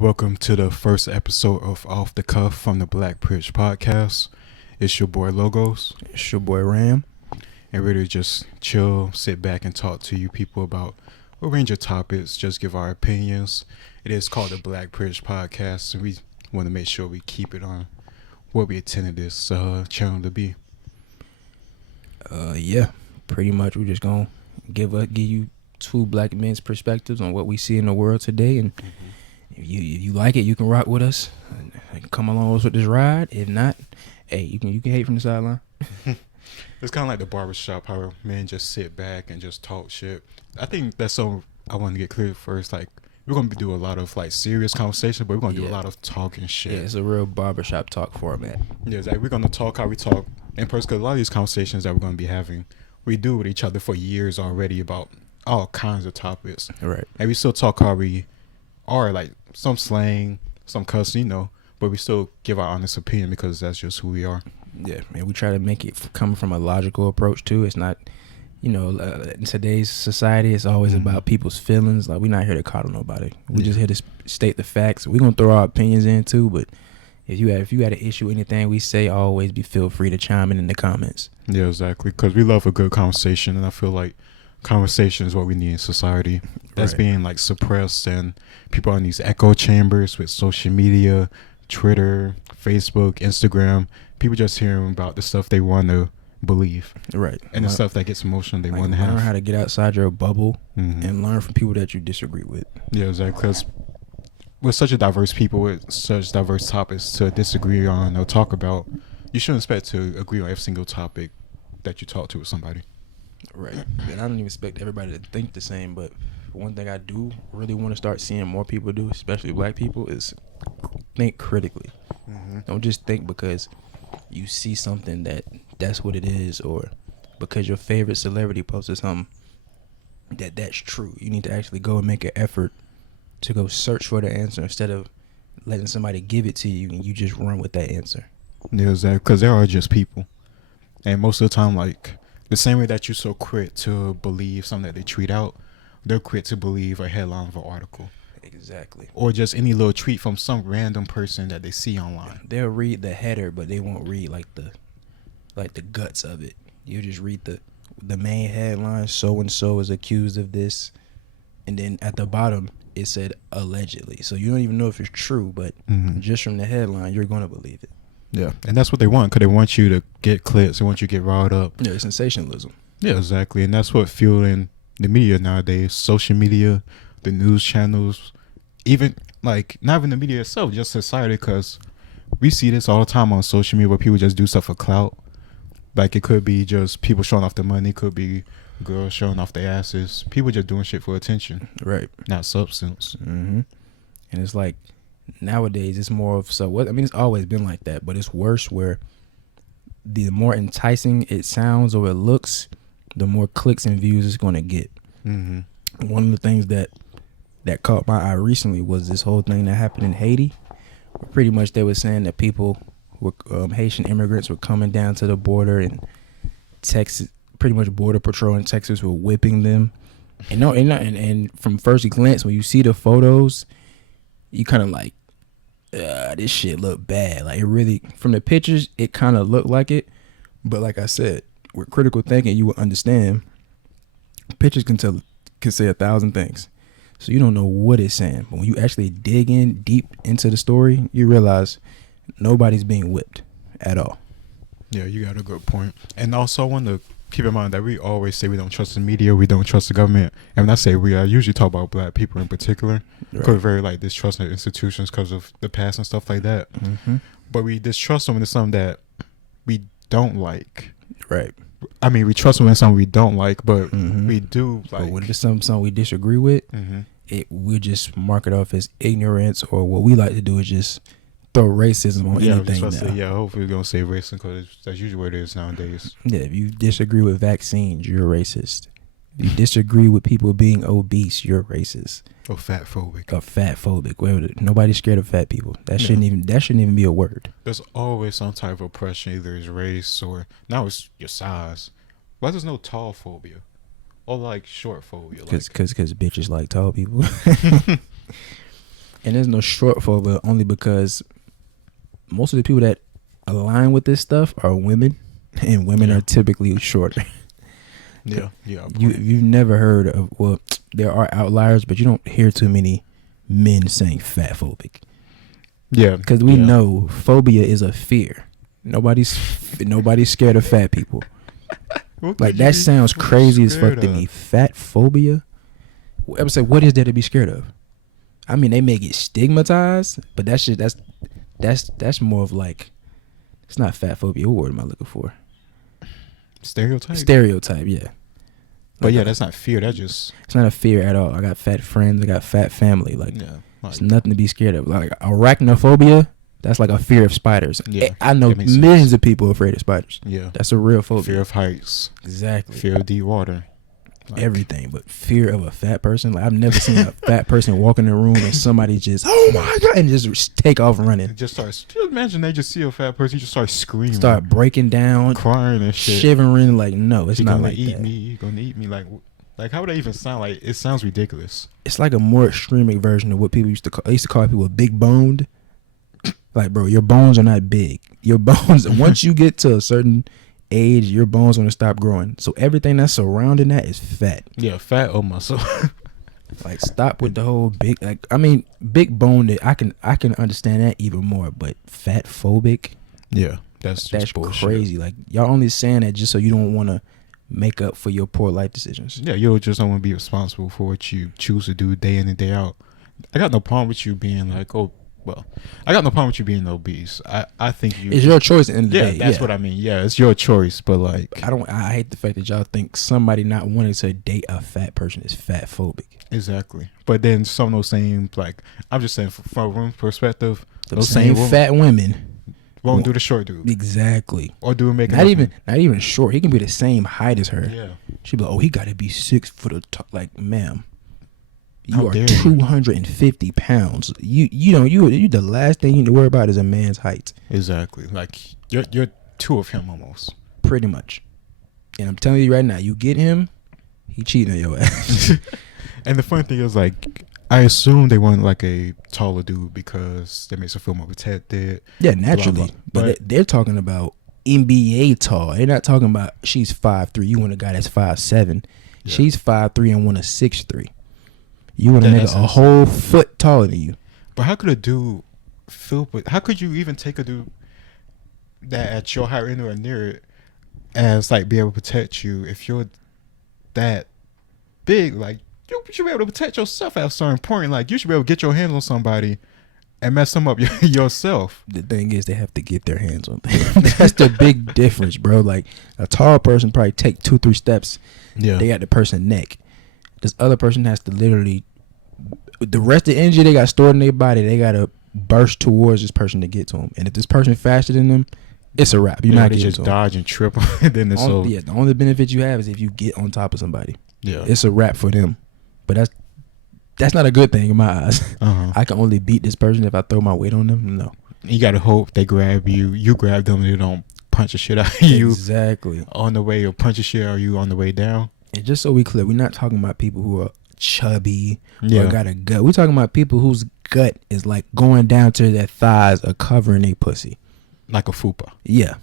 Welcome to the first episode of Off the Cuff from the Black Bridge Podcast. It's your boy Logos. It's your boy Ram. And we're to just chill, sit back, and talk to you people about a range of topics, just give our opinions. It is called the Black Bridge Podcast, and we want to make sure we keep it on what we intended this channel to be. Yeah, pretty much we're just gonna give you two black men's perspectives on what we see in the world today, and if you like it, you can rock with us and come along with us with this ride. If not, hey, you can hate from the sideline. It's kind of like the barbershop, how men just sit back and just talk shit. I think that's so I want to get clear first. Like, we're going to do a lot of like serious conversation, but we're going to do a lot of talking shit. Yeah, it's a real barbershop talk format. Yeah, it's like we're going to talk how we talk in person, because a lot of these conversations that we're going to be having, we do with each other for years already about all kinds of topics. Right. And we still talk how we are, like some slang, some cussing, but we still give our honest opinion because that's just who we are. Yeah, man, we try to make it come from a logical approach too. It's not, in today's society, it's always about people's feelings. Like, we're not here to coddle nobody. We just here to state the facts. We're gonna throw our opinions in too, but if you had an issue with anything we say, always feel free to chime in the comments. Yeah, exactly. Because we love a good conversation, and I feel like conversation is what we need in society. That's being like suppressed, and people are in these echo chambers with social media, Twitter, Facebook, Instagram. People just hearing about the stuff they want to believe, right? And the stuff that gets emotional they want to have. Learn how to get outside your bubble and learn from people that you disagree with. Yeah, exactly. Because with such a diverse people with such diverse topics to disagree on or talk about, you shouldn't expect to agree on every single topic that you talk to with somebody. Right. And I don't even expect everybody to think the same, but one thing I do really want to start seeing more people do, especially black people, is think critically. Don't just think because you see something that's what it is, or because your favorite celebrity posted something that's true. You need to actually go and make an effort to go search for the answer instead of letting somebody give it to you and you just run with that answer. Yeah, exactly. Because there are just people, and most of the time, like the same way that you're so quick to believe something that they tweet out, they're quick to believe a headline of an article. Exactly. Or just any little tweet from some random person that they see online. They'll read the header, but they won't read like the guts of it. You just read the main headline, so and so is accused of this, and then at the bottom it said allegedly. So you don't even know if it's true, but just from the headline, you're gonna believe it. Yeah, and that's what they want, because they want you to get clicks. They want you to get riled up. Yeah, sensationalism. Yeah, exactly. And that's what fueling the media nowadays. Social media, the news channels, even like not even the media itself, just society, because we see this all the time on social media where people just do stuff for clout. Like, it could be just people showing off their money, could be girls showing off their asses. People just doing shit for attention, right? Not substance. And it's like nowadays it's more of it's always been like that, but it's worse where the more enticing it sounds or it looks, the more clicks and views it's going to get. One of the things that caught my eye recently was this whole thing that happened in Haiti. Pretty much they were saying that people were Haitian immigrants were coming down to the border, and Texas, pretty much Border Patrol in Texas, were whipping them. And from first glance, when you see the photos, you kind of like, this shit look bad. Like, it really, from the pictures, it kind of looked like it. But like I said, with critical thinking, you will understand pictures can say 1,000 things. So you don't know what it's saying. But when you actually dig in deep into the story, you realize nobody's being whipped at all. Yeah, you got a good point. And also I want to keep in mind that we always say we don't trust the media, we don't trust the government. And when I say we, I usually talk about black people in particular. Because we're very like distrusting institutions because of the past and stuff like that. But we distrust them when it's something that we don't like. Right. I mean, we trust them when it's something we don't like, but we do like. But when it's something we disagree with, we'll just mark it off as ignorance, or what we like to do is just throw racism on anything now. Hopefully we're going to say racism, because that's usually what it is nowadays. Yeah, if you disagree with vaccines, you're racist. If you disagree with people being obese, you're racist. Or fatphobic. Or fatphobic. Nobody's scared of fat people. That shouldn't even be a word. There's always some type of oppression, either it's race or now it's your size. Why there's no tall phobia or like short phobia? Because bitches like tall people. And there's no short phobia only because most of the people that align with this stuff are women, and women are typically shorter. Yeah. You've never heard of, well, there are outliers, but you don't hear too many men saying fat phobic. Yeah. Because we know phobia is a fear. Nobody's scared of fat people. Like, that sounds crazy as fuck to me. Fat phobia? I would say, what is there to be scared of? I mean, they may get stigmatized, but that's more of like, it's not fat phobia. What word am I looking for? Stereotype, yeah. But yeah, that's not fear. That's just, it's not a fear at all. I got fat friends. I got fat family. Like, it's nothing to be scared of. Like, arachnophobia, that's like a fear of spiders. Yeah, I know millions of people afraid of spiders. Yeah, that's a real phobia. Fear of heights. Exactly. Fear of deep water. Like, everything, but fear of a fat person. Like, I've never seen a fat person walk in the room and somebody just, oh my god, and just take off running. Just imagine they just see a fat person, you just start screaming, start breaking down, crying and shit, shivering. Like, no, it's not like that. You're gonna eat me. Like how would that even sound? Like, it sounds ridiculous. It's like a more extreme version of what people used to call. They used to call people big boned. Like, bro, your bones are not big. Your bones, once you get to a certain age, your bones gonna stop growing. So everything that's surrounding that is fat. Yeah, fat or muscle. Like, stop with the whole big. Like, I mean, big boned. I can understand that even more. But fat phobic. Yeah, that's crazy. Like, y'all only saying that just so you don't want to make up for your poor life decisions. Yeah, you just don't want to be responsible for what you choose to do day in and day out. I got no problem with you being like, I got no problem with you being obese. I think it's your choice at the end of the day. Yeah, that's what I mean. Yeah, it's your choice, but like, I hate the fact that y'all think somebody not wanting to date a fat person is fat phobic. Exactly. But then some of those same, like, I'm just saying from a woman's perspective, those same fat women won't do the short dude. Exactly. Or do make not even short. He can be the same height as her. Yeah. She'd be like, oh, he got to be 6 foot. Like, ma'am, you are 250 pounds. You the last thing you need to worry about is a man's height. Exactly. Like, you're two of him almost. Pretty much. And I'm telling you right now, you get him, he cheating on your ass. And the funny thing is, like, I assume they want like a taller dude because that makes her feel more protected. Yeah, naturally. Blah, blah. But they're talking about NBA tall. They're not talking about she's 5'3". You want a guy that's 5'7". Yeah. She's 5'3" and want a 6'3". You want a nigga a whole foot taller than you. But how could a dude feel? How could you even take a dude that at your height anywhere near it as like be able to protect you if you're that big? Like, you should be able to protect yourself at a certain point. Like, you should be able to get your hands on somebody and mess them up yourself. The thing is, they have to get their hands on them. That's the big difference, bro. Like, a tall person probably take 2-3 steps. Yeah, they got the person neck. This other person has to literally, the rest of the energy they got stored in their body, they got to burst towards this person to get to them. And if this person faster than them, it's a wrap. You're not getting to them. Just dodge and trip. And then it's over. Yeah, the only benefit you have is if you get on top of somebody. Yeah, it's a wrap for them. But that's not a good thing in my eyes. I can only beat this person if I throw my weight on them. No. You got to hope they grab you. You grab them and they don't punch the shit out of you. Exactly. On the way, or punch the shit out of you on the way down. And just so we clear, we're not talking about people who are chubby or got a gut. We're talking about people whose gut is like going down to their thighs or covering their pussy. Like a fupa. Yeah.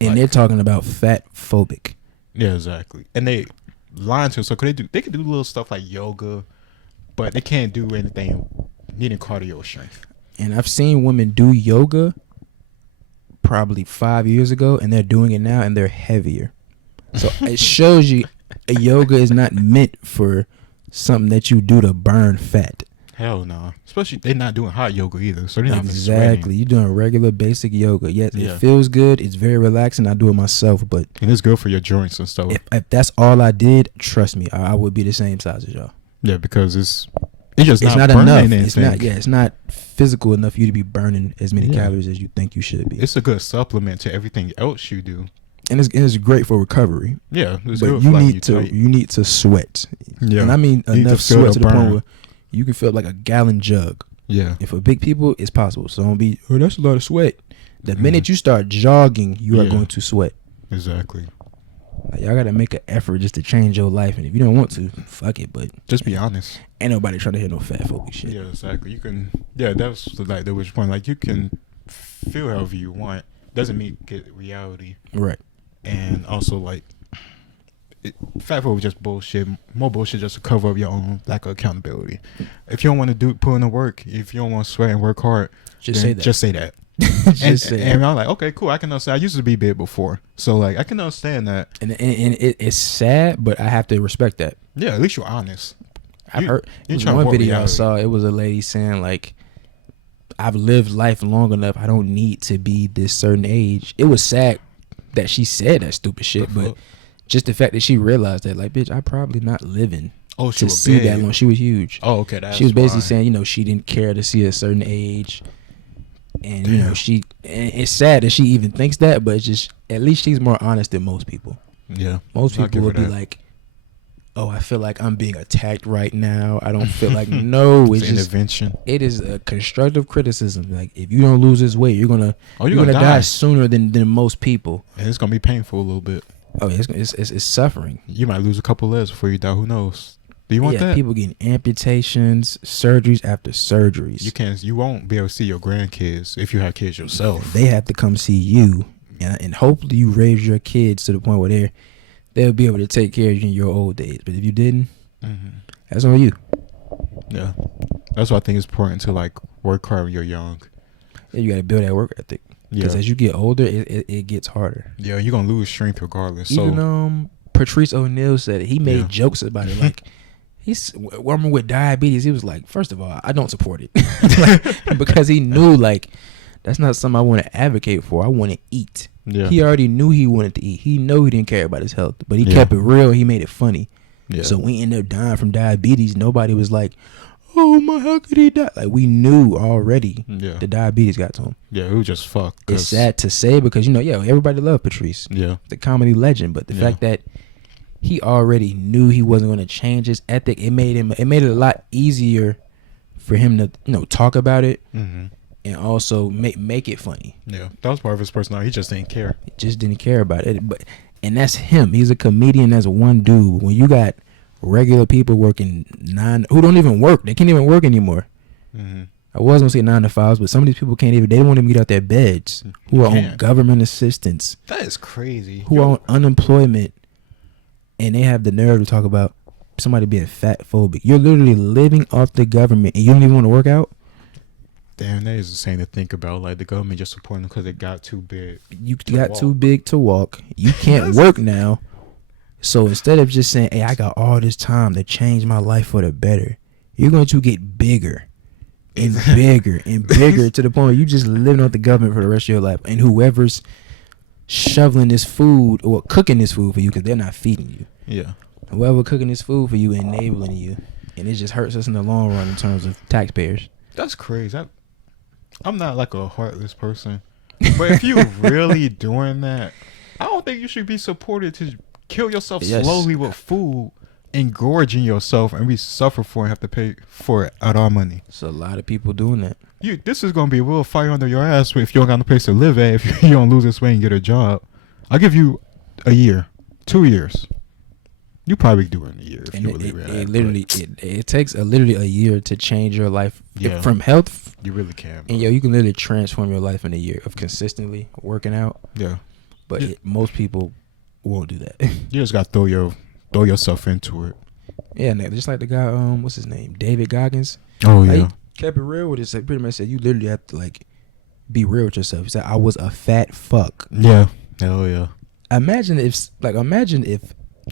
And they're talking about fat phobic. Yeah, exactly. And they lying to us. So they can do little stuff like yoga, but they can't do anything needing cardio strength. And I've seen women do yoga probably 5 years ago, and they're doing it now, and they're heavier. So it shows you yoga is not meant for something that you do to burn fat. Hell no. Especially they're not doing hot yoga either. So they're not exactly. You're doing regular basic yoga. Yes, it feels good. It's very relaxing. I do it myself, but and it's good for your joints and stuff. If that's all I did, trust me, I would be the same size as y'all. Yeah, because it's just not enough. Anything. It's not physical enough for you to be burning as many calories as you think you should be. It's a good supplement to everything else you do. And it's great for recovery. Yeah, it's but good you need to sweat. Yeah, and I mean enough sweat to the point where you can feel like a gallon jug. Yeah. And for big people, it's possible. So don't be, that's a lot of sweat. The minute you start jogging, you are going to sweat. Exactly. Like, y'all got to make an effort just to change your life. And if you don't want to, fuck it. But just be honest. Ain't nobody trying to hear no fat phobic shit. Yeah, exactly. You can Yeah, that's like the which point. Like you can feel however you want. Doesn't mean get reality. Right. And also like, fat folk just bullshit. More bullshit just to cover up your own lack of accountability. If you don't want to put in the work, if you don't want to sweat and work hard, Just say that. Just say that. Just say and that. I'm like, okay, cool. I can understand. I used to be big before, so like I can understand that. And it's sad, but I have to respect that. Yeah, at least you're honest. I've heard you it was trying to one avoid video I reality. saw. It was a lady saying like, "I've lived life long enough. I don't need to be this certain age." It was sad that she said that stupid shit, but just the fact that she realized that, like, bitch, I probably not living Oh, she to was see big. that long. She was huge. Oh, okay. That's She was basically why. saying, you know, she didn't care to see a certain age, and you know, Damn. and it's sad that she even thinks that, but it's just at least she's more honest than most people. Yeah. Most I'll people give would her be that. like, "Oh, I feel like I'm being attacked right now. I don't feel like." No, it's It's just intervention. it is a constructive criticism. Like, if you don't lose this weight, you're gonna You're gonna die die. sooner than most people. And it's gonna be painful a little bit. Oh, it's suffering. You might lose a couple legs before you die. Who knows? Do you want that? People getting amputations, surgeries after surgeries. You won't be able to see your grandkids if you have kids yourself. They have to come see you, and hopefully you raise your kids to the point where they'll be able to take care of you in your old days. But if you didn't, that's on you. Yeah. That's why I think it's important to like work hard when you're young. Yeah, you got to build that work ethic. Because Yeah. as you get older, it gets harder. Yeah, you're gonna lose strength regardless. So Even Patrice O'Neal said it. He made Yeah. jokes about it. Like, he's woman with diabetes. He was like, first of all, I don't support it. Like, because he knew, like, that's not something I want to advocate for. I want to eat. yeah. He already knew he wanted to eat. He knew he didn't care about his health, but he Yeah. kept it real. He made it funny. yeah. So we ended up dying from diabetes. Nobody was like, "Oh my, how could he die?" Like, we knew already yeah. the diabetes got to him. Yeah, it was just fuck. It's sad to say because, you know, everybody loved Patrice, Yeah. the comedy legend, but the Yeah. fact that he already knew he wasn't going to change his ethic, it made it a lot easier for him to, you know, talk about it Mm-hmm. and also make it funny. Yeah. That was part of his personality. He just didn't care. He just didn't care about it. And that's him. He's a comedian. That's one dude. When you got regular people working who don't even work, they can't even work anymore. Mm-hmm. I was gonna say 9 to 5s, but some of these people can't even. They don't even get out their beds. Who are on Can't. government assistance, That is crazy. who are on unemployment, and they have the nerve to talk about somebody being fat phobic. You're literally living off the government, and you don't even want to work out. Damn, that is insane to think about. Like the government just supporting them because it got too big. You To got walk. too big to walk. You can't work now. So instead of just saying, "Hey, I got all this time to change my life for the better," you're going to get bigger and bigger and bigger to the point where you just living off the government for the rest of your life. And whoever's shoveling this food or cooking this food for you, because they're not feeding you, Yeah. whoever cooking this food for you, enabling you, and it just hurts us in the long run in terms of taxpayers. That's crazy. I'm not like a heartless person, but if you really doing that, I don't think you should be supported to kill yourself Yes. slowly with food, engorging yourself, and we suffer for it and have to pay for it out of our money. So a lot of people doing that. This is gonna be a real fire under your ass if you don't got no place to live at. If you don't lose this weight and get a job, I'll give you a year, 2 years. You probably do it in a year if And you it, really it, react, it literally it takes literally a year to change your life Yeah. from health. but you really can. And you can literally transform your life in a year of consistently working out. Yeah, But Yeah. most people won't do that. you just got to throw yourself into it. Yeah, and just like the guy, what's his name, David Goggins. Oh Like, yeah, he kept it real with it. Like, pretty much said you literally have to like be real with yourself. He said, "I was a fat fuck." yeah, hell yeah. Imagine if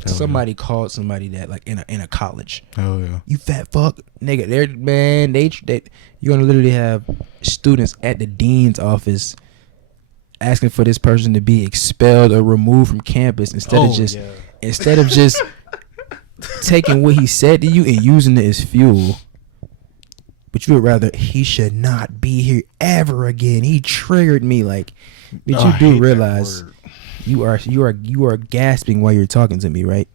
Hell somebody called somebody that, like, in a college. Oh yeah. "You fat fuck, nigga." They you're gonna literally have students at the dean's office asking for this person to be expelled or removed from campus instead of just taking what he said to you and using it as fuel. But you would rather, "He should not be here ever again. He triggered me." Like, but Oh, I you do hate that realize word. you are gasping while you're talking to me, right?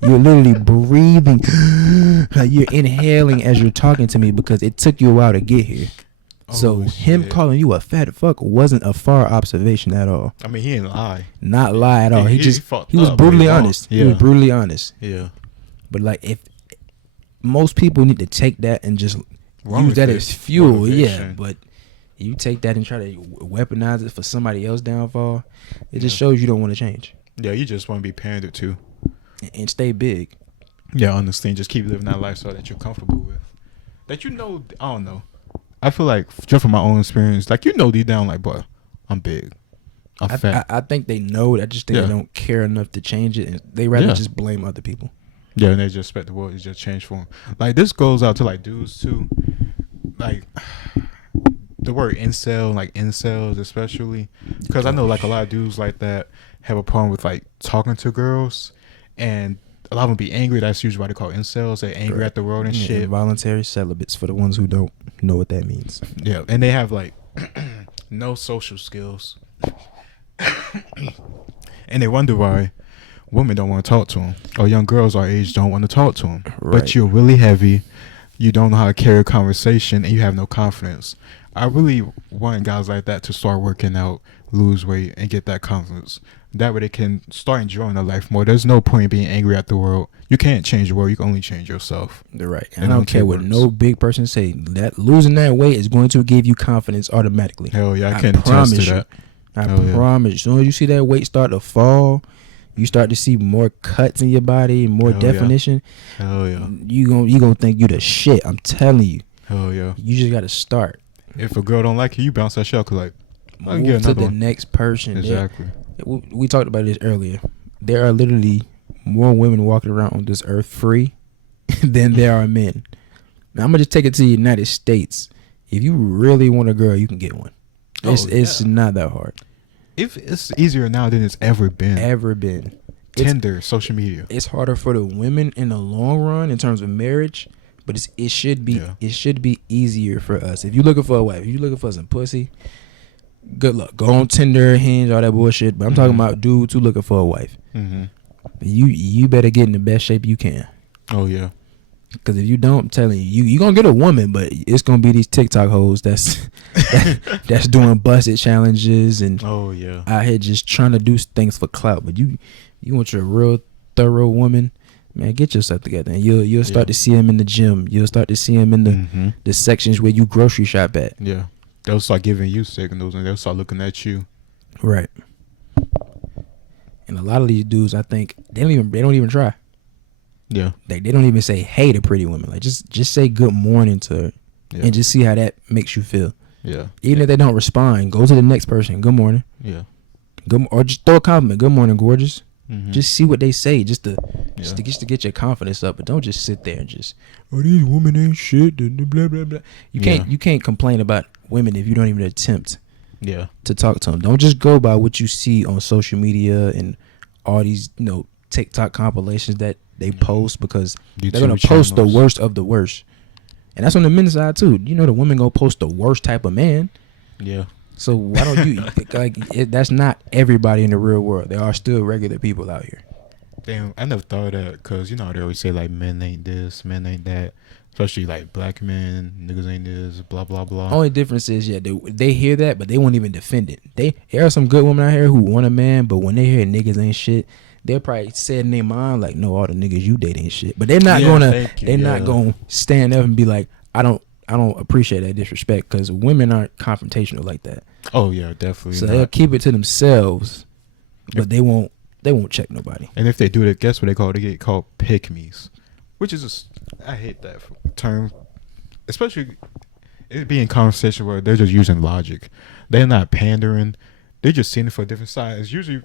You're literally breathing. Like, you're inhaling as you're talking to me because it took you a while to get here. So Oh, him shit. calling you a fat fuck wasn't a far observation at all. I mean, he didn't lie. Not lie at all. He He fucked was up, but brutally he wrong. honest. He Yeah. was brutally honest. Yeah. But like, if most people need to take that and just wrong use with that it. as fuel. Yeah, Motivation. but you take that and try to weaponize it for somebody else's downfall. It just Yeah. shows you don't want to change Yeah, you just want to be pandered to. and stay big. Yeah, honestly, just keep living that lifestyle that you're comfortable with. That I don't know. I feel like just from my own experience, like deep down, like, boy, I'm big, I'm fat. I think they know it. I just think Yeah. they don't care enough to change it, and they rather Yeah. just blame other people. Yeah, and they just expect the world to just change for them. Like, this goes out to like dudes too. Like, the word incel, like incels especially, because I know like a lot of dudes like that have a problem with like talking to girls, and a lot of them be angry. That's usually why they call incels. They're angry Right. at the world and Yeah, shit. involuntary celibates for the ones who don't know what that means. Yeah, and they have like no social skills, and they wonder why women don't want to talk to them, or young girls our age don't want to talk to them. Right. But you're really heavy, you don't know how to carry a conversation, and you have no confidence. I really want guys like that to start working out, lose weight, and get that confidence. That way they can start enjoying their life more. There's no point in being angry at the world. You can't change the world. You can only change yourself. They're right. And And I don't don't care take what words. no big person say. That losing that weight is going to give you confidence automatically. Hell yeah, I I can attest promise to you. that. I Hell yeah. promise. As soon as you see that weight start to fall, you start to see more cuts in your body, more Hell yeah. definition. Hell yeah. You gonna think you the shit. I'm telling you. Hell yeah. You just got to start. If a girl don't like you, you bounce that shell. Cause like, I can Move get to another the one. next person. Exactly. We talked about this earlier. There are literally more women walking around on this earth free than there are men. Now I'm gonna just take it to the United States. If you really want a girl, you can get one. It's not that hard. If it's easier now than it's ever been. Ever been. It's- Tinder, social media. It's harder for the women in the long run in terms of marriage, but it should be Yeah. it should be easier for us. If you're looking for a wife, if you're looking for some pussy, good luck. Go on Tinder, Hinge, all that bullshit. But I'm talking Mhm. about dudes who looking for a wife. Mm-hmm. You better get in the best shape you can. Oh yeah. Because if you don't, I'm telling you gonna get a woman, but it's gonna be these TikTok hoes that's doing busted challenges and Oh yeah. out here just trying to do things for clout. But you want your real thorough woman, man, get yourself together, and you'll start to see them in the gym. You'll start to see them in Mm-hmm. the sections where you grocery shop at. Yeah. They'll start giving you signals, and they'll start looking at you. Right. And a lot of these dudes, I think they don't even try. Yeah. They don't even say hey to pretty women. Like just say good morning to her, Yeah. and just see how that makes you feel. Yeah. Even if they don't respond, go to the next person. Good morning. Yeah. Or just throw a compliment. Good morning, gorgeous. Mm-hmm. Just see what they say, just to Yeah. get your confidence up. But don't just sit there and just, oh, these women ain't shit. Blah blah blah. Yeah. You can't complain about women if you don't even attempt Yeah. to talk to them. Don't just go by what you see on social media and all these TikTok compilations that they post, because they're gonna YouTube post the channels. worst of the worst. And that's on the men's side too. The women gonna post the worst type of man. Yeah. So why don't you that's not everybody in the real world. There are still regular people out here. Damn, I never thought of that, because they always say like men ain't this, men ain't that, especially like black men, niggas ain't this, blah blah blah. Only difference is they hear that, but they won't even defend it. There are some good women out here who want a man, but when they hear niggas ain't shit, they'll probably say in their mind like, no, all the niggas you date ain't shit. But they're not not gonna stand up and be like, I don't appreciate that disrespect, because women aren't confrontational like that. Oh yeah, definitely. So not. they'll keep it to themselves, but they won't check nobody. And if they do that, guess what they call? They get called pick-me's, which is I hate that term, especially it being conversation where they're just using logic. They're not pandering. They're just seeing it for a different side. It's usually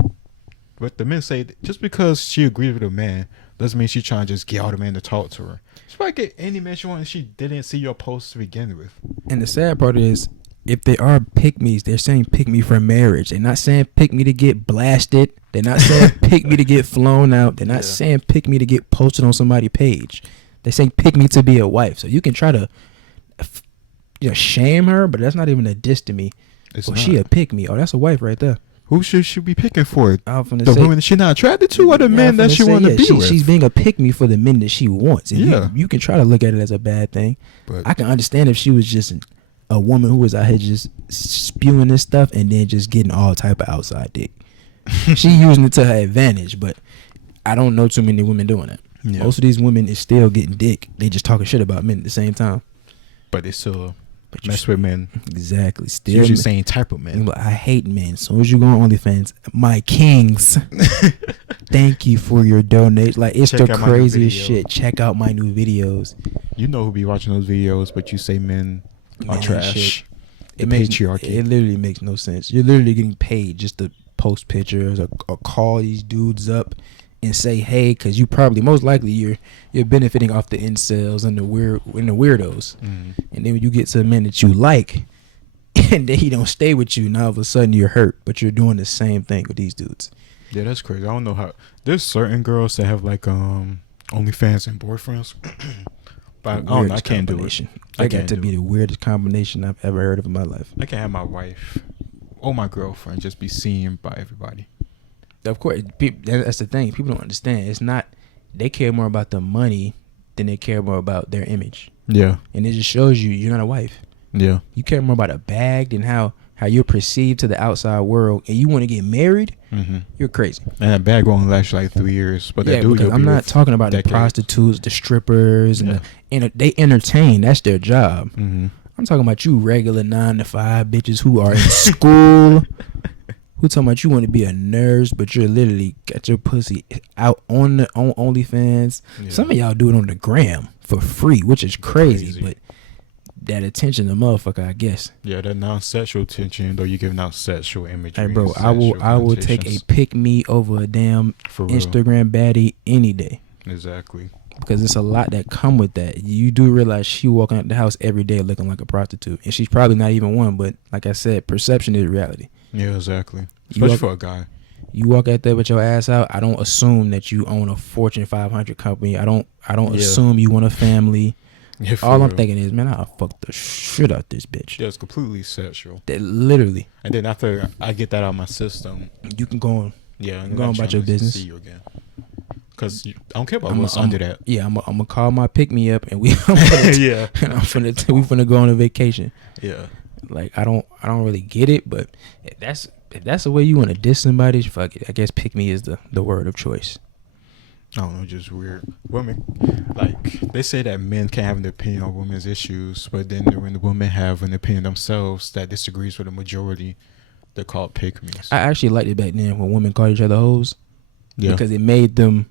what the men say. Just because she agrees with a man doesn't mean she's trying to just get all the man to talk to her. She might get any man she wants, and she didn't see your post to begin with. And the sad part is, if they are pick-me's, they're saying pick me for marriage. They're not saying pick me to get blasted. They're not saying pick me to get flown out. They're not saying pick me to get posted on somebody's page. They're saying pick me to be a wife. So you can try to shame her, but that's not even a diss to me. It's Well, not. she a pick me. Oh, that's a wife right there. Who should she be picking for? I'm finna The say, women that she not attracted to, or the men that she want to be with? She's being a pick me for the men that she wants. And Yeah. you can try to look at it as a bad thing. But I can understand if she was just a woman who was out here just spewing this stuff and then just getting all type of outside dick. She using it to her advantage, but I don't know too many women doing that. yeah. Most of these women is still getting dick. They just talking shit about men at the same time. but they still But mess with men. Exactly. It's Still, usually the same type of men. I hate men. As soon as you go on OnlyFans, my kings, thank you for your donation. Like, it's Check the out my new craziest video. shit. Check out my new videos. You know who be watching those videos, but you say men are Man, trash. shit. The It makes patriarchy. It literally makes no sense. You're literally getting paid just to post pictures or call these dudes up and say hey, because you probably most likely you're benefiting off the incels and the weirdos. Mhm. And then when you get to the men that you like, and then he don't stay with you, now all of a sudden you're hurt. But you're doing the same thing with these dudes. Yeah, that's crazy. I don't know how. There's certain girls that have like OnlyFans and boyfriends, but I don't know. I Weirdest can't do it. combination. I That got can't to do be it. the weirdest combination I've ever heard of in my life. I can have my wife or my girlfriend just be seen by everybody. Of course, that's the thing. People don't understand. It's not they care more about the money than they care more about their image, Yeah, and it just shows you're not a wife. yeah. You care more about a bag than how you're perceived to the outside world, and you want to get married. Mm-hmm. You're crazy. And that bag won't last like 3 years, but Yeah, that dude, because you'll I'm be not with talking about decades. the prostitutes, the strippers, and Yeah. they entertain. That's their job. Mm-hmm. I'm talking about you regular 9-to-5 bitches who are in school. Who talking about you want to be a nurse, but you're literally got your pussy out on OnlyFans. Yeah. Some of y'all do it on the gram for free, which is crazy. But that attention to motherfucker, I guess. Yeah, that non-sexual tension, though you're giving out sexual imagery. Hey, bro, I will take a pick me over a damn For real. Instagram baddie any day. Exactly. Because it's a lot that come with that. You do realize she walking out the house every day looking like a prostitute, and she's probably not even one. But like I said, perception is reality. Yeah, exactly. You Especially walk- for a guy. You walk out there with your ass out. I don't assume that you own a Fortune 500 company. I don't Yeah. assume you want a family. Yeah, for All I'm real. thinking is, man, I'll fuck the shit out this bitch. Yeah, it's completely sexual. That literally, And then after I get that out of my system, you can go on. yeah, and Go on about your business. See you again. Because I don't care about I'm what's a- under that. Yeah, I'm gonna call my pick me up, and we Yeah, we finna go on a vacation. yeah. Like I don't really get it, but if that's the way you want to diss somebody, fuck it. I guess pick me is the word of choice. I don't know, just weird. Women, like, they say that men can't have an opinion on women's issues, but then when the women have an opinion themselves that disagrees with the majority, they're called pick-me's. I actually liked it back then when women called each other hoes. Yeah. Because it made them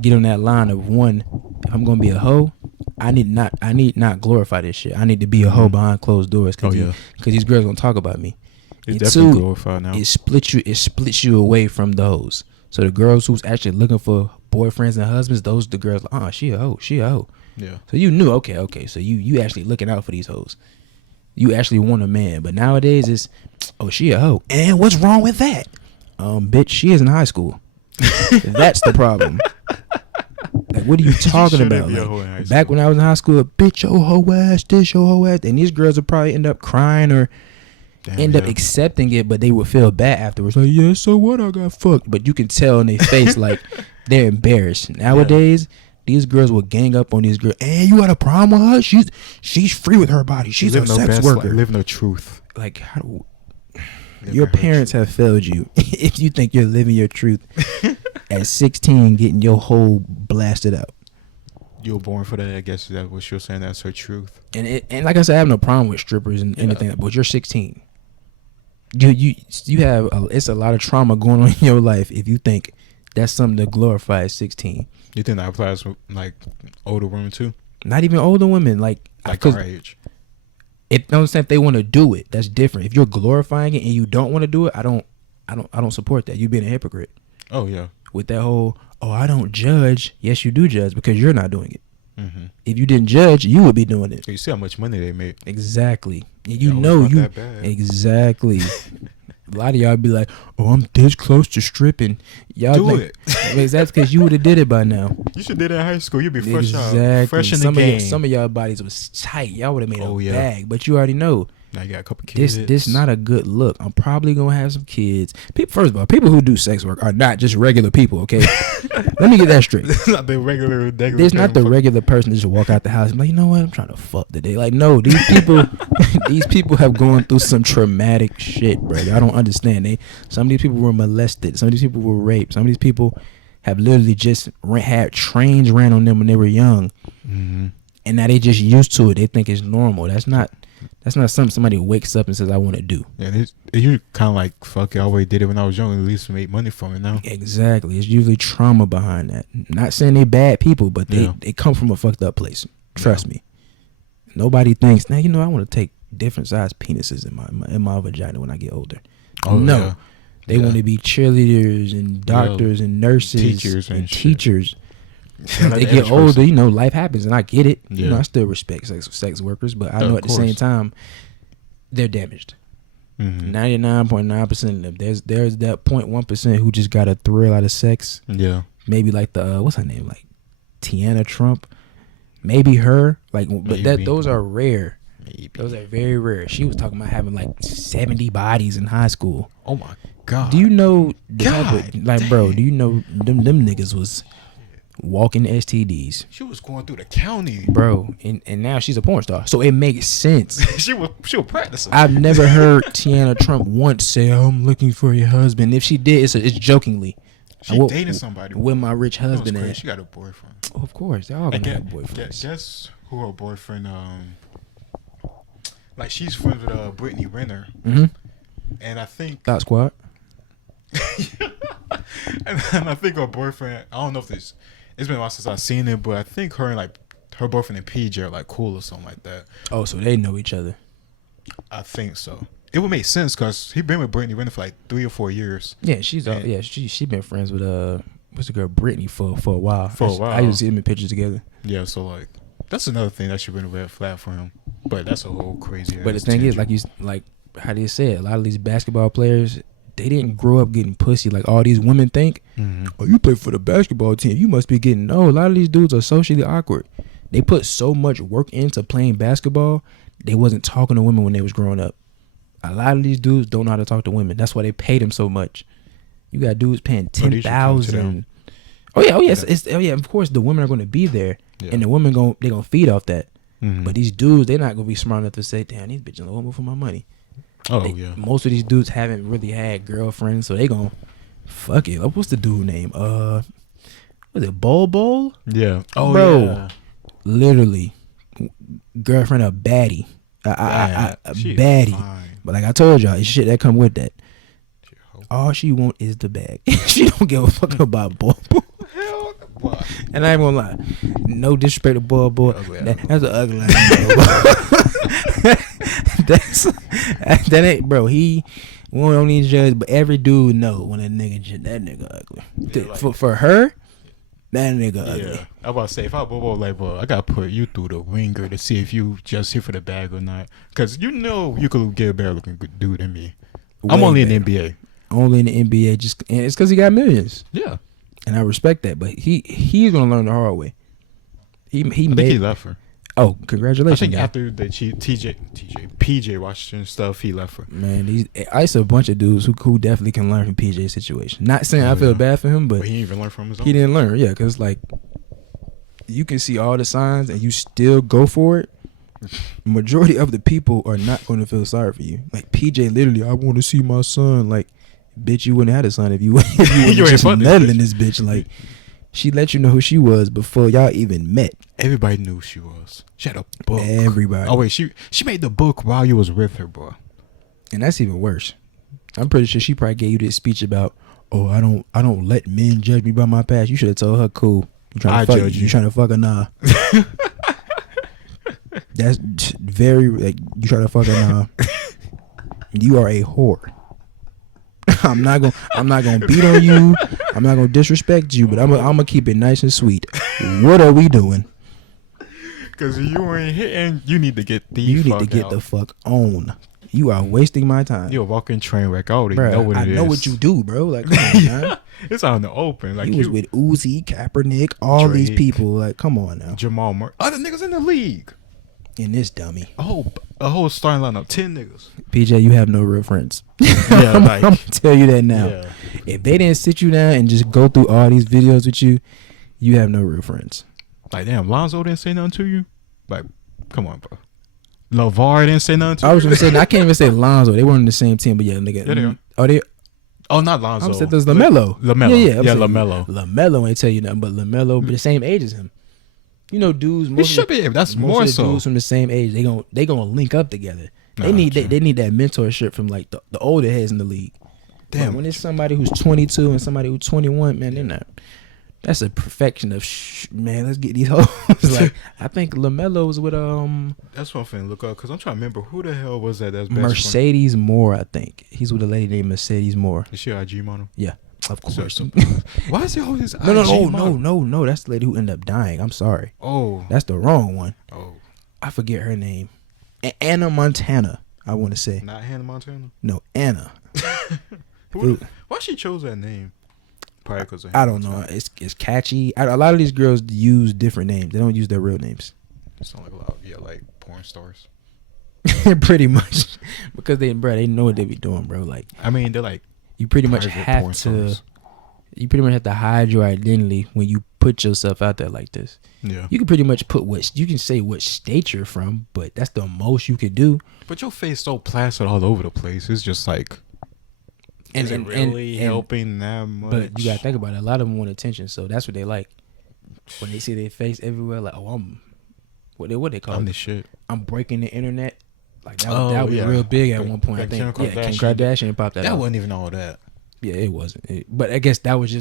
get on that line of, one, if I'm gonna be a hoe, I need not glorify this shit. I need to be a hoe behind closed doors. Cause Oh, yeah. Because these girls gonna talk about me. It's And definitely two, glorified now. It splits you away from those. So the girls who's actually looking for boyfriends and husbands, those the girls like, oh, she a hoe. Yeah. So you knew, okay. So you actually looking out for these hoes. You actually want a man. But nowadays it's, oh, she a hoe. And what's wrong with that? Bitch, she is in high school. That's the problem. Like, what are you talking shouldn't about? be a Like, hoe in high back school. when I was in high school, bitch, your hoe ass, this, your hoe ass. And these girls would probably end up crying or Damn, end up yeah. accepting it, but they would feel bad afterwards. Like, yeah, so what? I got fucked. But you can tell in their face, like, they're embarrassed. Nowadays, these girls will gang up on these girls. Hey, you got a problem with her? She's free with her body. She's a Living her sex best worker. life, living the truth. Like, how do, Living your her parents truth. have failed you if you think you're living your truth at 16, getting your whole blasted out. You were born for that, I guess. That's what you're saying. That's her truth. And like I said, I have no problem with strippers and anything, but you're 16. You have it's a lot of trauma going on in your life if you think that's something to glorify at 16. You think that applies to, like, older women, too? Not even older women, like Like 'cause our age. if they want to do it, that's different. If you're glorifying it and you don't want to do it, I don't support that. You being a hypocrite Oh, yeah. with that whole, oh, I don't judge. Yes, you do judge because you're not doing it. Mm-hmm. If you didn't judge, you would be doing it. You see how much money they make. Exactly. And you Yo, it's know not you that bad. exactly. A lot of y'all be like, "Oh, I'm this close to stripping." Y'all Do think, it. That's because you would have did it by now. You should do that in high school. You'd be fresh Exactly. out. Fresh in the game. Some of y'all bodies was tight. Y'all would have made Oh, a yeah. bag, but you already know Now you got a couple kids. this not a good look. I'm probably gonna have some kids. First of all, people who do sex work are not just regular people. Okay, let me get that straight. It's not the regular. There's not the regular person that just walk out the house and be like, you know what, I'm trying to fuck today. Like, no, these people, these people have gone through some traumatic shit, bro. I don't understand. Some of these people were molested. Some of these people were raped. Some of these people have literally just had trains ran on them when they were young, Mm-hmm. and now they just used to it. They think it's normal. That's not something somebody wakes up and says I want to do. Yeah, you kind of like, fuck it, I always did it when I was young. At least make money from it now. Exactly. It's usually trauma behind that. Not saying they bad people, but they come from a fucked up place. Trust me. Nobody thinks, now I want to take different size penises in my vagina when I get older. Oh, no. yeah. They want to be cheerleaders and doctors and nurses and teachers. Yeah, they get older, life happens, and I get it. Yeah. I still respect sex workers, but I know at the same time they're damaged. 99.9% of them. There's that 0.1% who just got a thrill out of sex. Yeah. Maybe like the what's her name, like Tiana Trump. Maybe her, like, but those are rare. Maybe. Those are very rare. She was talking about having like 70 bodies in high school. Oh my God. Do you know bro? Do you know them niggas was walking STDs? She was going through the county, bro, and now she's a porn star, so it makes sense. she was practicing. I've never heard Tiana Trump once say, "I'm looking for your husband." If she did, it's jokingly. She dated somebody with my rich husband. She got a boyfriend. Oh, of course, they're all gonna have boyfriends. Guess who her boyfriend? Like she's friends with Brittany Renner, and I think Thought Squad. and I think her boyfriend. I don't know if it's been a while since I've seen it, but I think her and like her boyfriend and PJ are like cool or something like that. Oh, so they know each other. I think so. It would make sense because he been with Brittany Renner for like 3 or 4 years. Yeah, she been friends with what's the girl Brittany for a while. I used to see them in pictures together. Yeah, so like that's another thing that should been a red flag for him. But that's a whole crazy. But the thing is, like how do you say it? A lot of these basketball players, they didn't grow up getting pussy like all these women think. Oh, you play for the basketball team, you must be getting. No, a lot of these dudes are socially awkward. They put so much work into playing basketball, they wasn't talking to women when they was growing up. A lot of these dudes don't know how to talk to women. That's why they pay them so much. You got dudes paying $10,000. Oh yeah. Of course, the women are going to be there, and the women they gonna feed off that. But these dudes, they're not gonna be smart enough to say, "Damn, these bitches want more for my money." Most of these dudes haven't really had girlfriends, so they gonna fuck it. What's the dude name? Was it Bol? Yeah. Oh, bro. Yeah. Literally, girlfriend a baddie. A baddie. Fine. But like I told y'all, it's shit that come with that. All she want is the bag. She don't give a fuck about Bol. And I ain't gonna lie, no disrespect to Bol. That's an ugly ass. That ain't, bro. We don't need to judge, but every dude know when that nigga ugly. Yeah, like, for her, that nigga ugly. I'm about to say, if I Bol, like, bro, I gotta put you through the ringer to see if you just here for the bag or not. Cause you could get a better looking dude than me. I'm only in the NBA. Only in the NBA, and it's because he got millions. Yeah, and I respect that. But he's gonna learn the hard way. I think he left her. Oh, congratulations! I think after the PJ Washington stuff, he left her. Man, I saw a bunch of dudes who definitely can learn from PJ's situation. Not saying I feel bad for him, but he didn't even learn from his own. He didn't learn, yeah, because like you can see all the signs and you still go for it. Majority of the people are not going to feel sorry for you. Like PJ, literally, I want to see my son. Like, bitch, you wouldn't have a son if you wouldn't just meddling this bitch. Like, she let you know who she was before y'all even met. Everybody knew who she was. She had a book. Everybody. Oh wait, she made the book while you was with her, bro. And that's even worse. I'm pretty sure she probably gave you this speech about, oh, I don't let men judge me by my past. You should have told her, cool. You trying to fuck her? Nah. That's very, like, you try to fuck her now. You are a whore. I'm not gonna beat on you. I'm not gonna disrespect you, but I'm gonna keep it nice and sweet. What are we doing? Because you ain't hitting. You need to get the fuck on. You are wasting my time. You're a walking train wreck. I already know what it is. I know what you do, bro. Like, come on, man. It's out in the open. Like, you was with Uzi, Kaepernick, all Drake, these people. Like, come on now. Jamal Murray. Other niggas in the league. In this dummy. A whole starting lineup. 10 niggas. PJ, you have no real friends. Yeah, I'm gonna tell you that now. Yeah. If they didn't sit you down and just go through all these videos with you, you have no real friends. Like, damn, Lonzo didn't say nothing to you? Like, come on, bro. LeVar didn't say nothing to you? I was gonna say, I can't even say Lonzo. They weren't in the same team, but yeah, nigga. Yeah, they are. Are they? Oh, not Lonzo. I said there's LaMelo. LaMelo. Yeah, LaMelo. LaMelo ain't tell you nothing, but LaMelo be the same age as him. You know, dudes. It Most should of the, be. That's most more of the so. dudes from the same age. They gonna link up together. They Nah, need true. they need that mentorship from like the older heads in the league. Damn. But when it's somebody who's 22 and somebody who's 21, man, they're not. That's a perfection of man. Let's get these hoes. Like I think LaMelo was with That's what I'm finna look up because I'm trying to remember who the hell was that. That's best Mercedes Moore. I think he's with a lady named Mercedes Moore. friend. Is she IG model? Yeah, of course. Why is he always No. That's the lady who ended up dying. I'm sorry. Oh. That's the wrong one. Oh. I forget her name. Anna Montana. I want to say. Not Hannah Montana. No, Anna. Why she chose that name? Probably because I don't know. It's catchy. A lot of these girls use different names. They don't use their real names. It sound like a lot. Yeah, like porn stars. Pretty much, because they know what they be doing, bro. Like, I mean, they're like you pretty much private have porn to. stars. You pretty much have to hide your identity when you put yourself out there like this. Yeah. You can pretty much put you can say what state you're from, but that's the most you could do. But your face so plastered all over the place. It's just like, is it really helping that much? But you gotta think about it. A lot of them want attention, so that's what they like. When they see their face everywhere, like, oh, I'm what they call I'm it? the shit. I'm breaking the internet. Like that was yeah. Real big at Like- one point. I like think Kim Kim Kardashian. Kardashian popped that. That out. wasn't even all that. Yeah, it wasn't. But I guess that was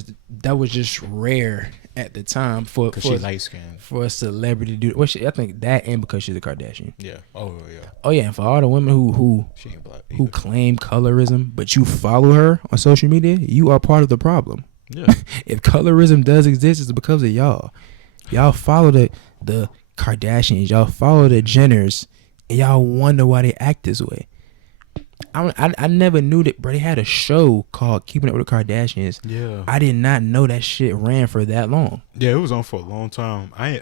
just rare at the time for Because she's light skinned. for a celebrity to do. Well, I think that and because she's a Kardashian. Yeah. Oh, yeah. Oh yeah, and for all the women who She ain't black. who either. claim colorism, but you follow her on social media, you are part of the problem. Yeah. If colorism does exist, it's because of y'all. Y'all follow the Kardashians, y'all follow the Jenners, and y'all wonder why they act this way. I never knew that, bro. They had a show called Keeping Up with the Kardashians. Yeah. I did not know that shit ran for that long. Yeah, it was on for a long time. I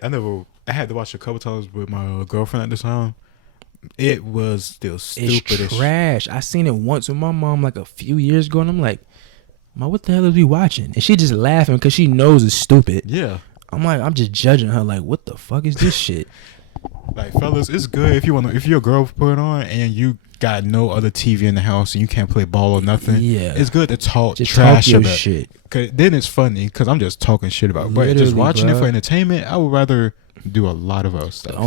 had to watch it a couple times with my girlfriend at the time. It was still stupid. It's trash. I seen it once with my mom like a few years ago, and I'm like, "Ma, what the hell is we watching?" And she just laughing because she knows it's stupid. Yeah. I'm just judging her like, "What the fuck is this shit?" Like, fellas, it's good if your girl put it on and you got no other TV in the house and you can't play ball or nothing. Yeah. It's good to talk Just trash talk your about it. shit. Cause then it's funny because I'm just talking shit about it. But just Literally, watching it bruh. for entertainment, I would rather do a lot of other stuff. The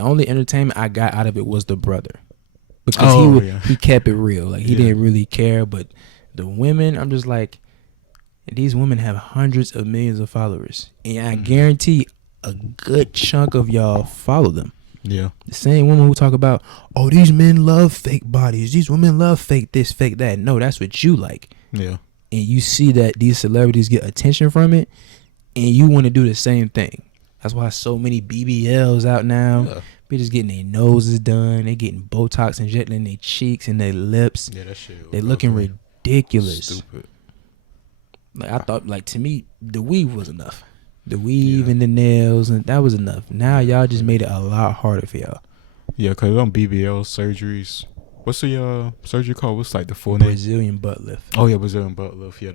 only entertainment I got out of it was the brother, because he kept it real. Like he Yeah. didn't really care. But the women, I'm just like, these women have hundreds of millions of followers, and I guarantee a good chunk of y'all follow them. Yeah. The same women who talk about, oh, these men love fake bodies, these women love fake this, fake that. No, that's what you like. Yeah. And you see that these celebrities get attention from it, and you want to do the same thing. That's why so many BBLs out now. Yeah. Bitches getting their noses done. They getting Botox injected in their cheeks and their lips. Yeah, that shit. They looking ridiculous. Stupid. Like I thought, like to me, the weave was enough. The weave and the nails, and that was enough. Now y'all just made it a lot harder for y'all. Yeah, because on BBL surgeries, what's the surgery called? What's like the full name? Brazilian butt lift. Oh yeah, Brazilian butt lift. Yeah,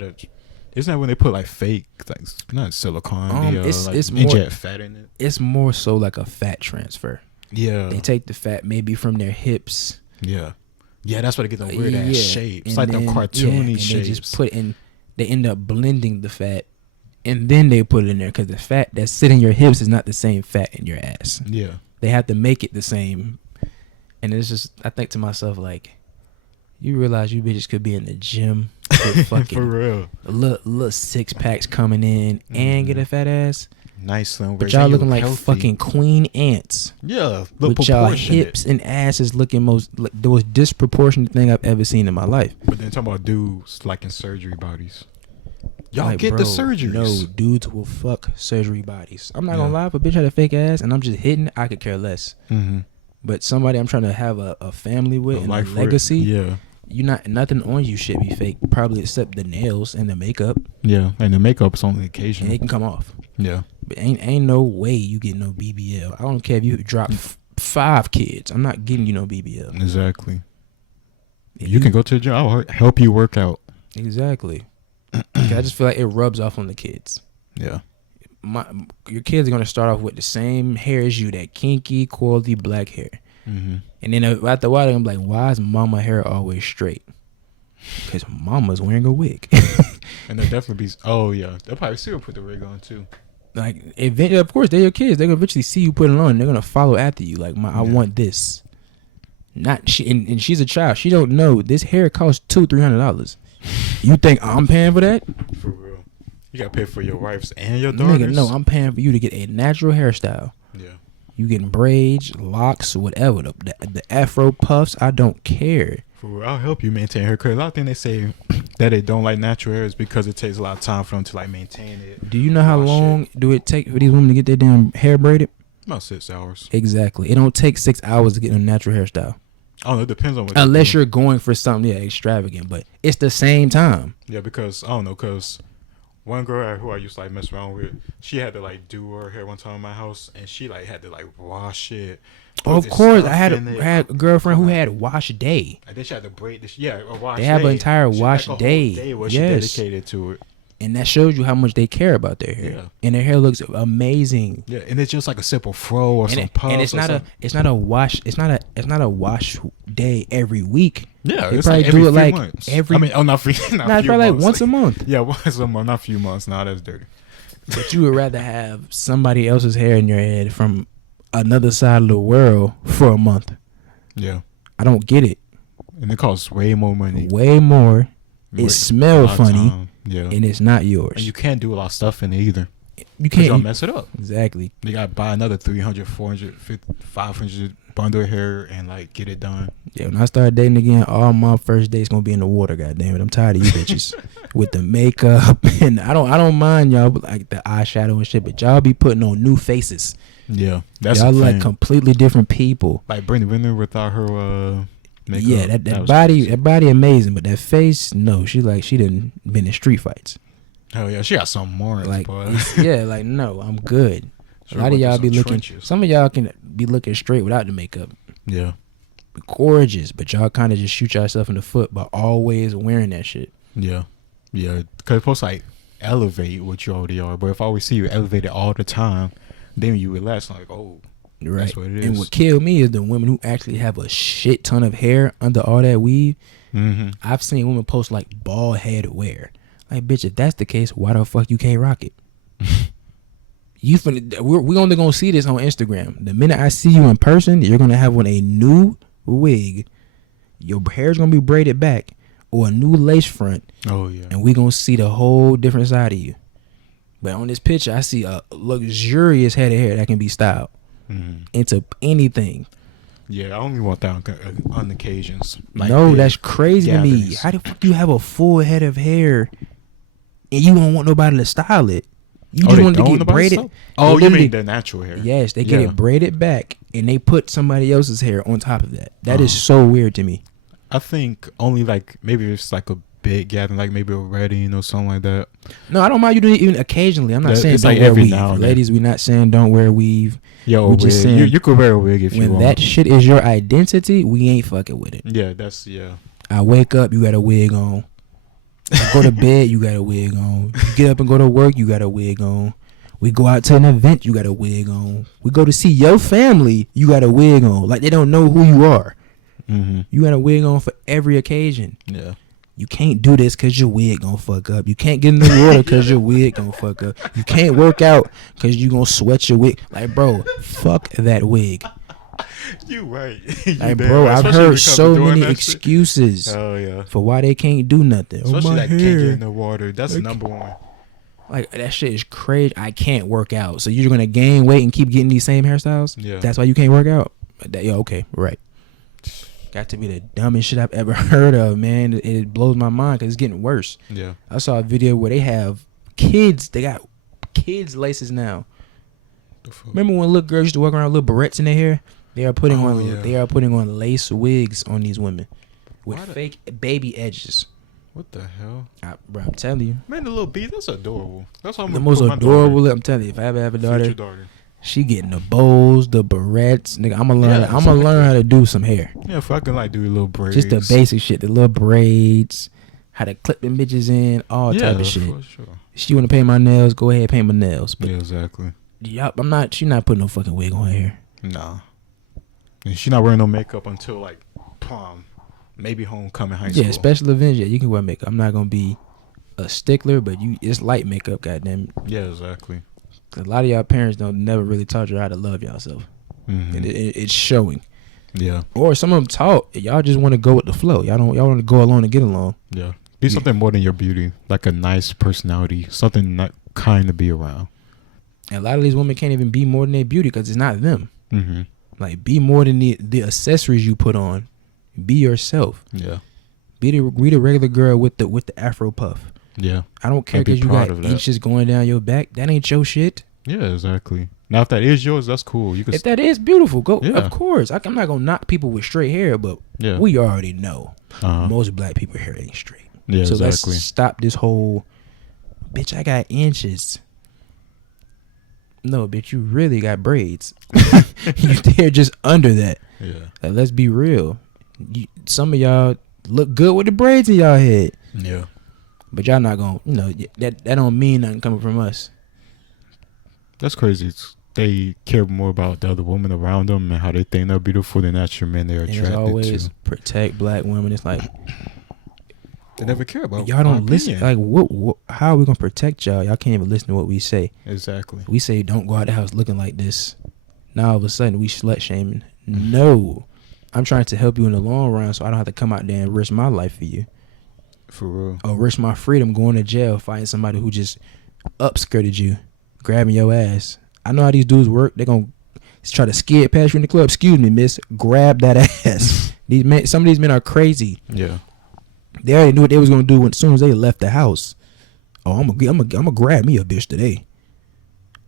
isn't that when they put like fake, like not silicone, It's like more- inject fat in it? It's more so like a fat transfer. Yeah, They take the fat maybe from their hips. yeah, that's why they get the weird ass shapes, and like them then- cartoony and shapes. They just put in. They end up blending the fat, and then they put it in there because the fat that's sitting in your hips is not the same fat in your ass. Yeah, They have to make it the same, and it's just I think to myself like, you realize you bitches could be in the gym with for fucking real. little six packs coming in and get a fat ass, Nice slim but waist, y'all and you looking look like healthy. fucking queen ants. Yeah, look With y'all proportionate. hips and asses looking the most disproportionate thing I've ever seen in my life. But then talking about dudes like in surgery bodies. Y'all Like, get bro, the surgeries. No, dudes will fuck surgery bodies. I'm not gonna Yeah. lie, if a bitch had a fake ass and I'm just hitting, I could care less. Mm-hmm. But somebody I'm trying to have a family with and a legacy, Yeah, you not nothing on you should be fake. Probably except the nails and the makeup, yeah, and the makeup's on the and occasion. it can come off. Yeah, But ain't no way you get no BBL. I don't care if you drop 5 kids. I'm not getting you no BBL. exactly. You can go to the gym. I'll help you work out. Exactly. I just feel like it rubs off on the kids. Yeah. Your kids are gonna start off with the same hair as you, that kinky, quality black hair, Mm-hmm. and then after a while they're gonna be like, "Why is mama hair always straight?" Because mama's wearing a wig. And they'll definitely be. Oh yeah, they'll probably still put the wig on too. Like, eventually, of course, they're your kids. They're gonna eventually see you put it on. They're gonna follow after you. Like, I want this. Not she, and she's a child. She don't know this hair costs $200-$300. You think I'm paying for that? For real, you gotta pay for your wife's and your daughters. Nigga, no, I'm paying for you to get a natural hairstyle. Yeah. You getting braids, locks, whatever. The Afro puffs, I don't care. For real, I'll help you maintain hair. Cause a lot of things they say that they don't like natural hair is because it takes a lot of time for them to like maintain it. Do you know how long do it take for these women to get their damn hair braided? About 6 hours. Exactly. It don't take 6 hours to get a natural hairstyle. Oh, it depends on what. Unless you're going for something extravagant, but it's the same time. Yeah, because I don't know, cause one girl who I used to like mess around with, she had to like do her hair one time in my house, and she like had to like wash it. Of course, I had a girlfriend who had wash day. And then she had to braid this. Yeah, a wash day. They have an entire she wash like a day. Whole day where she Yes. dedicated to it. And that shows you how much they care about their hair. Yeah. And their hair looks amazing. Yeah, and it's just like a simple fro or some puffs. And it's not a wash day every week. Yeah, they it's probably like every do it few like months. every. I mean, oh, not few. Nah, it's probably like once a month. Yeah, once a month, not a few months. Nah, that's dirty. But you would rather have somebody else's hair in your head from another side of the world for a month. Yeah, I don't get it. and it costs way more money. Way more. It smells funny. Yeah, And it's not yours. and you can't do a lot of stuff in it either. You Cause y'all can't. mess it up. Exactly. You gotta buy another 300, 400, 500 bundle of hair and like get it done. Yeah, when I start dating again, all my first dates gonna be in the water. Goddamn it, I'm tired of you bitches with the makeup, and I don't mind y'all but like the eyeshadow and shit, but y'all be putting on new faces. Yeah, that's Y'all the like thing. completely different people. Like Brittany Renner without her makeup. Yeah, that was body, crazy. that body amazing, but that face, no. She done been in street fights. Hell yeah, she got some more. Like, but yeah, like no, I'm good. She A lot of went through y'all some be looking. trenches. Some of y'all can be looking straight without the makeup. Yeah, Gorgeous, but y'all kind of just shoot yourself in the foot by always wearing that shit. yeah, yeah. Cause it's supposed to like elevate what you already are. But if I always see you elevated all the time, then you relax. Like, oh, Right. that's what it is. And what killed me is the women who actually have a shit ton of hair under all that weave. Mm-hmm. I've seen women post like bald head wear. Like, bitch, if that's the case, why the fuck you can't rock it? We're only gonna see this on Instagram. The minute I see you in person, you're gonna have on a new wig. Your hair's gonna be braided back or a new lace front, Oh yeah. and we gonna see the whole different side of you. But on this picture, I see a luxurious head of hair that can be styled Mm-hmm. into anything. Yeah, I only want that on occasions. Like No, big that's crazy to me. gatherings. How the fuck you have a full head of hair and you don't want nobody to style it? You just they want it to don't get about braided. stuff? Oh, They you literally- mean the natural hair? Yes, they get Yeah. it braided back and they put somebody else's hair on top of that. That is so weird to me. I think only like maybe it's like a big gathering, like maybe a wedding or something like that. No, I don't mind you doing it even occasionally. I'm not Yeah, saying it's don't like wear every weave. now and then. Ladies, we're not saying don't wear weave. Yo, We wig. just saying you could wear a wig if you When want. that shit is your identity, we ain't fucking with it. Yeah, that's yeah. I wake up, you got a wig on. I go to bed, you got a wig on. You get up and go to work, you got a wig on. We go out to an event, you got a wig on. We go to see your family, you got a wig on. Like they don't know who you are. Mm-hmm. You got a wig on for every occasion. Yeah. You can't do this because your wig gonna fuck up. You can't get in the water because your wig gonna fuck up. You can't work out because you gonna sweat your wig. Like, bro, fuck that wig. You right. Like, bro, I've heard so many excuses Oh yeah. for why they can't do nothing. Especially my like can't get hair. in the water. That's the number one. Like, that shit is crazy. I can't work out. So you're gonna gain weight and keep getting these same hairstyles? Yeah. That's why you can't work out? Okay, right. Got to be the dumbest shit I've ever heard of, man. It blows my mind because it's getting worse. Yeah. I saw a video where they have kids. They got kids laces now. The fuck? Remember when little girls used to walk around with little barrettes in their hair? They are putting Oh, yeah. They are putting on lace wigs on these women with Why the- fake baby edges. What the hell? Bro, I'm telling you, Man, the little bees, that's adorable. That's what I'm the gonna most put my adorable. I'm telling you, if I ever have a daughter, daughter, future daughter. she getting the bows, the barrettes. Nigga, I'm gonna learn. Yeah, I'm gonna exactly. learn how to do some hair. Yeah, if I can like do a little braids. Just the basic shit, the little braids, how to clip them bitches in, all yeah, type of shit. for sure. She wanna paint my nails, go ahead, paint my nails. But Yeah, exactly. yup, I'm not. She not putting no fucking wig on her hair. Nah. And she not wearing no makeup until like prom, maybe homecoming, high school. Yeah, special events. Yeah, you can wear makeup. I'm not gonna be a stickler, but it's light makeup. Goddamn. Yeah, exactly. 'Cause a lot of y'all parents don't never really taught you how to love yourself, and it's showing. Yeah. Or some of them taught. Y'all just want to go with the flow. Y'all want to go along and get along. Yeah. Be something more than your beauty, like a nice personality, something not kind to be around. And a lot of these women can't even be more than their beauty because it's not them. Mm-hmm. Like, be more than the accessories you put on. Be yourself. Yeah. Be the regular girl with the afro puff. Yeah. I don't care because you got inches going down your back. That ain't your shit. Yeah, exactly. Now, if that is yours, that's cool. You can. If that is beautiful, go. Yeah. Of course, I'm not gonna knock people with straight hair, but we already know most black people hair ain't straight. Yeah, so exactly. Let's stop this whole. Bitch, I got inches. No, bitch, you really got braids. They're just under that. Yeah. Like, let's be real. Some of y'all look good with the braids in y'all head. Yeah. But y'all not gonna, that don't mean nothing coming from us. That's crazy. They care more about the other women around them and how they think they're beautiful than actual men they're attracted always to. Protect black women. It's like they never care about. Y'all don't listen. Like, what? How are we gonna protect y'all? Y'all can't even listen to what we say. Exactly. We say don't go out the house looking like this. Now all of a sudden we slut shaming. No, I'm trying to help you in the long run, so I don't have to come out there and risk my life for you. For real. Or risk my freedom going to jail fighting somebody who just upskirted you, grabbing your ass. I know how these dudes work. They're gonna try to skid past you in the club. Excuse me, miss. Grab that ass. Some of these men are crazy. Yeah. They already knew what they was gonna do as soon as they left the house. Oh, I'm gonna grab me a bitch today.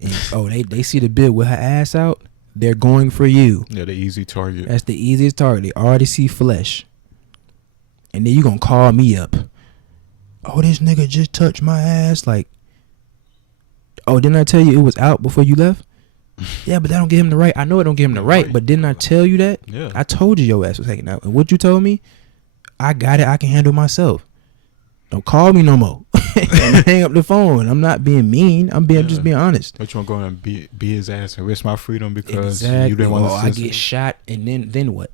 And, they see the bill with her ass out. They're going for you. Yeah, the easy target. That's the easiest target. They already see flesh. And then you gonna call me up. Oh, this nigga just touched my ass. Like, oh, didn't I tell you it was out before you left? Yeah, but that don't give him the right. I know it don't give him the right, but didn't I tell you that? Yeah. I told you your ass was taken out. And what you told me? I got it. I can handle myself. Don't call me no more. Hang up the phone. I'm not being mean. I'm just being honest. But you want to go and be his ass and risk my freedom because exactly. you didn't want to. I get shot and then what?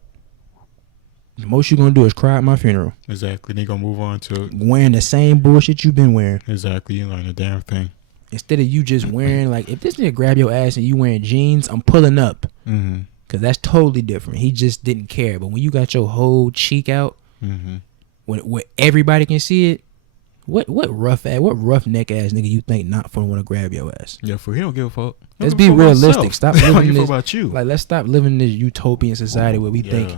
The most you're gonna do is cry at my funeral. Exactly. Then you gonna move on to wearing the same bullshit you've been wearing. Exactly. You learn a damn thing. Instead of you just wearing, like, if this nigga grab your ass and you wearing jeans, I'm pulling up. Mm-hmm. Cause that's totally different. He just didn't care. But when you got your whole cheek out, where everybody can see it, what rough neck ass nigga you think not gonna want to grab your ass? Yeah, for he don't give a fuck. Let's be realistic. Stop living this. About you. Like, let's stop living this utopian society where we think,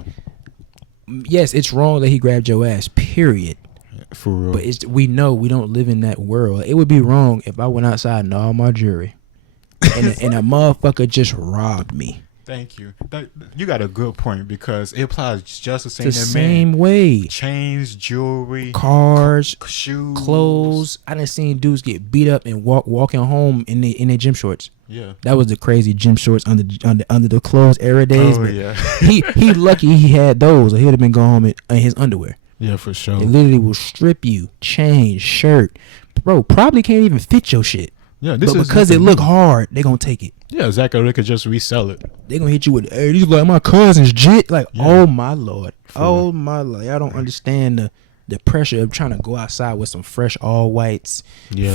yes, it's wrong that he grabbed your ass. Period. For real. But we know we don't live in that world. It would be wrong if I went outside and all my jewelry, and a motherfucker just robbed me. Thank you. You got a good point because it applies just the same. The same way. Chains, jewelry, cars, shoes, clothes. I done seen dudes get beat up and walking home in their gym shorts. Yeah, that was the crazy gym shorts under the clothes era days. Oh but yeah. he lucky he had those, or he'd have been going home in his underwear. Yeah, for sure. They literally will strip you, chain, shirt, bro. Probably can't even fit your shit. Yeah, but because it look hard, they gonna take it. Yeah, exactly. They could just resell it. They gonna hit you with, hey, these like my cousins, jit. Like, oh my lord, my lord. Y'all don't understand the pressure of trying to go outside with some fresh all whites,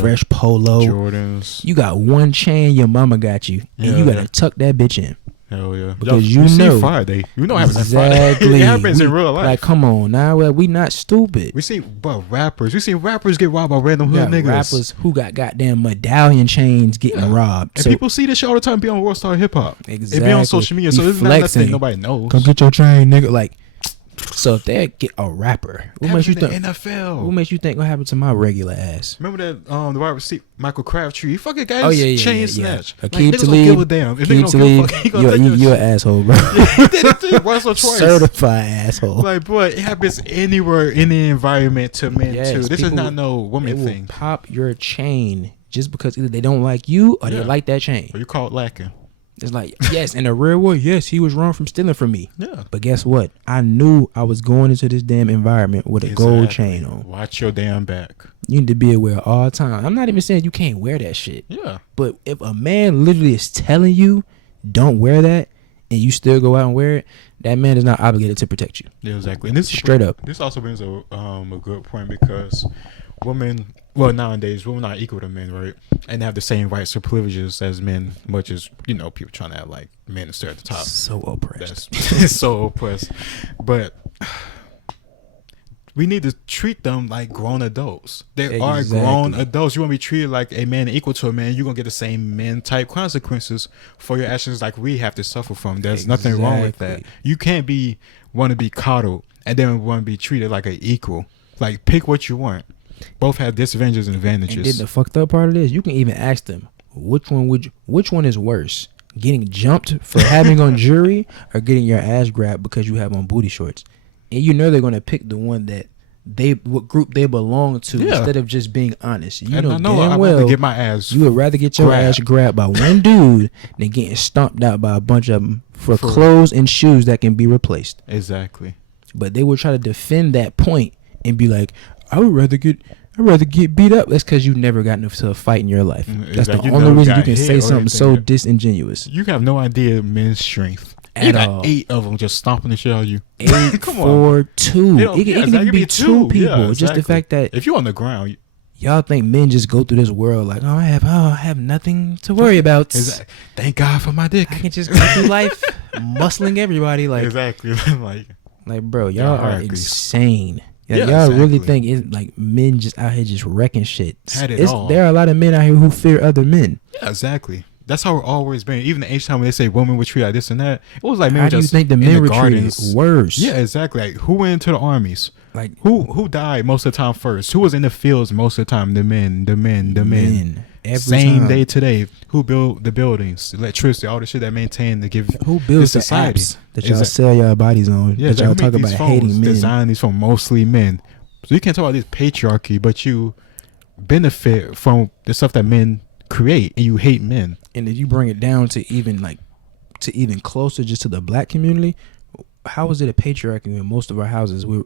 fresh polo, Jordans. You got one chain, your mama got you, and you gotta tuck that bitch in. Hell yeah. Because you know Friday. You know exactly. Friday. It happens in real life. Like, come on now, we not stupid. We see rappers. We see rappers get robbed by random hood niggas. Rappers who got goddamn medallion chains getting robbed. And people see this shit all the time. Be on World Star Hip Hop. Exactly. It be on social media. So it's not nothing nobody knows. Come get your chain, nigga. Like, so if they get a rapper, what makes you think NFL? What makes you think what happened to my regular ass? Remember that the wide receiver Michael Crabtree? He fucking got his chain snatched. Keep to leave. You're an asshole, bro. He did it too once or twice. Certified asshole. Like, boy, it happens anywhere in the environment to men too. This is not no woman thing. Pop your chain just because either they don't like you or they like that chain. Or you call it lacking. It's like, yes, in the real world, yes, he was wrong from stealing from me. Yeah. But guess what? I knew I was going into this damn environment with a gold chain on. Watch your damn back. You need to be aware all the time. I'm not even saying you can't wear that shit. Yeah. But if a man literally is telling you, don't wear that, and you still go out and wear it, that man is not obligated to protect you. Yeah, exactly. And this straight up. This also brings a good point because women well, nowadays we're not equal to men, right? And have the same rights or privileges as men, much as people trying to have like men to stay at the top. So oppressed. That's so oppressed. But we need to treat them like grown adults. They are grown adults. You want to be treated like a man equal to a man. You're going to get the same men type consequences for your actions like we have to suffer from. There's nothing wrong with that. You can't want to be coddled and then want to be treated like an equal. Like, pick what you want. Both have disadvantages and advantages. And then the fucked up part of this, you can even ask them, which one is worse? Getting jumped for having on jury or getting your ass grabbed because you have on booty shorts? And you know they're going to pick the one that what group they belong to instead of just being honest. You know damn well get my ass you would rather get your ass grabbed by one dude than getting stomped out by a bunch of them for clothes and shoes that can be replaced. Exactly. But they will try to defend that point and be like, I'd rather get beat up. That's because you never gotten into a fight in your life. That's the only reason you can say something so disingenuous. You have no idea men's strength. You got 8 of them just stomping the shit out of you. 8 Come 4 on. 2. It can even be 2 people. Yeah, exactly. Just the fact that if you're on the ground, y'all think men just go through this world like, I have nothing to worry about. Thank God for my dick. I can just go through life muscling everybody like exactly. like bro, y'all are insane. Y'all really think it's like men just out here just wrecking shit. There are a lot of men out here who fear other men. Yeah, exactly. That's how we're always been. Even the H time when they say women were treated like this and that, it was like men how do you think the men were treated worse? Yeah, exactly. Like who went into the armies? Like who died most of the time first? Who was in the fields most of the time? The men. Every same time. Day today. Who built the buildings, electricity, all the shit that maintain to give who builds the society apps that y'all sell y'all bodies on? Yeah, that y'all talk about hating men. Design these from mostly men. So you can't talk about this patriarchy, but you benefit from the stuff that men create, and you hate men. And if you bring it down to even closer just to the black community, how is it a patriarchy when most of our houses we're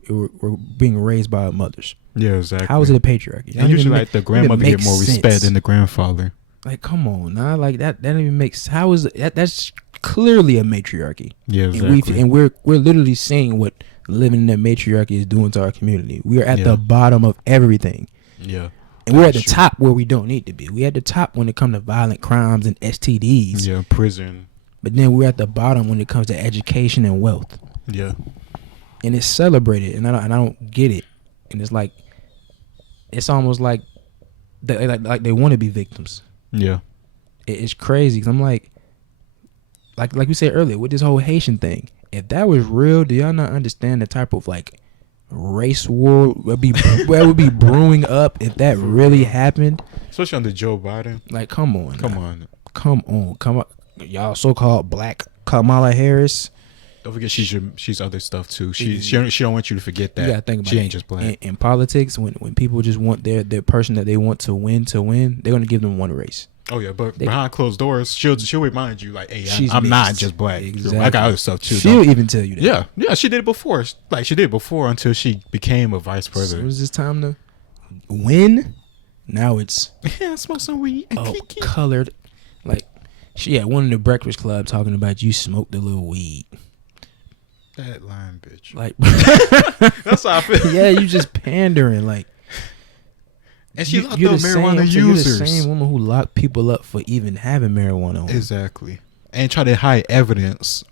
being raised by our mothers? Yeah, exactly. How is it a patriarchy? And usually like the grandmother get more respect than the grandfather. Like, come on, nah, like that don't even makes. How is it? That's clearly a matriarchy. Yeah, exactly. And we're literally seeing what living in that matriarchy is doing to our community. We are at the bottom of everything. Yeah. And we're at the top where we don't need to be. We're at the top when it comes to violent crimes and STDs. Yeah, prison. But then we're at the bottom when it comes to education and wealth. Yeah. And it's celebrated, and I don't get it. And it's like, it's almost like they want to be victims. Yeah. It's crazy because I'm like we said earlier with this whole Haitian thing. If that was real, do y'all not understand the type of like race war would be brewing up if that really happened? Especially under Joe Biden. Like, come on, y'all so-called black Kamala Harris. Don't forget she's other stuff too. She don't want you to forget that. You gotta think about she ain't just black. In politics, when people just want their person that they want to win, they're gonna give them one race. Oh yeah, but behind closed doors, she'll remind you like, hey, I'm not just black. Exactly. I got other stuff too. She'll even tell you that. Yeah, she did it before. Like she did it before until she became a vice president. So was this time to win? Now it's smoke some weed. Colored. Like she had one in the Breakfast Club talking about you smoked a little weed. That line, bitch. Like that's how I feel. Yeah, you just pandering like. And she locked up marijuana users. You're the same woman who locked people up for even having marijuana on. Exactly. And try to hide evidence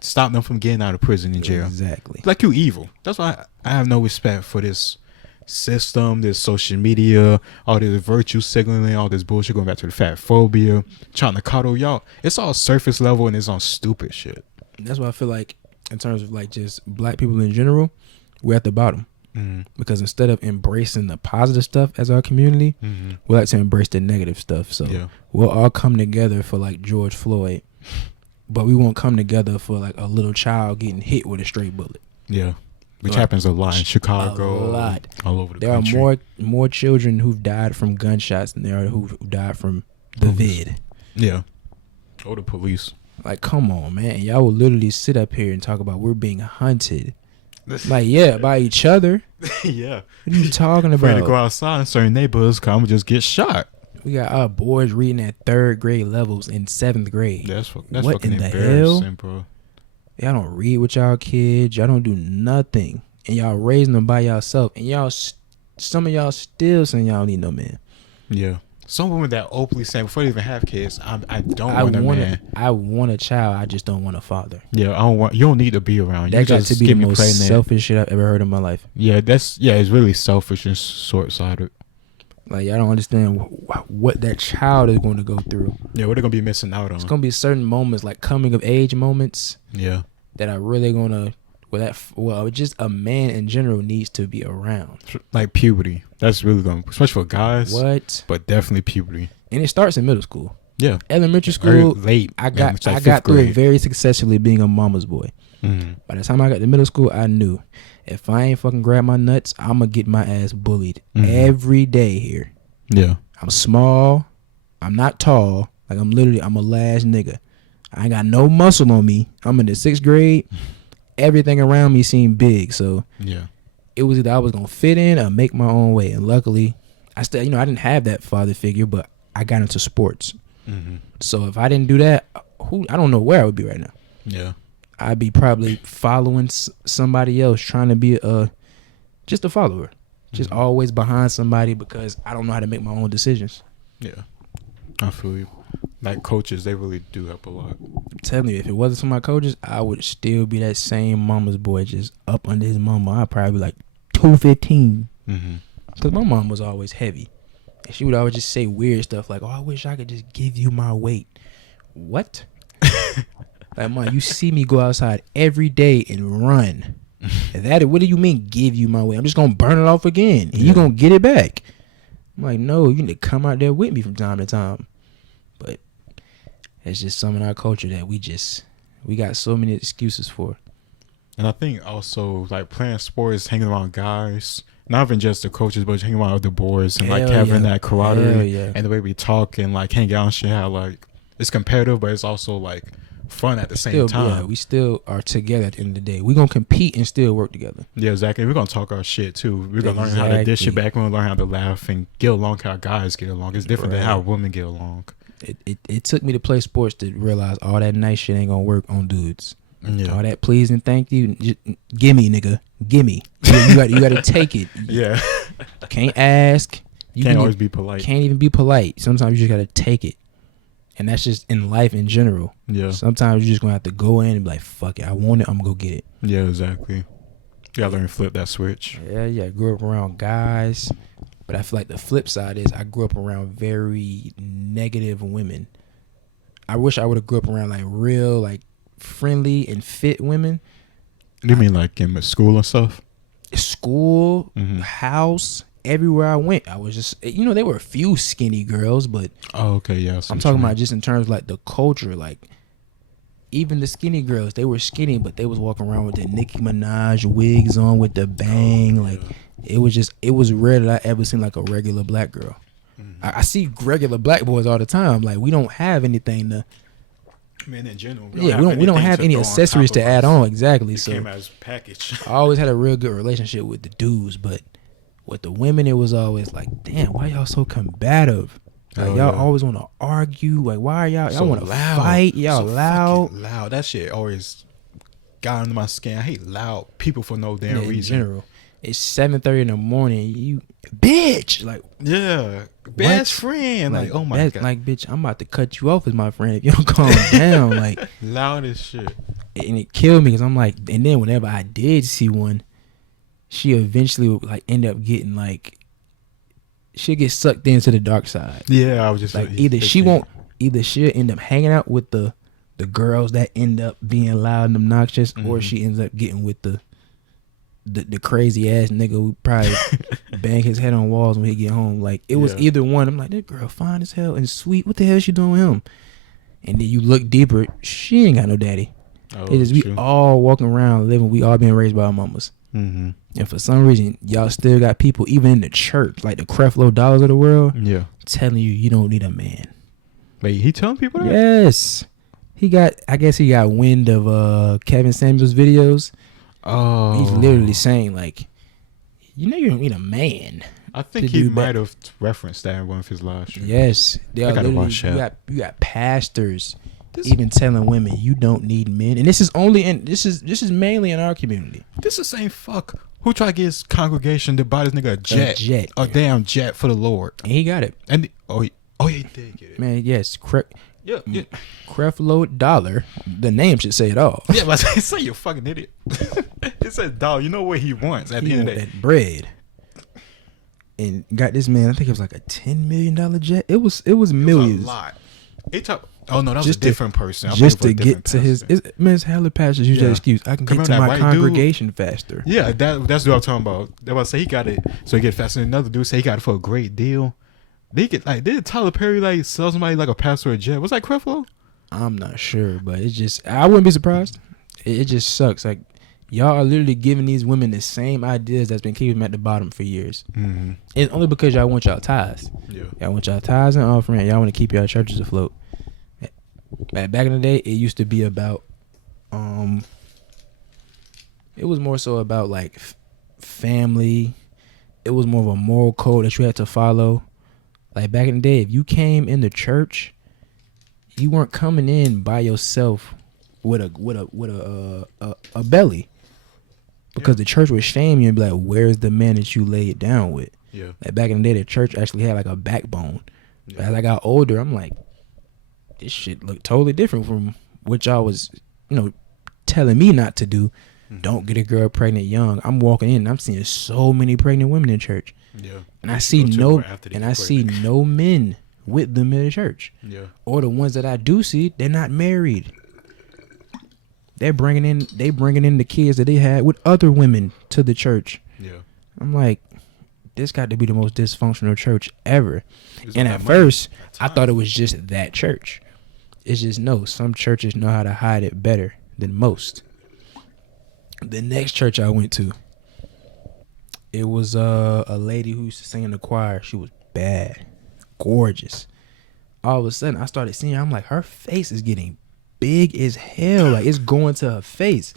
stop them from getting out of prison and jail. Exactly. Like you evil. That's why I have no respect for this system, this social media, all this virtue signaling, all this bullshit going back to the fat phobia, trying to coddle y'all. It's all surface level and it's on stupid shit. That's why I feel like in terms of like just black people in general, we're at the bottom. Mm-hmm. Because instead of embracing the positive stuff as our community, we like to embrace the negative stuff. So we'll all come together for like George Floyd, but we won't come together for like a little child getting hit with a stray bullet. Yeah, which happens a lot in Chicago, all over the country. There are more children who've died from gunshots than there are who died from the vid. Yeah, or the police. Like, come on, man. Y'all will literally sit up here and talk about we're being hunted. Like, yeah, by each other. Yeah. What are you talking about? Afraid to go outside in certain neighborhoods because I'm going to just get shot. We got our boys reading at 3rd grade levels in 7th grade. That's what fucking in the embarrassing, hell? bro. Y'all don't read with y'all kids. Y'all don't do nothing. And y'all raising them by yourself. And y'all some of y'all still saying y'all don't need no man. Yeah. Some women that openly say before they even have kids, I don't want a man. I want a child. I just don't want a father. Yeah, I don't want. You don't need to be around. That You got just to be the get me most pregnant. selfish shit I've ever heard in my life. Yeah, it's really selfish and short-sighted. Like, I don't understand what that child is going to go through. Yeah, what they're gonna be missing out on. It's gonna be certain moments, like coming of age moments, Yeah. that are really gonna. Just a man in general needs to be around. Like puberty. That's really going to, especially for guys. What? But definitely puberty. And it starts in middle school. Yeah. Elementary school, late. I man. got It's like I got fifth through it grade. very successfully being a mama's boy. Mhm. By the time I got to middle school, I knew if I ain't fucking grab my nuts, I'm gonna get my ass bullied every day here. Yeah. I'm small. I'm not tall. Like, I'm a last nigga. I ain't got no muscle on me. I'm in the 6th grade. Everything around me seemed big, so Yeah. it was either I was gonna fit in or make my own way. And luckily, I still, I didn't have that father figure, but I got into sports. Mm-hmm. So if I didn't do that, I don't know where I would be right now. Yeah. I'd be probably following somebody else, trying to be just a follower, just always behind somebody because I don't know how to make my own decisions. Yeah. I feel you. Like coaches, they really do help a lot. I'm telling you, if it wasn't for my coaches, I would still be that same mama's boy, just up under his mama. I'd probably be like 215. Mm-hmm. Because my mom was always heavy. And she would always just say weird stuff like, oh, I wish I could just give you my weight. What? Like, Mom, you see me go outside every day and run. What do you mean give you my weight? I'm just going to burn it off again. And you're going to get it back. I'm like, no, you need to come out there with me from time to time. But it's just some in our culture that we got so many excuses for. And I think also like playing sports, hanging around guys, not even just the coaches, but hanging around other boys and like Hell having yeah. that camaraderie Hell yeah. and the way we talk and like hang out and shit. How like it's competitive, but it's also like fun at the same time. Yeah, we still are together at the end of the day. We're going to compete and still work together. Yeah, exactly. We're gonna talk our shit too. We're gonna learn how to dish it back. We're gonna learn how to laugh and get along. How guys get along. It's different than how women get along. It took me to play sports to realize all that nice shit ain't gonna work on dudes. Yeah. All that please and thank you, just, gimme, nigga, gimme. You got to take it. Yeah. Can't ask. You Can't always be polite. Can't even be polite. Sometimes you just gotta take it, and that's just in life in general. Yeah. Sometimes you're just gonna have to go in and be like, fuck it, I want it, I'm gonna go get it. Yeah, exactly. You gotta learn to flip that switch. Yeah. I grew up around guys, but I feel like the flip side is I grew up around very negative women. I wish I would have grew up around like real, like friendly and fit women. You mean like in school and stuff? School, Mhm. house, everywhere I went, I was just, there were a few skinny girls, but Oh, okay, yeah. I'm talking about just in terms of like the culture, like even the skinny girls, they were skinny, but they was walking around with the Nicki Minaj wigs on with the bang. Like it was rare that I ever seen like a regular black girl. I see regular black boys all the time. Like we don't have anything to. Men in general. We don't have any accessories to add on. Exactly. It So came as package. I always had a real good relationship with the dudes, but with the women, it was always like, damn, why y'all so combative? Like y'all always want to argue. Like why are y'all want to fight? Y'all so loud. Loud. That shit always got under my skin. I hate loud people for no damn In reason. general, it's 7:30 in the morning. You bitch, like Yeah, best friend. Like oh my god, like bitch, I'm about to cut you off as my friend if you don't calm down. Like, loud as shit. and it killed me because I'm like, and then whenever I did see one, she eventually would like end up getting like, she'll get sucked into the dark side. Yeah, I was just Like either she'll end up hanging out with the girls that end up being loud and obnoxious, or she ends up getting with the crazy ass nigga who probably bang his head on walls when he get home. Like it was either one. I'm like, that girl fine as hell and sweet. What the hell she doing with him? And then you look deeper, she ain't got no daddy. Oh, It is we all walking around living. We all being raised by our mamas. Mm-hmm. And for some reason, y'all still got people, even in the church, like the Creflo Dollars of the world, Yeah. telling you don't need a man. Wait, he telling people that? Yes. I guess he got wind of Kevin Samuels videos. Oh. He's literally saying like, you don't need a man. I think to he do might have referenced that in one of his live streams. Yes. They I are gotta literally, watch that. you got pastors even telling women you don't need men, and this is mainly in our community. This is the same fuck who tried to get his congregation to buy this nigga a damn jet for the Lord, and he got it. And he did get it, man. Yes, yeah. Creflo Dollar. The name should say it all. Yeah, but I say you fucking idiot. It says dollar. You know what he wants at the end of the day. That bread. And got this man. I think it was like a $10 million jet. It was millions. A lot. Oh no, that was a different person. Just to get to his, it's hella pastors use that excuse. I can get to my congregation faster. Yeah, that's what I'm talking about. They about to say he got it, so he get faster. Another dude say he got it for a great deal. Did Tyler Perry sell somebody like a pastor a jet? Was that Creflo? I'm not sure, but it's just, I wouldn't be surprised. It just sucks. Like, y'all are literally giving these women the same ideas that's been keeping them at the bottom for years. Mm-hmm. It's only because y'all want y'all tithes. Yeah. Y'all want y'all tithes and offering. Y'all want to keep y'all churches afloat. Back in the day, it used to be about, it was more so about like family. It was more of a moral code that you had to follow. Like back in the day, if you came in the church, you weren't coming in by yourself with a belly, because the church would shame you and be like, "Where's the man that you lay it down with?" Yeah. Like back in the day, the church actually had like a backbone. Yeah. As I got older, I'm like, this shit looked totally different from what y'all was, telling me not to do. Mm-hmm. Don't get a girl pregnant young. I'm walking in and I'm seeing so many pregnant women in church. Yeah. And I see no men with them in the church. Yeah. Or the ones that I do see, they're not married. They bringing in the kids that they had with other women to the church. Yeah. I'm like, this got to be the most dysfunctional church ever. And at first, I thought it was just that church. It's just, no, some churches know how to hide it better than most. The next church I went to, it was a lady who used to sing in the choir. She was bad, gorgeous. All of a sudden, I started seeing her. I'm like, her face is getting big as hell. Like, it's going to her face.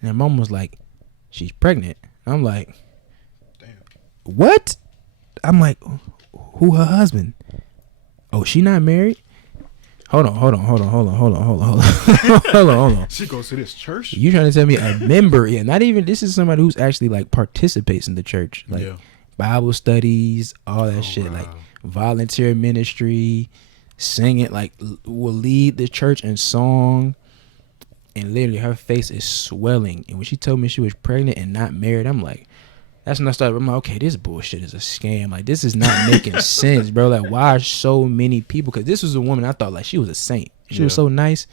And her mom was like, she's pregnant. I'm like, damn. What? I'm like, who her husband? Oh, she not married? Hold on. She goes to this church? You trying to tell me a member? Yeah, not even, this is somebody who's actually like participates in the church. Like Bible studies, all that shit. Wow. Like volunteer ministry, singing, like will lead the church in song. And literally her face is swelling. And when she told me she was pregnant and not married, I'm like, that's when I started, I'm like, okay, this bullshit is a scam. Like, this is not making sense, bro. Like, why are so many people? Because this was a woman I thought, like, she was a saint. She was so nice.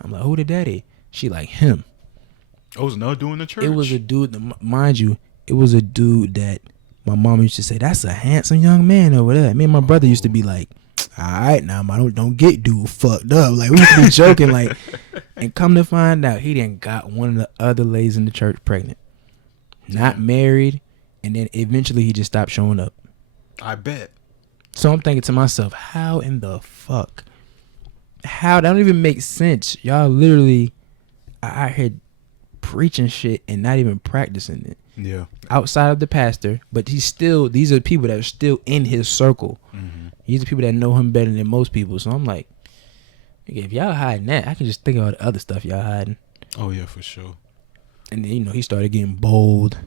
I'm like, who the daddy? She like, him. Oh, it was another dude in the church? It was a dude, mind you, it was a dude that my mom used to say, that's a handsome young man over there. Me and my brother used to be like, all right, now, don't get dude fucked up. Like, we used to be joking, like, and come to find out, he done got one of the other ladies in the church pregnant. Not married, and then eventually he just stopped showing up. I bet. So I'm thinking to myself, how in the fuck? How? That don't even make sense. Y'all literally are out here preaching shit and not even practicing it. Yeah. Outside of the pastor, but these are people that are still in his circle. Mm-hmm. These are people that know him better than most people. So I'm like, if y'all hiding that, I can just think of all the other stuff y'all hiding. Oh yeah, for sure. And then, he started getting bold.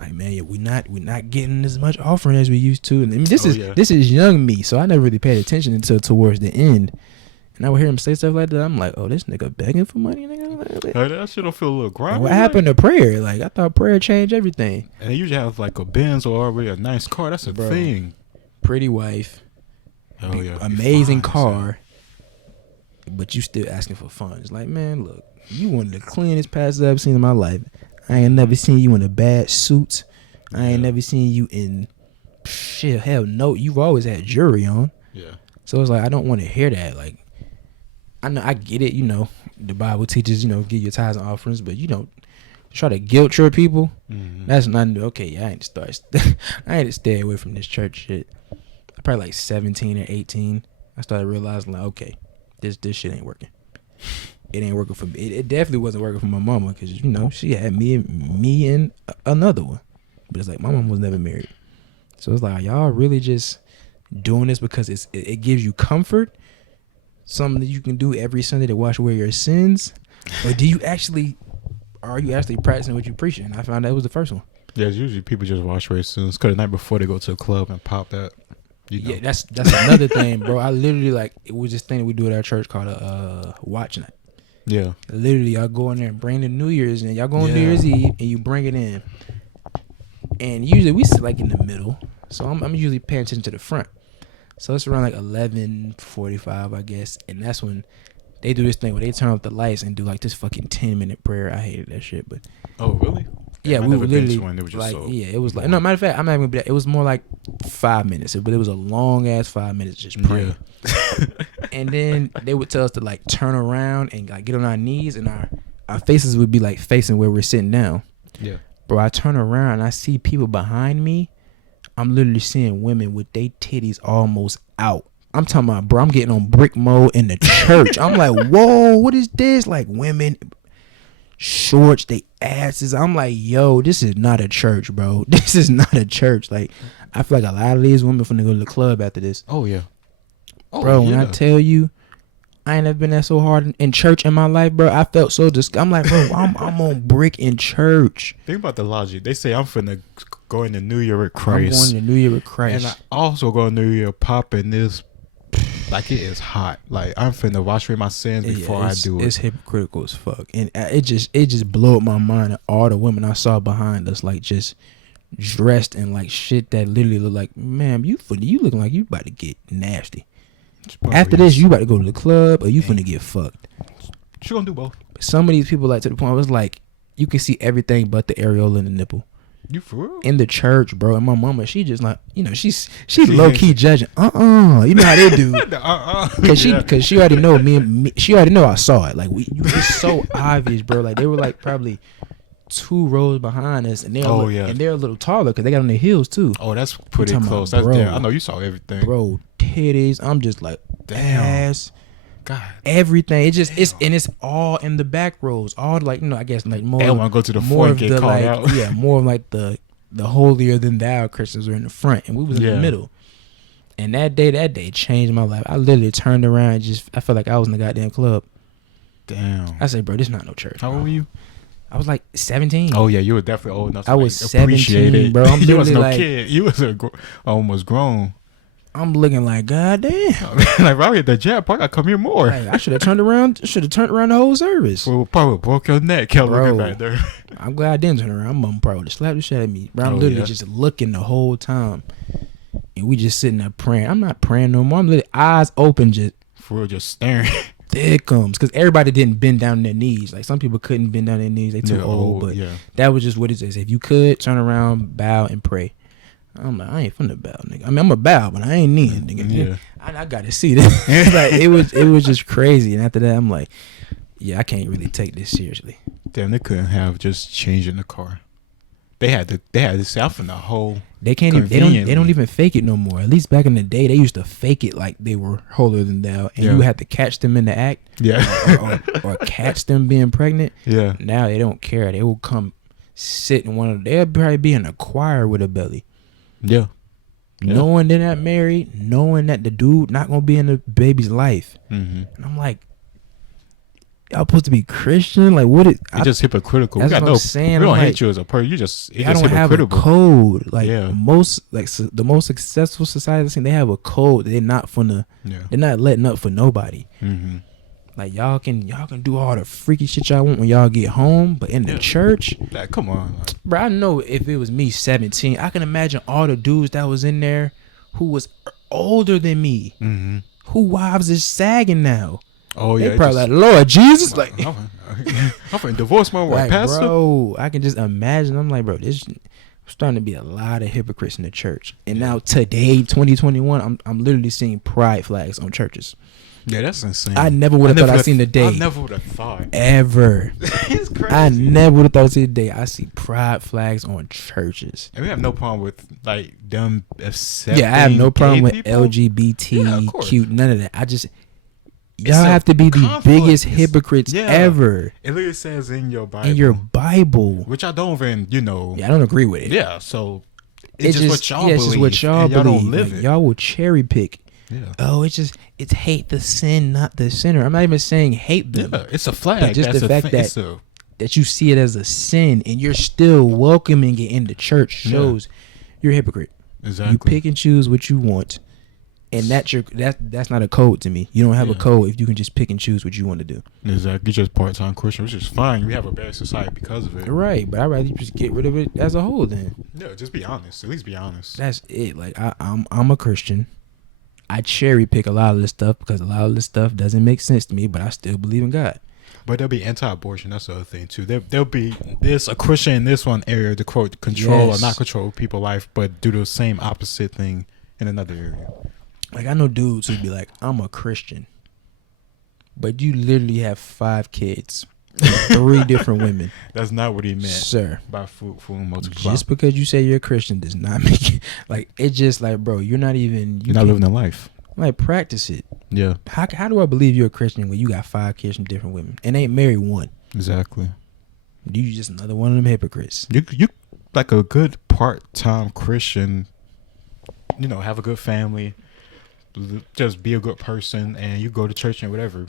Like, man, we're not getting as much offering as we used to. And I mean, this is young me, so I never really paid attention until towards the end. And I would hear him say stuff like that. I'm like, oh, this nigga begging for money, nigga. Hey, that shit don't feel a little grimy. What happened to prayer? Like, I thought prayer changed everything. And they usually have like a Benz or already a nice car. That's a thing. Pretty wife. Oh yeah. Amazing car. But you still asking for funds. Like, man, look. You one of the cleanest pastors I've ever seen in my life. I ain't never seen you in a bad suit. I ain't never seen you in shit. Hell no. You've always had jewelry on. Yeah. So it's like, I don't want to hear that. Like, I know, I get it. The Bible teaches, give your tithes and offerings, but you don't try to guilt trip people. Mm-hmm. That's not okay. I ain't to stay away from this church shit. I'm probably like 17 or 18. I started realizing like, okay, this shit ain't working. It ain't working for me. It definitely wasn't working for my mama because, she had me and another one. But it's like, my mom was never married. So it's like, y'all really just doing this because it gives you comfort? something that you can do every Sunday to wash away your sins, or are you actually practicing what you preaching? I found that was the first one. Yeah, it's usually people just wash away sins because the night before they go to a club and pop that. You know. Yeah, that's another thing, bro. I literally it was this thing that we do at our church called a watch night. Yeah. Literally, y'all go in there and bring the New Year's in. Y'all go on New Year's Eve and you bring it in. And usually we sit like in the middle, so I'm usually paying attention to the front. So it's around like 11:45, I guess, and that's when they do this thing where they turn off the lights and do like this fucking 10-minute prayer. I hated that shit, but oh really? yeah, I we were literally one. It was just like, so yeah, it was like no matter of fact, I'm not even. It was more like 5 minutes, but it was a long ass 5 minutes just praying. Yeah. And then they would tell us to like turn around and like get on our knees, and our faces would be like facing where we're sitting down. Yeah. Bro, I turn around and I see people behind me. I'm literally seeing women with their titties almost out. I'm talking about, bro, I'm getting on brick mode in the church. I'm like, whoa, what is this? Like women, shorts, they asses. I'm like, yo, this is not a church, bro. This is not a church. Like, I feel like a lot of these women finna go to the club after this. Oh, yeah. Oh, bro, yeah. when I tell you, I ain't never been that so hard in church in my life, bro. I felt so I'm like, bro, I'm on brick in church. Think about the logic. They say I'm finna go in the New Year with Christ. I'm going to New Year with Christ. And I also go in New Year popping this like it is hot. Like I'm finna wash away my sins before I do it. It's hypocritical as fuck. And it just blew up my mind at all the women I saw behind us, like just dressed in like shit that literally looked like, man, you looking like you about to get nasty. After this, you about to go to the club or you finna get fucked. She gonna do both. Some of these people, like to the point, it was like you can see everything but the areola and the nipple. You for real? In the church, bro. And my mama, she just like, you know, she's low key judging. You know how they do. Cause she already know me. She already know I saw it. Like it's so obvious, bro. Like they were like probably 2 rows behind us, and they're and they're a little taller because they got on their heels too. Oh, that's pretty close. That's there. I know you saw everything, bro. Titties. I'm just like, damn. Ass. God, everything. It's all in the back rows. All like, you know, I guess like more. They want to go to the front and get called out. Yeah, more of like the holier than thou Christians were in the front, and we was in the middle. And that day changed my life. I literally turned around and I felt like I was in the goddamn club. Damn. I said, bro, this not no church. How old were you? I was like 17. Oh yeah, you were definitely old enough to I was 17, bro. I'm you was no like, kid. You was almost grown. I'm looking like, God damn. Like, bro, I hit the jab. I gotta come here more. Hey, I should have turned around. The whole service. Well, probably broke your neck. Kept looking back there. I'm glad I didn't turn around. I'm probably would have slapped the shit at me. Bro, I'm literally just looking the whole time. And we just sitting there praying. I'm not praying no more. I'm literally eyes open, just for real, just staring. There it comes. Because everybody didn't bend down their knees. Like some people couldn't bend down their knees. They too old. But that was just what it is. If you could, turn around, bow, and pray. I'm like, I ain't finna bow, nigga. I mean, I'm a bow, but I ain't kneeling, nigga. Yeah. I gotta see that. Like it was just crazy. And after that, I'm like, yeah, I can't really take this seriously. Damn, they couldn't have just changed in the car. They had to south in the whole. They can't even. They don't even fake it no more. At least back in the day, they used to fake it like they were holier than thou, and you had to catch them in the act. Yeah. or catch them being pregnant. Yeah. Now they don't care. They will come sit in one of. They'll probably be in a choir with a belly. Yeah. Knowing they're not married, knowing that the dude not gonna be in the baby's life, and I'm like, y'all supposed to be Christian? Like, what? It's just hypocritical. That's what I'm saying. We don't hate you as a person. You just I don't have a code. Like the most successful society, they have a code. They're not they're not letting up for nobody. Mm-hmm. Like y'all can do all the freaky shit y'all want when y'all get home, but in the church, like, come on, bro. I know if it was me, 17, I can imagine all the dudes that was in there who was older than me, who wives is sagging now. Oh yeah, they probably like, Lord Jesus, like I'm gonna divorce my wife, like, pastor. Bro, I can just imagine. I'm like, bro, this starting to be a lot of hypocrites in the church, and now today, 2021, I'm literally seeing pride flags on churches. Yeah, that's insane. I never would have thought I'd seen the day. I never would have thought. Ever. It's crazy. I never would have thought I'd see the day. I see pride flags on churches. And we have no problem with, like, them accepting. Yeah, I have no problem with people. LGBTQ, none of that. I just, y'all have to be the biggest hypocrites ever. It literally says in your Bible. In your Bible. Which I don't even, Yeah, I don't agree with it. Yeah, so it's just what y'all believe. It's just what y'all believe. Don't live it. Y'all will cherry pick Yeah. Oh, it's hate the sin, not the sinner. I'm not even saying hate them. Yeah, it's a flag. But just That's the a fact thing. It's that you see it as a sin and you're still welcoming it in the church shows you're a hypocrite. Exactly. You pick and choose what you want, and that's not a code to me. You don't have a code if you can just pick and choose what you want to do. Exactly. You're just part-time Christian, which is fine. We have a bad society because of it. Right, but I'd rather you just get rid of it as a whole then. Yeah, just be honest. At least be honest. That's it. Like I'm a Christian. I cherry pick a lot of this stuff because a lot of this stuff doesn't make sense to me, but I still believe in God. But there'll be anti-abortion. That's the other thing too. There'll be a Christian in this one area to quote control or not control people's life, but do the same opposite thing in another area. Like I know dudes who'd be like, I'm a Christian, but you literally have 5 kids, 3 different women. That's not what he meant, sir. By food multiply. Just because you say you're a Christian does not make it like it's just like, bro, you're not even. You're not living a life. Like practice it. Yeah. How do I believe you're a Christian when you got 5 kids from different women and ain't married one? Exactly. You just another one of them hypocrites. You like a good part-time Christian. You know, have a good family, just be a good person, and you go to church and whatever,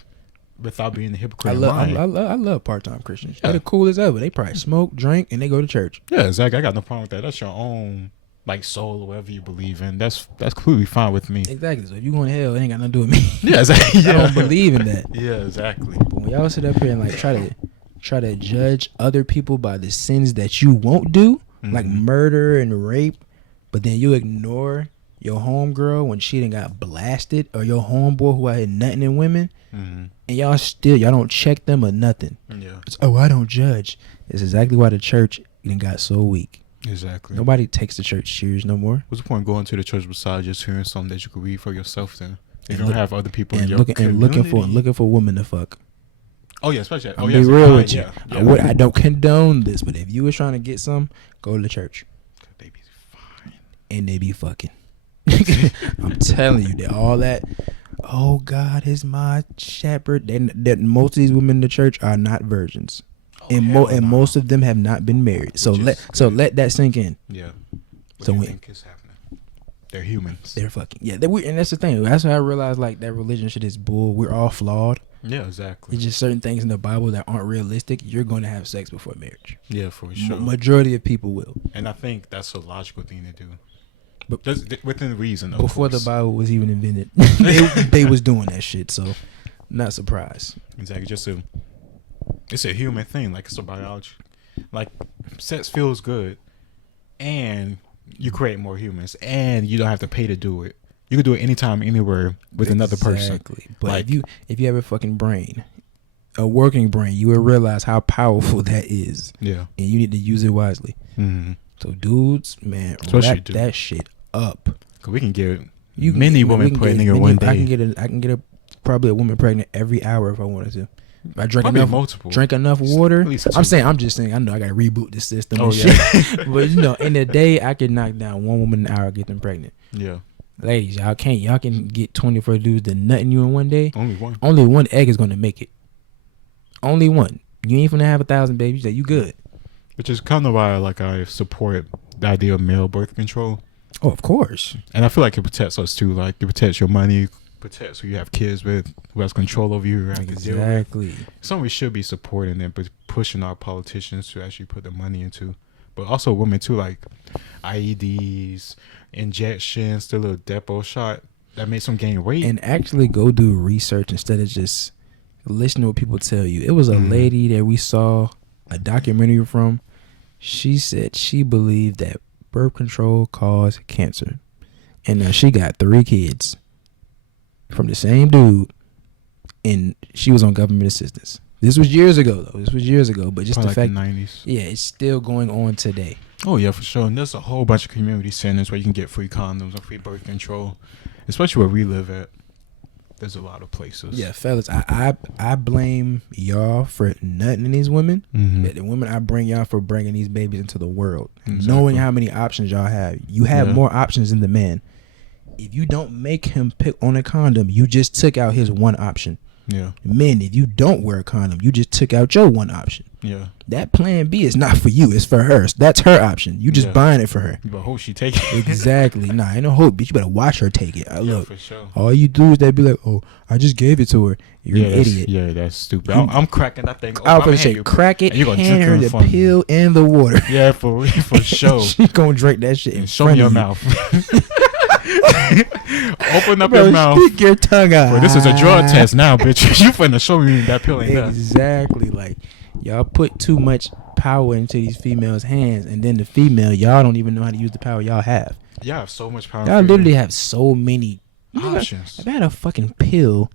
without being a hypocrite. I love part-time Christians. They're the cool as ever. They probably smoke, drink, and they go to church. Yeah, exactly. I got no problem with that. That's your own like soul or whatever you believe in. That's completely fine with me. Exactly. So if you going to hell, it ain't got nothing to do with me. Yeah, exactly. I don't believe in that. Yeah, exactly. But when y'all sit up here and like try to judge other people by the sins that you won't do, like murder and rape, but then you ignore your homegirl when she done got blasted, or your homeboy who had nothing in women, and y'all don't check them or nothing. Yeah. I don't judge. It's exactly why the church done got so weak. Exactly. Nobody takes the church serious no more. What's the point of going to the church besides just hearing something that you could read for yourself? Then if you don't have other people in your community. looking for women to fuck. Oh yeah, especially. I'll be real with you. Yeah. I don't condone this, but if you was trying to get some, go to the church. They be fine. And they be fucking. I'm telling you, that all that. Oh, God is my shepherd. That most of these women in the church are not virgins, and most of them have not been married. So let that sink in. Yeah. What so do you think is happening? They're humans. They're fucking and that's the thing. That's how I realized like that religion shit is bull. We're all flawed. Yeah, exactly. It's just certain things in the Bible that aren't realistic. You're going to have sex before marriage. Yeah, for sure. Majority of people will. And I think that's a logical thing to do. But within reason. Before the Bible was even invented, they was doing that shit. So, not surprised. Exactly. It's a human thing. Like it's a biology. Like sex feels good, and you create more humans, and you don't have to pay to do it. You can do it anytime, anywhere with another person. Exactly. But like, if you have a fucking brain, a working brain, you will realize how powerful that is. Yeah. And you need to use it wisely. Mm-hmm. So dudes, man, wrap that shit up. Cause we can get many women pregnant in one day. I can get probably a woman pregnant every hour if I wanted to. If I drink enough water. I'm just saying. I know I gotta reboot the system. Oh yeah. But in a day I can knock down one woman an hour, get them pregnant. Yeah. Ladies, y'all can get 24 dudes to nutting you in one day. Only one egg is gonna make it. Only one. You ain't gonna have 1,000 babies. You good. Which is kind of why I support the idea of male birth control. Oh, of course. And I feel like it protects us too. Like it protects your money, protects who you have kids with, who has control over you. Exactly. Something we should be supporting and pushing our politicians to actually put the money into. But also women too, like IEDs, injections, the little depot shot that makes them gain weight. And actually go do research instead of just listen to what people tell you. It was a lady that we saw a documentary from. She said she believed that birth control caused cancer. And now she got 3 kids from the same dude, and she was on government assistance. This was years ago, though. But just probably the fact, the 90s. Yeah, it's still going on today. Oh yeah, for sure. And there's a whole bunch of community centers where you can get free condoms and free birth control, especially where we live at. There's a lot of places. Yeah, fellas, I blame y'all for nutting these women. Mm-hmm. The women, I bring y'all for bringing these babies into the world. Exactly. Knowing how many options y'all have. You have more options than the man. If you don't make him pick on a condom, you just took out his one option. Yeah. Men, if you don't wear a condom, you just took out your one option. Yeah. That plan B is not for you. It's for her. That's her option. You just Yeah. buying it for her. But hope she take it. Exactly. Nah, ain't no hope, bitch. You better watch her take it. Yeah, Look, for sure. all you do is that be like, oh, I just gave it to her. You're an idiot. Yeah, that's stupid. I'm cracking that thing. I was I'ma gonna hand say, you- crack it, and you gonna hand drink her it in the front of me. pill and the water. Yeah, for sure. She gonna drink that shit in And show front me your of you. mouth. Open up Bro, your mouth. stick your tongue out. Bro, this is a drug test now, bitch. You finna show me that pill ain't that. Exactly. Like, y'all put too much power into these females' hands, and then the female, y'all don't even know how to use the power y'all have. Y'all have so much power. Y'all literally have so many options. If I had a fucking pill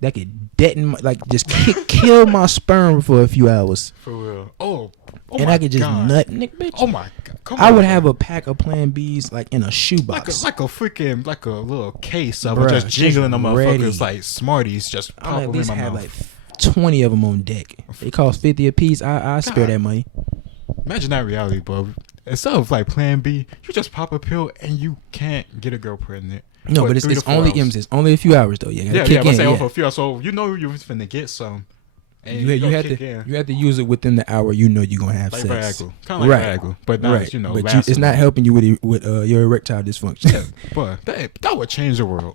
that could detonate, like, just kill my sperm for a few hours, For real. Oh and my I could just God. nut, Nick, bitch. Oh my God. Come I on, would bro. have a pack of Plan Bs like in a shoebox. like a freaking like a little case of Bruh, it, just jingling them just ready. motherfuckers like Smarties, just I'll pop at them in least my have mouth. like 20 of them on deck. They cost 50 a piece. I spare God. that money. Imagine that reality, bro. Instead of like Plan B, you just pop a pill and you can't get a girl pregnant. No, for but it's 3 to 4 only hours. it's only a few hours though. You gotta Yeah, kick but in. say Yeah. over a few hours, so you know you're finna get some. And You gonna have kick to in. you have to use it within the hour. You know you're gonna have Like sex. Viagra, kind of like Viagra, but not right. you know. But lasting it's not long. helping you with your erectile dysfunction. Yeah, but that would change the world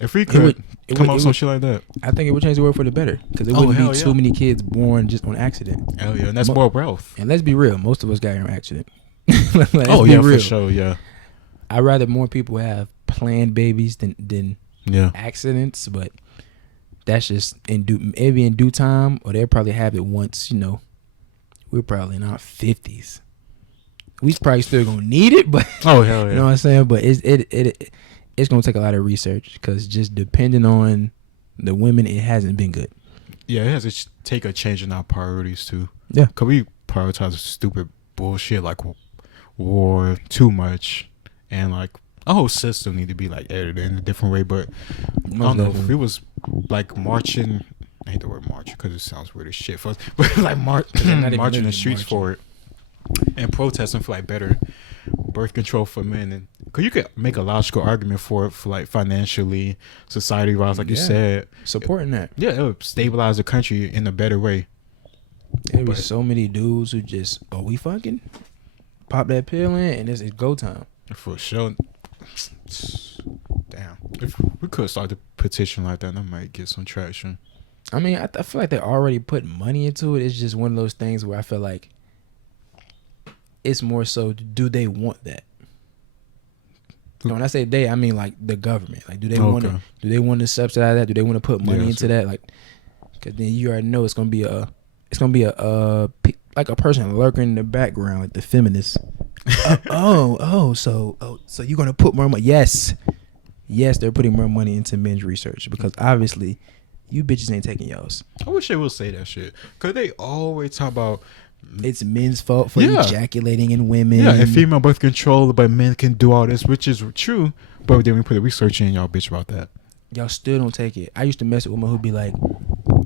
if we It could would- it come would- up it with some would- shit like that. I think it would change the world for the better because it Oh, wouldn't hell be yeah. too many kids born just on accident. Hell yeah, and that's Mo- more wealth. And let's be real, most of us got on accident. Let's Oh be yeah, real. for sure. Yeah, I'd rather more people have planned babies than yeah. accidents, but that's just maybe in due time, or they'll probably have it once. You know, we're probably in our 50s. We probably still gonna need it, but Oh hell yeah. you know what I'm saying. But it's gonna take a lot of research because just depending on the women, it hasn't been good. Yeah, it has to take a change in our priorities too. Yeah. Cause we prioritize stupid bullshit like war too much, and like our whole system need to be like edited in a different way. But I don't know if we was like marching. I hate the word march because it sounds weird as shit for us. But like not even marching the literally streets for it and protesting for like better birth control for men, and cause you could make a logical argument for it for like financially, society wise, like you Yeah. said. supporting that. Yeah, it would stabilize the country in a better way. There be But- so many dudes who just, oh, we fucking pop that pill in and it's go time. For sure. Damn. If we could start a petition like that, that might get some traction. I mean, I feel like they already put money into it. It's just one of those things where I feel like it's more so, do they want that? So when I say they, I mean like the government. Like, do they want to? Okay. Do they want to subsidize that? Do they want to put money Yeah, into sure. that? Like, because then you already know it's gonna be like a person lurking in the background, like the feminists. So you're gonna put more money? Yes, they're putting more money into men's research because obviously you bitches ain't taking y'all's. I wish they would say that shit. Cause they always talk about It's men's fault for Yeah. ejaculating in women. yeah, and female birth control, but men can do all this, which is true. But then we put the research in, y'all bitch about that. Y'all still don't take it. I used to mess with women who'd be like,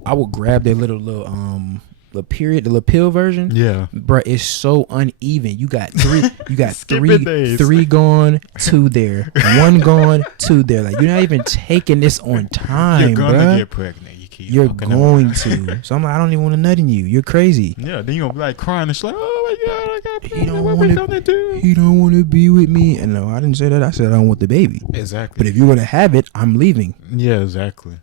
I would grab their little the little pill version. Yeah. Bruh, it's so uneven. You got three. You got Skipping days. three gone, two there, one gone, two there. Like, you're not even taking this on time, You're gonna bruh. get pregnant. You keep You're fucking up. going to. So I'm like, I don't even want to nut in you. You're crazy. Yeah, then you're gonna be like crying and shit like, oh my god, I got He pregnant. don't What want we to. gonna do? He don't want to be with me. And no, I didn't say that. I said I don't want the baby. Exactly. But if you're gonna have it, I'm leaving. Yeah, exactly.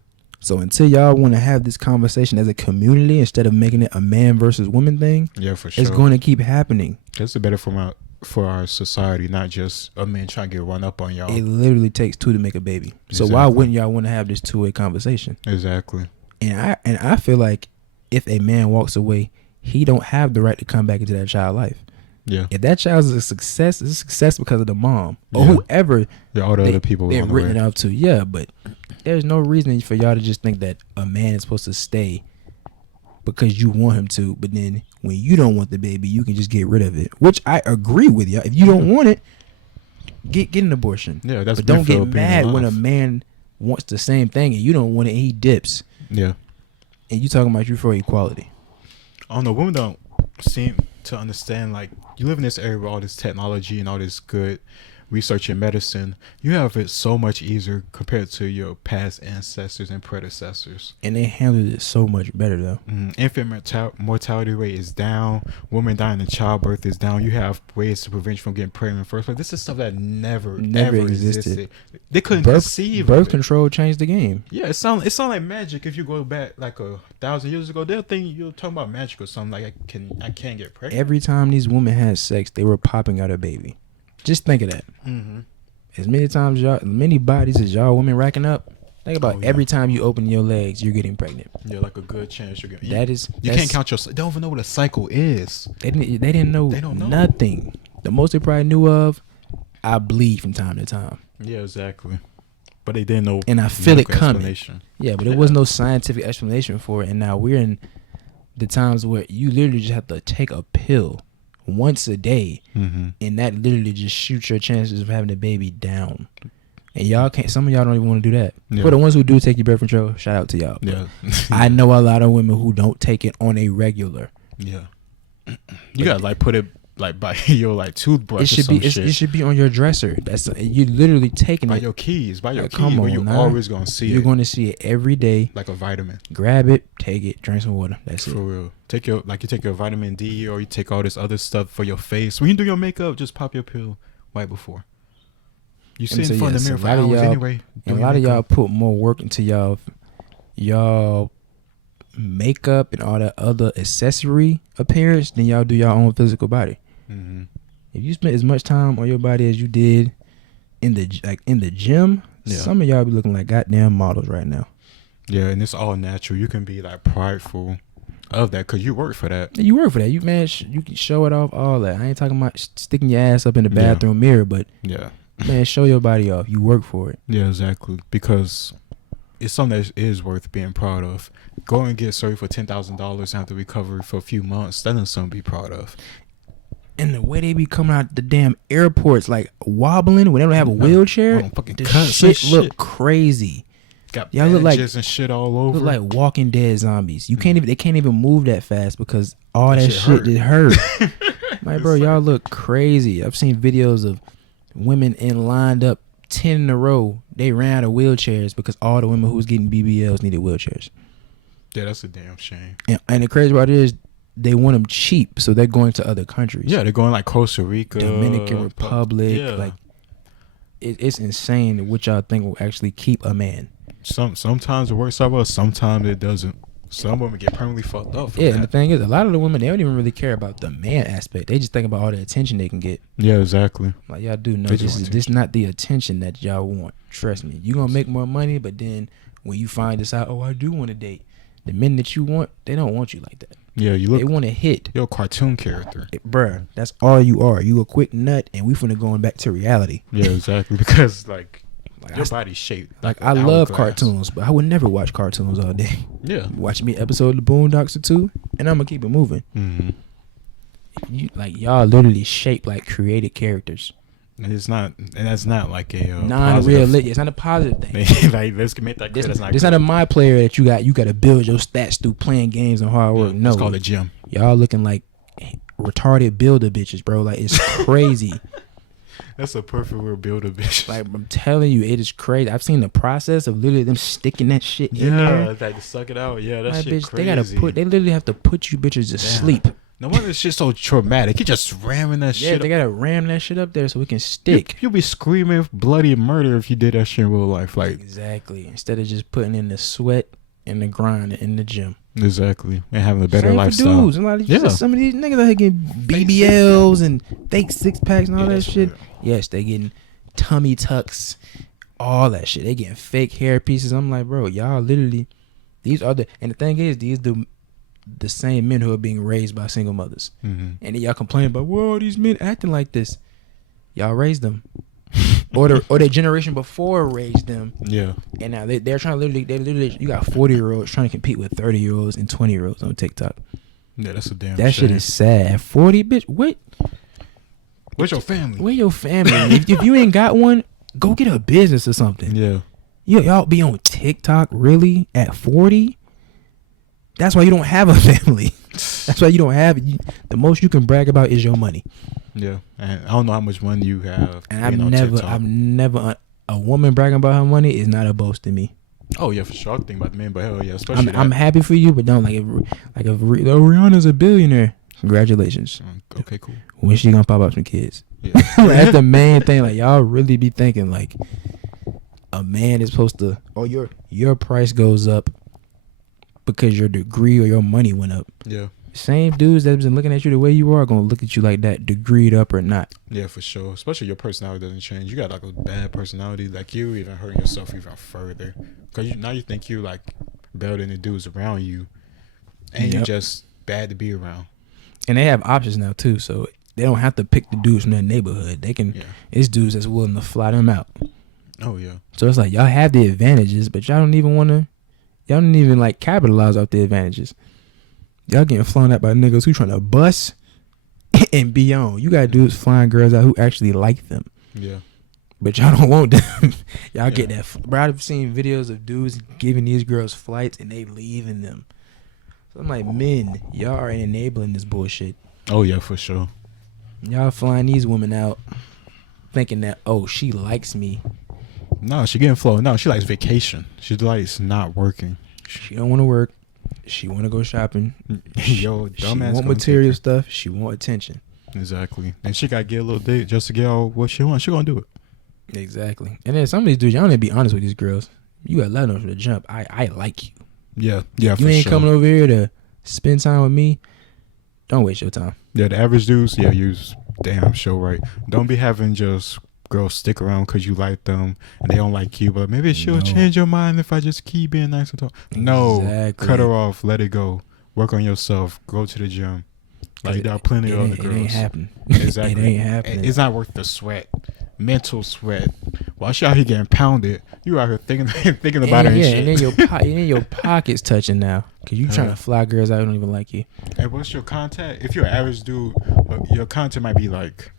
So until y'all want to have this conversation as a community instead of making it a man versus woman thing, Yeah, for sure. it's going to keep happening. That's the better for our society, not just a man trying to get run up on y'all. It literally takes two to make a baby. So why Exactly. wouldn't y'all want to have this two-way conversation? Exactly. And I feel like if a man walks away, he don't have the right to come back into that child's life. Yeah. If that child is a success, it's a success because of the mom or Yeah. whoever Yeah, all the other people they're on the written way. it up to. Yeah, but there's no reason for y'all to just think that a man is supposed to stay because you want him to, but then when you don't want the baby, you can just get rid of it. Which I agree with y'all. If you don't want it, get an abortion. Yeah, that's But don't good for get being mad when a alive. man wants the same thing and you don't want it and he dips. Yeah. And you talking about you for equality. I don't know. Women don't seem to understand. Like, you live in this area with all this technology and all this good researching medicine, you have it so much easier compared to your past ancestors and predecessors. And they handled it so much better though. Infant mortality rate is down. Women dying in childbirth is down. You have ways to prevent you from getting pregnant first. But this is stuff that never ever existed. They couldn't conceive birth of it. control changed the game. Yeah, it sound like magic. If you go back like 1,000 years ago, they'll think you're talking about magic or something. Like I can't get pregnant. Every time these women had sex, they were popping out a baby. Just think of that. As many bodies as y'all women racking up. Think about every time you open your legs, you're getting pregnant. Yeah, like a good chance you're getting. You can't count your. They don't even know what a cycle is. They didn't know. They don't know nothing. The most they probably knew of, I bleed from time to time. Yeah, exactly. But they didn't know. And I feel it coming. Yeah, but there was no scientific explanation for it. And now we're in the times where you literally just have to take a pill once a day, and that literally just shoots your chances of having a baby down. And y'all can't. Some of y'all don't even want to do that. Yeah. For the ones who do take your birth control, shout out to y'all. Yeah, I know a lot of women who don't take it on a regular. Yeah, you gotta like put it like by your like toothbrush. It should be on your dresser. You literally taking by it your keys. By your keys, come on, you're always gonna see it. You're going to see it every day, like a vitamin. Grab it, take it, drink some water. That's it. For real. You take your vitamin D, or you take all this other stuff for your face. When you do your makeup, just pop your pill right before. You sit in front of the mirror for hours anyway. And a lot of y'all put more work into y'all makeup and all that other accessory appearance than y'all do your own physical body. If you spent as much time on your body as you did in the gym, some of y'all be looking like goddamn models right now. Yeah, and it's all natural. You can be like prideful of that because you work for that. You work for that. You can show it off, all that. I ain't talking about sticking your ass up in the bathroom mirror, but man, show your body off. You work for it. Yeah, exactly. Because it's something that is worth being proud of. Go and get surgery for $10,000 and have to recover for a few months. That is something to be proud of. And the way they be coming out the damn airports, like wobbling when they don't have a wheelchair, the shit look crazy. Got y'all look like and shit all over. Look like Walking Dead zombies. You can't even. They can't even move that fast because all that shit just hurt. Like, bro, y'all look crazy. I've seen videos of women lined up 10 in a row. They ran out of wheelchairs because all the women who was getting BBLs needed wheelchairs. Yeah, that's a damn shame. And the crazy part is, they want them cheap, so they're going to other countries. Yeah, they're going like Costa Rica, Dominican Republic. Yeah. Like, it's insane what y'all think will actually keep a man. Sometimes it works out well, sometimes it doesn't. Some women get permanently fucked up. Yeah, and the thing is, a lot of the women, they don't even really care about the man aspect. They just think about all the attention they can get. Yeah, exactly. Like, y'all do know this is not the attention that y'all want. Trust me. You're gonna make more money, but then when you find this out, I do want to date. The men that you want, they don't want you like that. Yeah, they want to hit. You're a cartoon character. Bruh, that's all you are. You a quick nut, and we finna going back to reality. Yeah, exactly. Because, like your body's shaped. Like I love cartoons, but I would never watch cartoons all day. Yeah. Watch me episode of the Boondocks or two, and I'm going to keep it moving. Y'all literally shaped like created characters. And that's not like a non-realistic. It's not a positive thing. Like, let's make that clear. It's not a my player that you got to build your stats through playing games and hard work. No, it's called a gym. Y'all looking like retarded builder bitches, bro. Like, it's crazy. That's a perfect word, builder bitch. Like, I'm telling you, it is crazy. I've seen the process of literally them sticking that shit in there. Yeah, like to suck it out. Yeah, that shit bitch, crazy. They literally have to put you bitches to sleep. No wonder this shit's so traumatic. You just ramming that shit. Yeah, they gotta ram that shit up there so we can stick. You'll be screaming bloody murder if you did that shit in real life. Like, exactly. Instead of just putting in the sweat and the grind in the gym. Exactly. And having a better same lifestyle. For dudes. Some of these niggas out here getting BBLs and fake 6-packs and all that shit. Real. Yes, they getting tummy tucks, all that shit. They getting fake hair pieces. I'm like, bro, y'all literally, and the thing is, these the same men who are being raised by single mothers. And then y'all complain about, whoa, these men acting like this. Y'all raised them. or their generation before raised them. Yeah. And now they're trying to literally, you got 40-year-olds trying to compete with 30-year-olds and 20-year-olds on TikTok. Yeah, that's a damn That shit is sad. 40, bitch, what? Where's your family? Where your family? if you ain't got one, go get a business or something. Yeah. Y'all be on TikTok really at 40? That's why you don't have a family. That's why you don't have it. The most you can brag about is your money. Yeah, and I don't know how much money you have. And TikTok. a woman bragging about her money is not a boast to me. Oh yeah, for sure. I think about the men, but hell yeah, especially I'm happy for you, but don't if Rihanna's a billionaire. Congratulations. Okay, cool. When she gonna pop up some kids? Yeah. That's the main thing. Like y'all really be thinking like a man is supposed to, or your price goes up because your degree or your money went up. Yeah. Same dudes that's been looking at you the way you are gonna look at you like that, degreed up or not. Yeah, for sure. Especially your personality doesn't change. You got like a bad personality, like you even hurting yourself even further because now you think you like better than the dudes around you, and you're just bad to be around. And they have options now too, so they don't have to pick the dudes from their neighborhood. They can. Yeah. It's dudes that's willing to fly them out. Oh yeah. So it's like y'all have the advantages, but y'all don't even like capitalize off the advantages. Y'all getting flown out by niggas who trying to bust and be on. You got dudes flying girls out who actually like them. Yeah. But y'all don't want them. Y'all get that. Bro, I've seen videos of dudes giving these girls flights and they leaving them. So I'm like, men, y'all are enabling this bullshit. Oh yeah, for sure. Y'all flying these women out thinking that, oh, she likes me. No, she getting flown. No, she likes vacation. She likes not working. She don't want to work. She want to go shopping. Yo, dumbass. She want material stuff. She want attention. Exactly. And she got to get a little date just to get all what she wants. She going to do it. Exactly. And then some of these dudes, y'all need to be honest with these girls. You got to let them from the jump. I like you. Yeah. Yeah, you ain't coming over here to spend time with me. Don't waste your time. Yeah, the average dudes, yeah, you damn sure right. Don't be having just girls stick around because you like them and they don't like you, but maybe she'll change your mind if I just keep being nice and talk. No, cut her off, let it go. Work on yourself, go to the gym. Like there are plenty of other girls. It ain't happening. Exactly. It ain't happening. It's not worth the sweat, mental sweat. While she out here getting pounded, you out here thinking about her and shit. And then your pockets touching now because you trying to fly girls out who don't even like you. Hey, what's your contact? If you're an average dude, your content might be like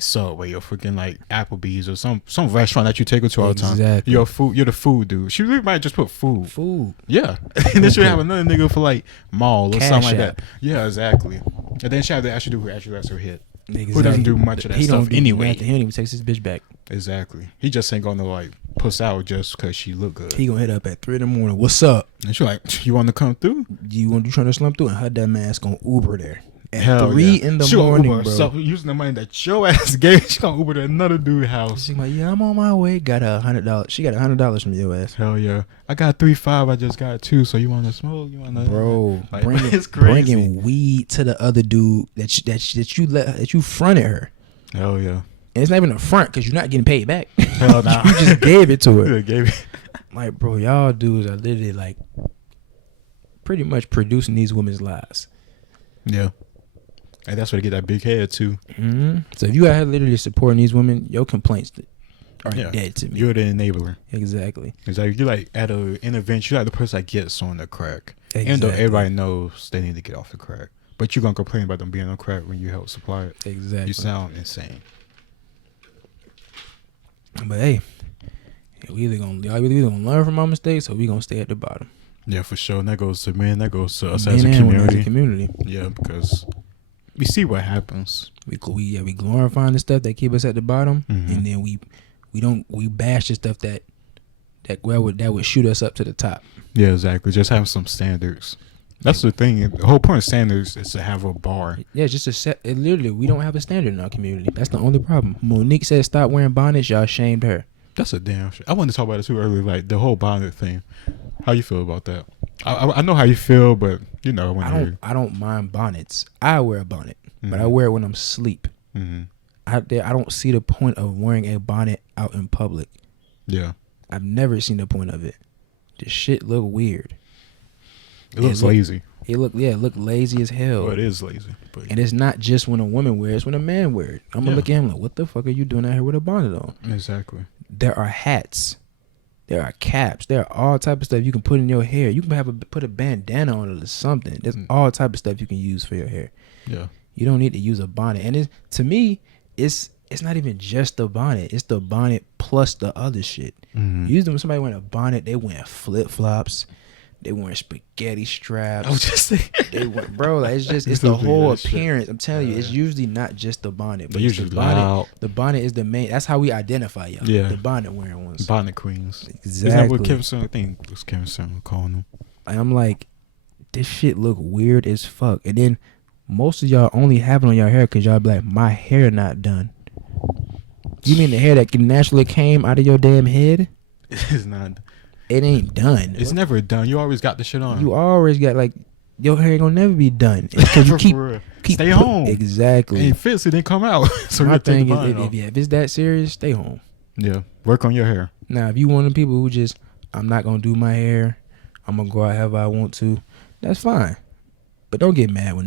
Subway or freaking like Applebee's or some restaurant that you take her to all the time. Exactly. You're the food dude. She really might just put food. Yeah. And then she'll have another nigga for like mall or something like that. Yeah, exactly. And then she have to actually do who actually lets her hit. Exactly. Who doesn't do much of that stuff anyway. He don't even text his bitch back. Exactly. He just ain't gonna like puss out just because she look good. He gonna hit up at 3 a.m. What's up? And she like, you want to come through? You trying to slump through? And her that man's gonna Uber there. At 3 in the morning, Uber, bro. So using the money that your ass gave, she gonna Uber to another dude's house. She's like, yeah, I'm on my way. Got $100. She got $100 from your ass. Hell yeah. I got 3.5. I just got 2. So you want to smoke? You want to? Bro, like, bringing weed to the other dude that you fronted her. Hell yeah. And it's not even a front because you're not getting paid back. Hell nah. You just gave it to her. Yeah, gave it. Like, bro, y'all dudes are literally like pretty much producing these women's lives. Yeah. And that's where they get that big head too. Mm-hmm. So if you out here literally supporting these women, your complaints are dead to me. You're the enabler. Exactly. It's like you're like at an event, you're like the person that gets on the crack. Exactly. Even though everybody knows they need to get off the crack. But you're gonna complain about them being on crack when you help supply it. Exactly. You sound insane. But hey, we either gonna learn from our mistakes or we gonna stay at the bottom. Yeah, for sure. And that goes to men, that goes to us as a community. Yeah, because we see what happens. We glorifying the stuff that keep us at the bottom, and then we bash the stuff that would shoot us up to the top. Yeah, exactly. Just have some standards. That's the thing. The whole point of standards is to have a bar. Yeah, just to set. Literally, we don't have a standard in our community. That's the only problem. Monique said stop wearing bonnets. Y'all shamed her. That's a damn shit. I wanted to talk about it too earlier, like the whole bonnet thing. How you feel about that? I know how you feel, but you know, I don't mind bonnets. I wear a bonnet, but I wear it when I'm asleep. I don't see the point of wearing a bonnet out in public. Yeah, I've never seen the point of it. The shit look weird. It looks lazy. It look lazy as hell. Well, it is lazy. But and it's not just when a woman wears it, when a man wears it. I'm gonna look at him like, what the fuck are you doing out here with a bonnet on? Exactly. There are hats. There are caps. There are all type of stuff you can put in your hair. You can put a bandana on it or something. There's all type of stuff you can use for your hair. Yeah. You don't need to use a bonnet. And to me, it's not even just the bonnet. It's the bonnet plus the other shit. Usually when somebody wearing a bonnet, they wear flip-flops. They wearing spaghetti straps. I was just saying. They went, bro. Like, it's Used the to do whole that shit. appearance. I'm telling you, it's Yeah. usually not just the bonnet, but They it's usually the bonnet. loud. The bonnet is the main. That's how we identify y'all. Yeah. The bonnet wearing ones. Bonnet queens. Exactly. Isn't that what Kevin Samuel, I think it was Kevin Samuel calling them? And I'm like, this shit look weird as fuck. And then most of y'all only have it on your hair because y'all be like, my hair not done. You mean the hair that naturally came out of your damn head? It's not. It ain't done. It's never done. You always got the shit on. You always got like, your hair ain't gonna never be done because you For real. Stay home. Exactly. Ain't fits, it didn't come out. So My you take the thing bonnet is, off. if it's that serious, stay home. Yeah. Work on your hair. Now, if you one of the people who just, I'm not gonna do my hair, I'm gonna go out however I want to, that's fine. But don't get mad when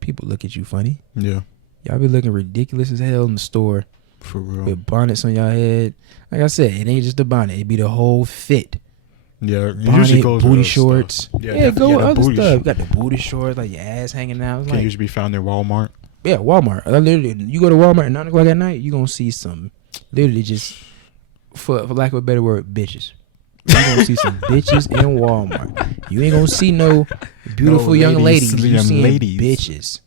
people look at you funny. Yeah. Y'all be looking ridiculous as hell in the store For real. with bonnets on y'all head. Like I said, it ain't just the bonnet; it be the whole fit. Yeah. It Bonnet, usually goes with booty other shorts. stuff. Yeah, go definitely. with other booty stuff. You sh- got the booty shorts, like your ass hanging out. It's Can like, usually be found in Walmart. yeah, Walmart. Literally, you go to Walmart at 9 o'clock at night, you gonna see some, literally just, for lack of a better word, bitches. You gonna see some bitches in Walmart. You ain't gonna see no beautiful No young ladies, ladies. You young seeing ladies. bitches.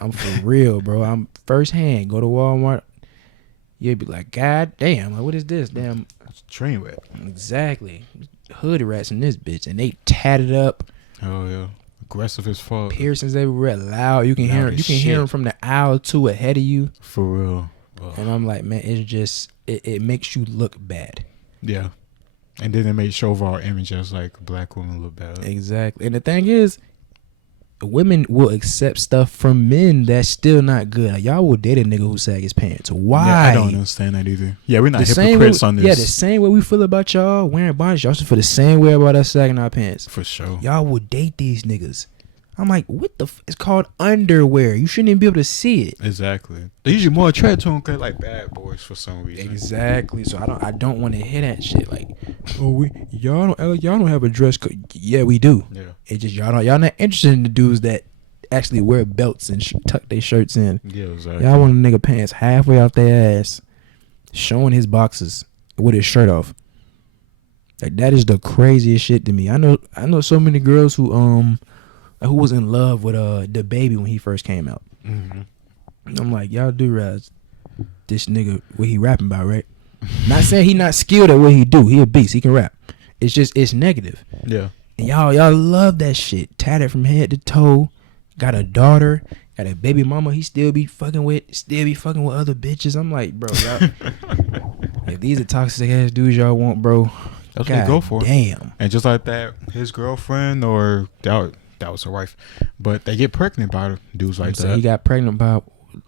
I'm for real, bro. I'm firsthand. Go to Walmart. You'll be like, God damn, like, what is this? Damn, It's train wet. exactly. Hood rats in this bitch, and they tatted up, Oh yeah. Aggressive as fuck. piercings everywhere, loud. You can Loud hear as you can hear shit. them from the aisle two ahead of you. For real. Ugh. And I'm like, man, it's just it makes you look bad. Yeah. And then they made show of our image as like black women look bad. Exactly. And the thing is, women will accept stuff from men that's still not good. Like, y'all will date a nigga who sag his pants. Why? Yeah, I don't understand that either. Yeah, we're not The hypocrites way, on this. yeah, the same way we feel about y'all wearing bonnets, y'all should feel the same way about us sagging our pants. For sure. Y'all will date these niggas. I'm like, what the it's called underwear. You shouldn't even be able to see it. Exactly. They're usually more attracted to them cause like bad boys for some reason. Exactly. So I don't want to hear that shit. Like, oh, y'all don't have a dress code. Yeah, we do. Yeah. It's just y'all not interested in the dudes that actually wear belts and tuck their shirts in. Yeah, exactly. Y'all want a nigga pants halfway off their ass, showing his boxes with his shirt off. Like, that is the craziest shit to me. I know so many girls who was in love with the baby when he first came out. Mm-hmm. I'm like, y'all do realize this nigga what he rapping about, right? Not saying he not skilled at what he do. He a beast. He can rap. It's just it's negative. Yeah. And y'all love that shit. Tatted from head to toe. Got a daughter. Got a baby mama. He still be fucking with other bitches. I'm like, bro, y'all. If these are toxic ass dudes y'all want, bro, That's God what they go for. damn. And just like that, his girlfriend or that was her wife, but they get pregnant by dudes like So that. he got pregnant by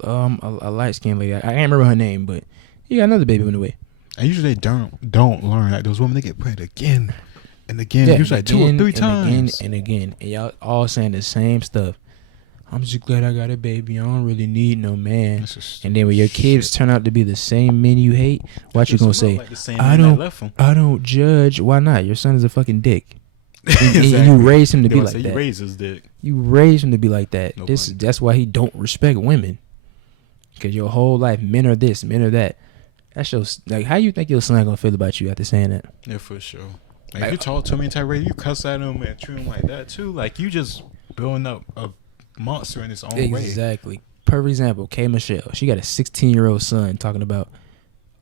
a light skinned lady. I can't remember her name, but he got another baby on the way. And usually they don't learn that those women they get pregnant again and again, Yeah, usually like 2 or 3 and times. and y'all all saying the same stuff. I'm just glad I got a baby. I don't really need no man. That's just And then when your kids shit. turn out to be the same men you hate, what you Just gonna look say? like the same I man that don't- left 'em. I don't judge. Why not? Your son is a fucking dick. And Exactly. you raised him to They be would like say that. you raised his dick. You raised him to be like that. Nobody. That's why he don't respect women. Cause your whole life, men are this, men are that. That shows like how you think your son gonna feel about you after saying that. Yeah, for sure. Like, if you talk to him in tirade, you cuss at him and treat him like that too. Like you just building up a monster in its own way. Exactly. Perfect example, K. Michelle. She got a 16-year-old son talking about,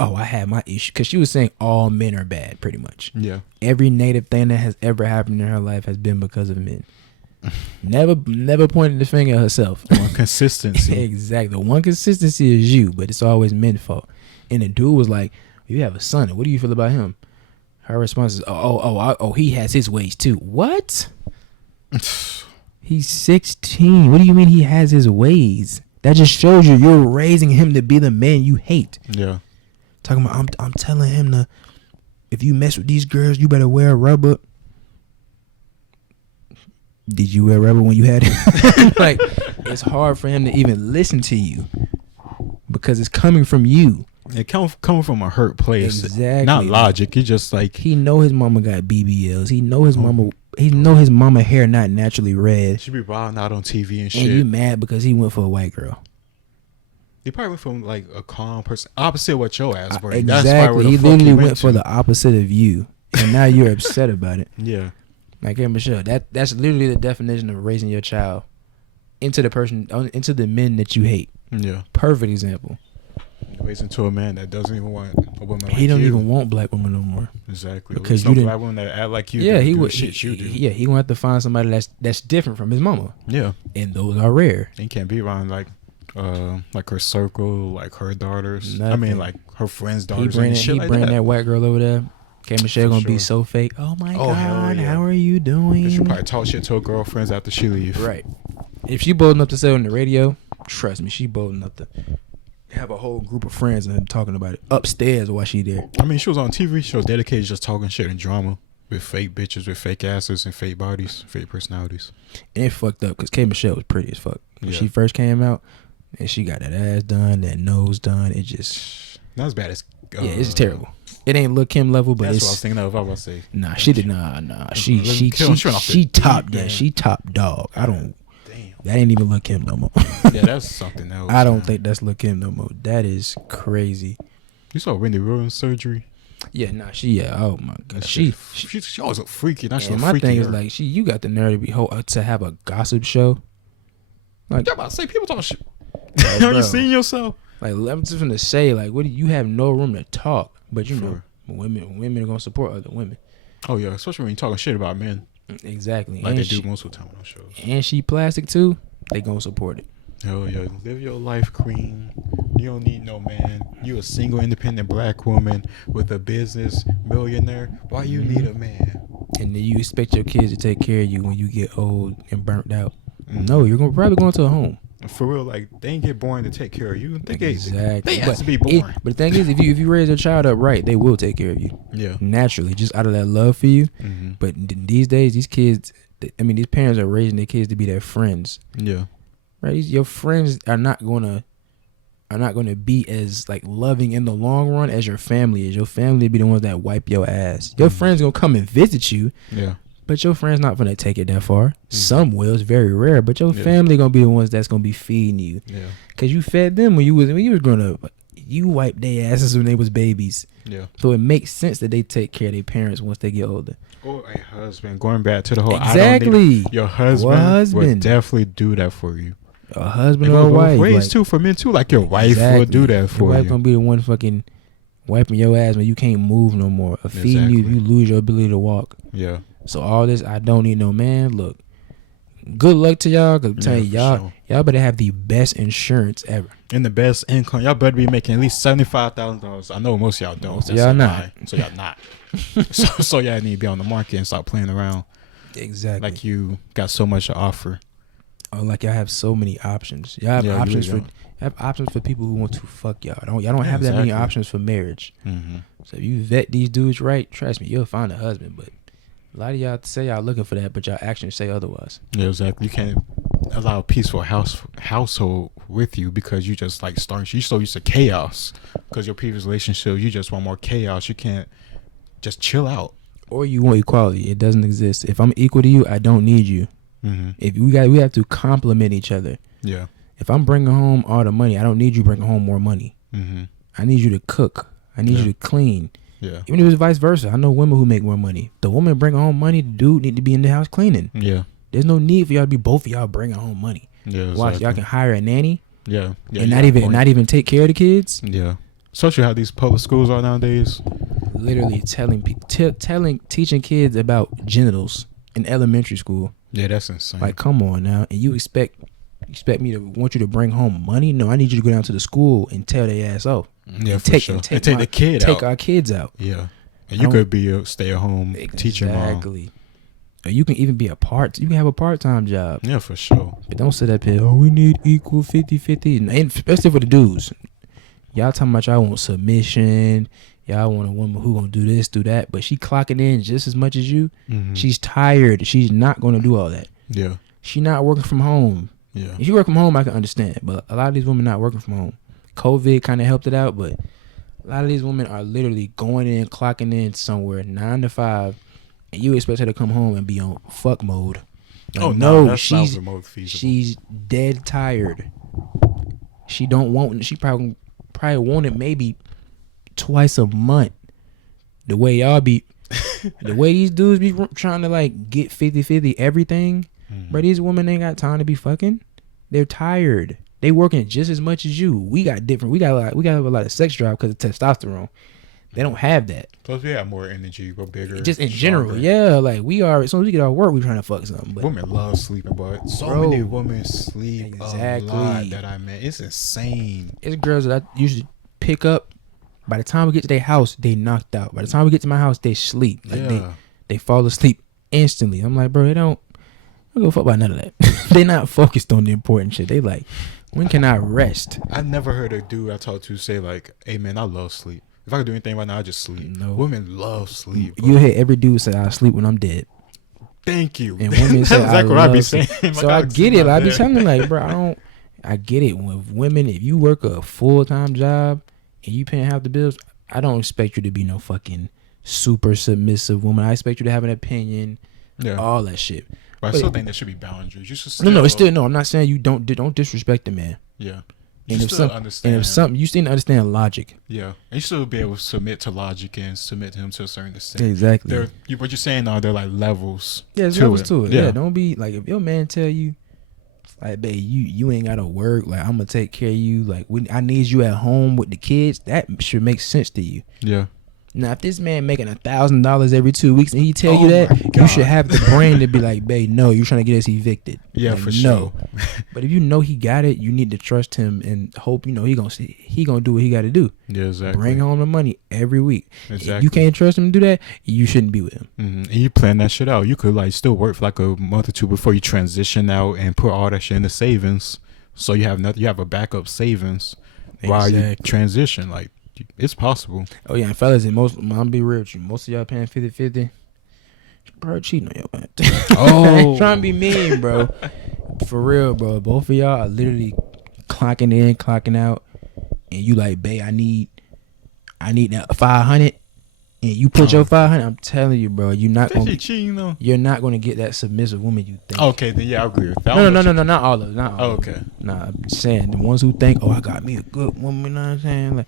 oh, I had my issue. Because she was saying all men are bad, pretty much. Yeah. Every negative thing that has ever happened in her life has been because of men. Never pointed the finger at herself. On consistency. Exactly. The one consistency is you, but it's always men's fault. And the dude was like, you have a son. What do you feel about him? Her response is, he has his ways too. What? He's 16. What do you mean he has his ways? That just shows you're raising him to be the man you hate. Yeah. Talking about, I'm telling him to, if you mess with these girls, you better wear rubber. Did you wear rubber when you had it? Like, it's hard for him to even listen to you because it's coming from you. It coming from a hurt place. Exactly. Not logic. It's just like He know his mama got BBLs. He know his mama hair not naturally red. she be wilding out on TV and And shit. you mad because he went for a white girl. He probably went from like a calm person, opposite what your ass bring. Exactly. That's why He literally went for the opposite of you. And now you're upset about it. Yeah. Like, hey, Michelle, that's literally the definition of raising your child into the men that you hate. Yeah. Perfect example. Raising to a man that doesn't even want a woman like He don't you. even want black women no more. Exactly. Because There's you no didn't. black women that act like you. Yeah, he do would. shit you do. Yeah, he gonna have to find somebody that's different from his mama, Yeah. and those are rare. He can't be around like her circle, like her daughters. I Nothing. mean, like her friends' He daughters bring and shit like bring that. that white girl over there. K. Michelle For gonna be sure. so fake. Oh my Oh, hell god, yeah. how are you doing? She'll probably talk shit to her girlfriends after she leave. Right. If she bold enough to say it on the radio, trust me, she bold enough to have a whole group of friends and talking about it upstairs while she there. I mean, she was on TV shows dedicated just talking shit and drama with fake bitches, with fake asses and fake bodies, fake personalities. And it fucked up because K. Michelle was pretty as fuck when Yeah. she first came out, and she got that ass done, that nose done. It just Not as bad as. yeah, it's terrible. It ain't Lil' Kim level, but That's it's what I was thinking of. I was about to say. nah. She did nah. She Lil' Kim, she went off the she deep top end. yeah. She top dog. I don't. Damn. That ain't even Lil' Kim no more. Yeah, that's something else. I don't man. think that's Lil' Kim no more. That is crazy. You saw Wendy Williams' surgery. Yeah, nah. Oh my god. That She she always look freaky. That's and my thing is like you got the nerve to be to have a gossip show. Like, I'm about to say people talk shit. Like, Have bro. you seen yourself? like I'm just gonna say, like, what do you have no room to talk? But you know, Sure. women are gonna support other women. Oh yeah, especially when you're talking shit about men, Exactly. like and they she, do most of the time on those shows. and she plastic too. They gonna support it. Hell yeah, live your life, queen. You don't need no man. You a single, independent black woman with a business, millionaire. Why you need a man? And then you expect your kids to take care of you when you get old and burnt out. Mhm. No, you're gonna probably go into a home. For real, like they ain't get born to take care of you. Exactly. They have to be it- born. but the thing is, if you raise a child up right, they will take care of you Yeah. naturally, just out of that love for you. Mm-hmm. But these days, these kids, these parents are raising their kids to be their friends. Yeah. Right? Your friends are not gonna be as like loving in the long run as your family is. Your family be the ones that wipe your ass. Your friends gonna come and visit you, Yeah. but your friends not gonna take it that far. Some will, it's very rare, but your family gonna be the ones that's gonna be feeding you. Yeah. Cause you fed them when you was growing up. You wiped their asses when they was babies. Yeah. So it makes sense that they take care of their parents once they get older. Or a husband. Going back to the whole Exactly. your husband, husband? would definitely do that for you. A husband And or a both wife. ways like- too, for men too. Like your wife will do that Your for wife you. gonna be the one fucking wiping your ass when you can't move no more. Or feeding you, Exactly. you lose your ability to walk. Yeah. So all this, I don't need no man. Look, good luck to y'all. Cause I'm telling you, for sure. y'all better have the best insurance ever. And the best income, y'all better be making at least $75,000. I know most of y'all don't. Most of y'all not. So y'all not. so y'all need to be on the market and stop playing around. Exactly. Like you got so much to offer. Oh, like y'all have so many options. Y'all have Yeah, you options really for do. have options for people who want to fuck y'all. Y'all don't Yeah, have that many exactly. options for marriage. Mm-hmm. So if you vet these dudes right, trust me, you'll find a husband. But a lot of y'all say y'all looking for that, but y'all actions say otherwise. Yeah, exactly. You can't allow a peaceful household with you because you just like you so used to chaos because your previous relationship. You just want more chaos. You can't just chill out. Or you want equality. It doesn't exist. If I'm equal to you, I don't need you. Mm-hmm. If we have to complement each other. Yeah. If I'm bringing home all the money, I don't need you bringing home more money. Mm-hmm. I need you to cook. I need Yeah. you to clean. Yeah. Even if it's vice versa, I know women who make more money. The woman bringing home money, the dude need to be in the house cleaning. Yeah. There's no need for y'all to be both of y'all bringing home money. Yeah. Watch, Exactly. y'all can hire a nanny Yeah. Yeah. and you not got a even point. not even take care of the kids. Yeah. Especially how these public schools are nowadays. Literally teaching kids about genitals in elementary school. Yeah, that's insane. Like, come on now, and you expect me to want you to bring home money? No, I need you to go down to the school and tell their ass off. yeah, and for take, sure. and take, take my- the kid take out. our kids out. Yeah. And I you don't- could be a stay-at-home teacher mom. Exactly. Or you can even be you can have a part-time job. Yeah, for sure. But don't sit up here, oh, we need equal 50-50. And especially for the dudes. Y'all talking about y'all want submission. Y'all want a woman who gonna do this, do that. But she clocking in just as much as you. Mm-hmm. She's tired. She's not gonna do all that. Yeah. She not working from home. Yeah. If you work from home, I can understand. But a lot of these women not working from home. COVID kind of helped it out. But a lot of these women are literally going in, clocking in somewhere 9 to 5. And you expect her to come home and be on fuck mode. Like, Oh no, that's she's not remote feasible. she's dead tired. She don't want. She probably want it maybe twice a month. The way y'all be, The way these dudes be trying to like get 50-50 everything, bro. These women ain't got time to be fucking. They're tired. They working just as much as you. We got different. We got a lot of sex drive because of testosterone. They don't have that. Plus, we have more energy. We're bigger. Just in stronger. general, yeah. Like we are. As soon as we get out of work, we trying to fuck something. But Women love sleeping, but so Bro, many women sleep exactly. a lot that I met. It's insane. it's girls that I usually pick up. By the time we get to their house, they knocked out. By the time we get to my house, they sleep. Like Yeah. they fall asleep instantly. I'm like, bro, they don't give a fuck about none of that. They not focused on the important shit. They like, when can I rest? I never heard a dude I talked to say like, "Hey man, I love sleep. If I could do anything right now, I just sleep." No. Women love sleep. Bro. You hear every dude say, I sleep when I'm dead. Thank you. And women That's say, exactly what I be saying. sleep. So I get it. I be telling them like, bro, I get it. With women, if you work a full-time job and you paying half the bills, I don't expect you to be no fucking super submissive woman. I expect you to have an opinion, Yeah. all that shit. But I still think there should be boundaries. You should No, it's still no. I'm not saying you don't disrespect the man. Yeah. And You if still some, understand. and if something, you still understand logic. Yeah. And you still be able to submit to logic and submit to him to a certain extent. Exactly. What you're saying are they're like levels. Yeah, there's to levels it. to it. Yeah. Yeah, don't be like if your man tell you, like, babe, you ain't gotta work. Like, I'm gonna take care of you. Like, I need you at home with the kids. That should make sense to you. Yeah. Now, if this man making $1,000 every 2 weeks and he tell you Oh that, my you God. should have the brain to be like, babe, no, you're trying to get us evicted. Yeah, Like, for no. sure. But if you know he got it, you need to trust him and hope he gonna do what he got to do. Yeah, exactly. Bring home the money every week. Exactly. If you can't trust him to do that, you shouldn't be with him. And you plan that shit out. You could like still work for like a month or two before you transition out and put all that shit into savings. So you have nothing. You have a backup savings while you Exactly. transition. Like it's possible. Oh yeah, and fellas, and I'm be real with you. Most of y'all paying 50-50. Bro, cheating on your man. I ain't trying to be mean, bro. For real, bro. Both of y'all are literally clocking in, clocking out, and you like, babe, I need that 500, and you put your 500. I'm telling you, bro, you're not That gonna. shit cheating though. You're not gonna get that submissive woman you think. Okay, then yeah, I agree with that. No, not all of them. Not all Oh, of them. okay. Nah, I'm saying the ones who think, oh, I got me a good woman, you know what I'm saying? Like,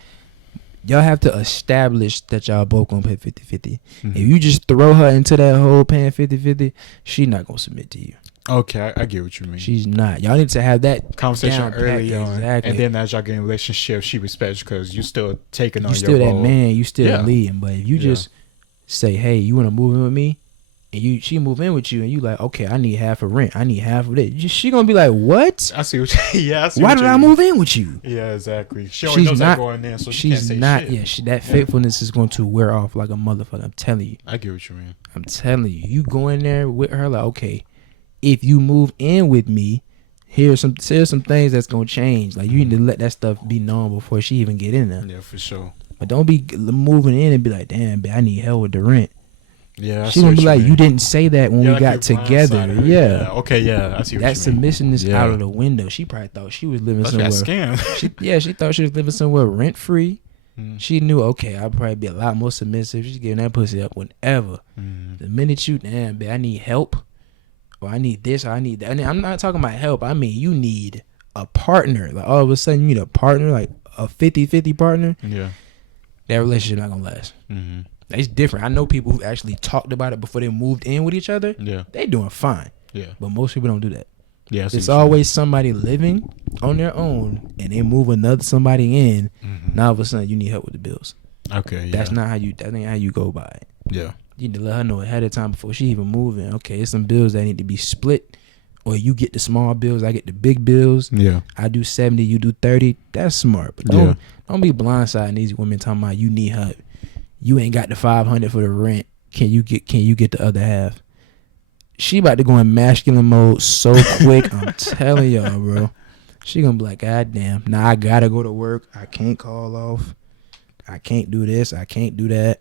y'all have to establish that y'all both gonna pay 50-50. Mhm. If you just throw her into that whole paying 50-50, she not gonna submit to you. Okay, I get what you mean. She's not. Y'all need to have that Conversation down pat. early on, Exactly. and then as y'all get in a relationship, she respects because you still taking on You still your that role. man. You still Yeah. leading. But if you Yeah. just say, hey, you want to move in with me? And she move in with you, and you like, okay, I need half of rent. I need half of it. She gonna be like, what? I see what you. Yeah, I see. Why what did you I mean. move in with you? Yeah, exactly. She already She's knows not that going in, so she can't She's say not. shit. Yeah, that faithfulness is going to wear off like a motherfucker. I'm telling you. I get what you mean. I'm telling you. You go in there with her like, okay, if you move in with me, here's some things that's gonna change. Like, you need to let that stuff be known before she even get in there. Yeah, for sure. But don't be moving in and be like, damn, babe, I need help with the rent. Yeah, I She see gonna what be like, mean. you didn't say that when Yeah, we like got you're together. blindsided her. Yeah. Okay. Yeah, I see what That you mean. submission is Yeah. out of the window. She probably thought she was living That's that somewhere. scam. She thought she was living somewhere rent free. Mm. She knew, okay, I'd probably be a lot more submissive. She's giving that pussy up whenever. Mm. The minute you, damn, babe, I need help, or I need this, or I need that. I mean, I'm not talking about help. I mean, you need a partner. Like, all of a sudden, you need a partner, like a 50-50 partner. Yeah. That relationship not gonna last. Mm-hmm. It's different. I know people who actually talked about it before they moved in with each other. Yeah. They doing fine. Yeah. But most people don't do that. Yeah. I see It's what you mean. always somebody living on their own, and they move another somebody in. Mhm. Now all of a sudden, you need help with the bills. Okay. Yeah. That ain't how you go by it. Yeah. You need to let her know ahead of time before she even move in. Okay, it's some bills that need to be split, or you get the small bills, I get the big bills. Yeah. I do 70, you do 30. That's smart. But don't be blindsiding these women talking about you need help. You ain't got the 500 for the rent. Can you get the other half? She about to go in masculine mode so quick. I'm telling y'all, bro. She gonna be like, God damn. Now I gotta go to work. I can't call off. I can't do this. I can't do that.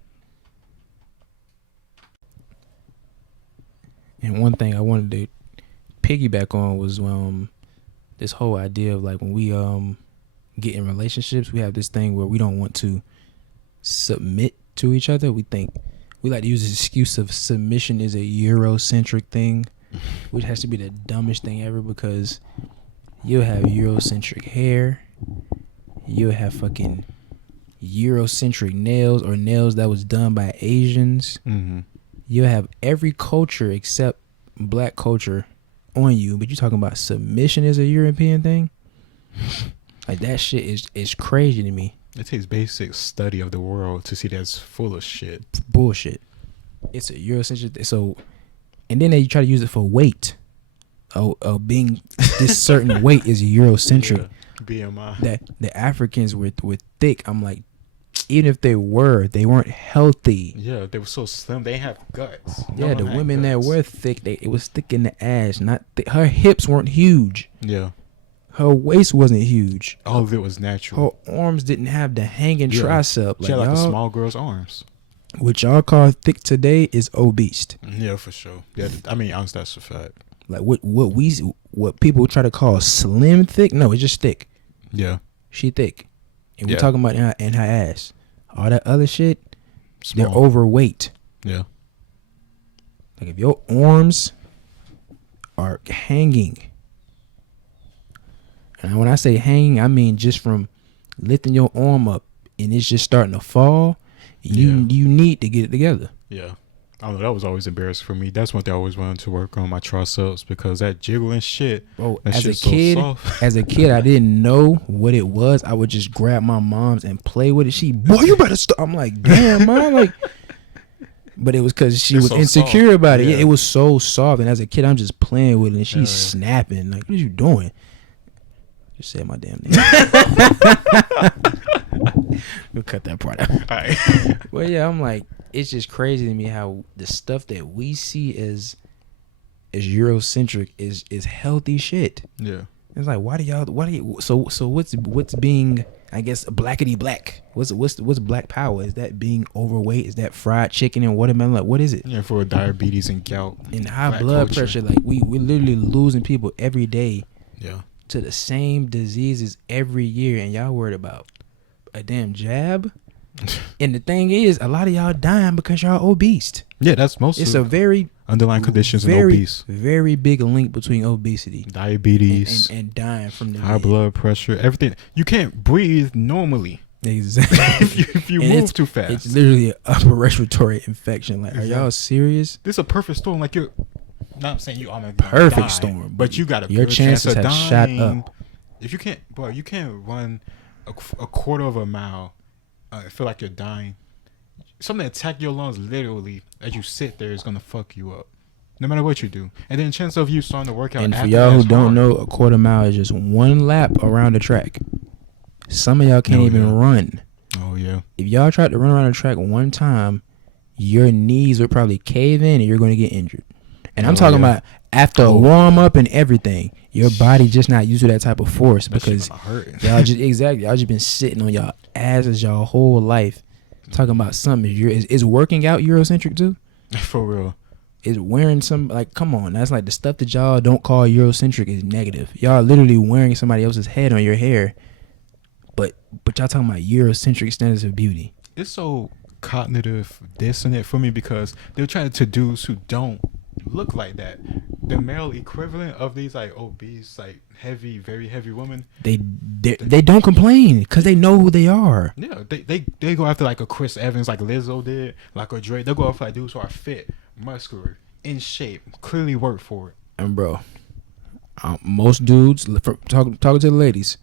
And one thing I wanted to piggyback on was this whole idea of like when we get in relationships, we have this thing where we don't want to submit to each other. We like to use this excuse of submission is a Eurocentric thing, which has to be the dumbest thing ever, because you'll have Eurocentric hair, you'll have fucking Eurocentric nails or nails that was done by Asians. Mm-hmm. You'll have every culture except black culture on you, but you're talking about submission is a European thing. Like that shit is crazy to me. It takes basic study of the world to see that's full of shit. Bullshit. It's a Eurocentric. So, and then they try to use it for weight. Being this certain weight is Eurocentric. Yeah, BMI. That the Africans were thick. I'm like, even if they weren't healthy. Yeah, they were so slim. They have guts. Yeah, the women that were thick, it was thick in the ass, not thick. Her hips weren't huge. Yeah. Her waist wasn't huge. All of it was natural. Her arms didn't have the hanging tricep. She had like a small girl's arms. What y'all call thick today is obese. Yeah, for sure. Yeah, I mean, honestly, that's a fact. Like what people try to call slim thick, no, it's just thick. Yeah. She thick. And we're talking about in her ass. All that other shit, Small. they're overweight. Yeah. Like if your arms are hanging, and when I say hanging, I mean just from lifting your arm up and it's just starting to fall, you need to get it together. Yeah. I don't know, that was always embarrassing for me. That's one thing I always wanted to work on, my triceps, because that jiggling shit. Bro, that as a shit's so kid, soft. as a kid, I didn't know what it was. I would just grab my mom's and play with it. Boy, you better stop. I'm like, damn, mom, like. But it was because she was so insecure soft. about it. Yeah. Yeah, it was so soft, and as a kid, I'm just playing with it, and she's snapping. Like, what are you doing? Just say my damn name. We'll cut that part out. All right. Well, yeah, I'm like, it's just crazy to me how the stuff that we see as Eurocentric is healthy shit. Yeah. It's like, why do you so what's being, I guess, blackity black? What's black power? Is that being overweight? Is that fried chicken and watermelon? Like, what is it? Yeah, for diabetes and gout. And high Black blood culture. pressure. Like we're literally losing people every day Yeah. to the same diseases every year, and y'all worried about a damn jab. And the thing is, a lot of y'all dying because y'all obese. Yeah, that's most It's of a very underlying conditions in obese. very big link between obesity Diabetes, and dying from the high blood pressure, everything. You can't breathe normally Exactly. if you And move too fast. It's literally an upper respiratory infection. Like, are y'all serious? This is a perfect storm. Like you're not saying you are Perfect storm, but you got a your good chance chances of have shot dying. up. If you can't, bro, you can't run a quarter of a mile. Feel like you're dying. Something attack your lungs literally as you sit there is gonna fuck you up, no matter what you do. And then chance of you starting to work out. And for after y'all who that's don't hard. know, a quarter mile is just one lap around the track. Some of y'all can't even run. Oh yeah. If y'all tried to run around the track one time, your knees would probably cave in and you're going to get injured. And I'm talking about after a warm up and everything, your body just not used to that type of force because y'all just been sitting on y'all asses y'all whole life. Talking about something. Is working out Eurocentric too? For real. Is wearing some, like, come on, that's like the stuff that y'all don't call Eurocentric is negative. Y'all literally wearing somebody else's head on your hair, but y'all talking about Eurocentric standards of beauty. It's so cognitive dissonant for me because they're trying to dudes who don't look like that. The male equivalent of these like obese, like heavy, very heavy women. They don't complain because they know who they are. Yeah, they go after like a Chris Evans, like Lizzo did, like a Drake. They go after like dudes who are fit, muscular, in shape, clearly work for it. And bro, most dudes, talking to the ladies,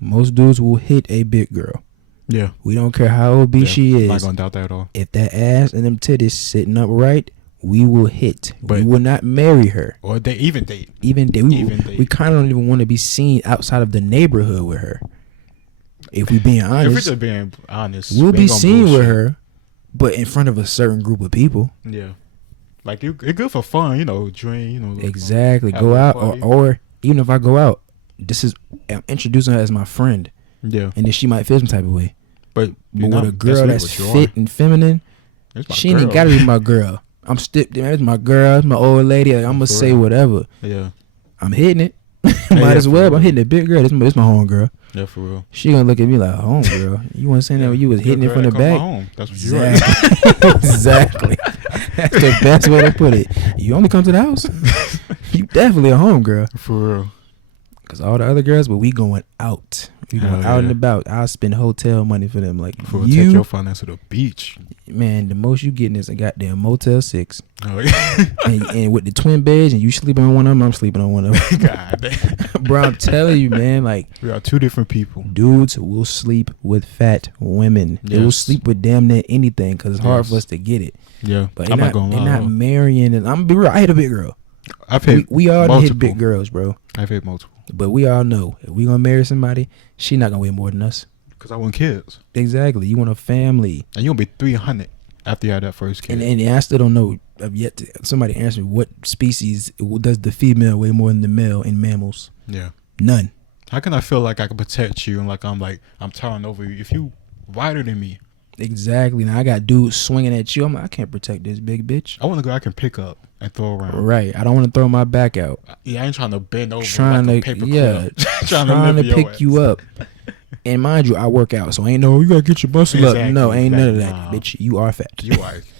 most dudes will hit a big girl. Yeah, we don't care how obese she is. I'm not gonna doubt that at all. If that ass and them titties sitting up right, we will hit. But we will not marry her. Or they even date. We kind of don't even want to be seen outside of the neighborhood with her. If we being honest. If we're just being honest, we'll be seen with her, but in front of a certain group of people. Yeah. Like, it's good for fun, drink, Exactly. Go out, or even if I go out, I'm introducing her as my friend. Yeah. And then she might feel some type of way. But with a girl that's fit and feminine, she ain't got to be my girl. I'm still, that's my girl, that's my old lady. Like, I'm going to say whatever. Yeah. I'm hitting it. Might as well. I'm hitting a big girl. This my home girl. Yeah, for real. She gonna look at me like, home girl. You want to say that when you was hitting it from the back? Home. That's what exactly. Exactly. That's the best way to put it. You only come to the house. You definitely a home girl. For real. Cause all the other girls, but we going out. You Hell going out and yeah. about. I'll spend hotel money for them. Like For take your finance to the beach. man, the most you getting is a goddamn Motel 6. Oh yeah. and with the twin beds, and you sleeping on one of them, I'm sleeping on one of them. God damn. Bro, I'm telling you, man, like We are two different people. dudes will sleep with fat women. They will Yes. sleep with damn near anything because it's hard Yes. for us to get it. Yeah. But I'm not gonna they're lie. not marrying. And I'm gonna be real. I hit a big girl. I've hit We all done hit multiple. big girls, bro. I've hit multiple. But we all know if we gonna marry somebody, she not gonna weigh more than us. Because I want kids. Exactly. You want a family. And you're going to be 300 after you have that first kid. And I still don't know. I've yet to somebody answer me what species does the female weigh more than the male in mammals? Yeah. None. How can I feel like I can protect you and I'm towering over you if you wider than me? Exactly. Now I got dudes swinging at you. I'm like, I can't protect this big bitch. I want to go I can pick up and throw around. Right. I don't want to throw my back out. Yeah, I ain't trying to bend over Trying like to a paper yeah, clip. trying lift to your pick ass. you up. And mind you, I work out, so ain't no you gotta get your muscle up. No, Exactly. ain't none of that, Nah. bitch. You are fat.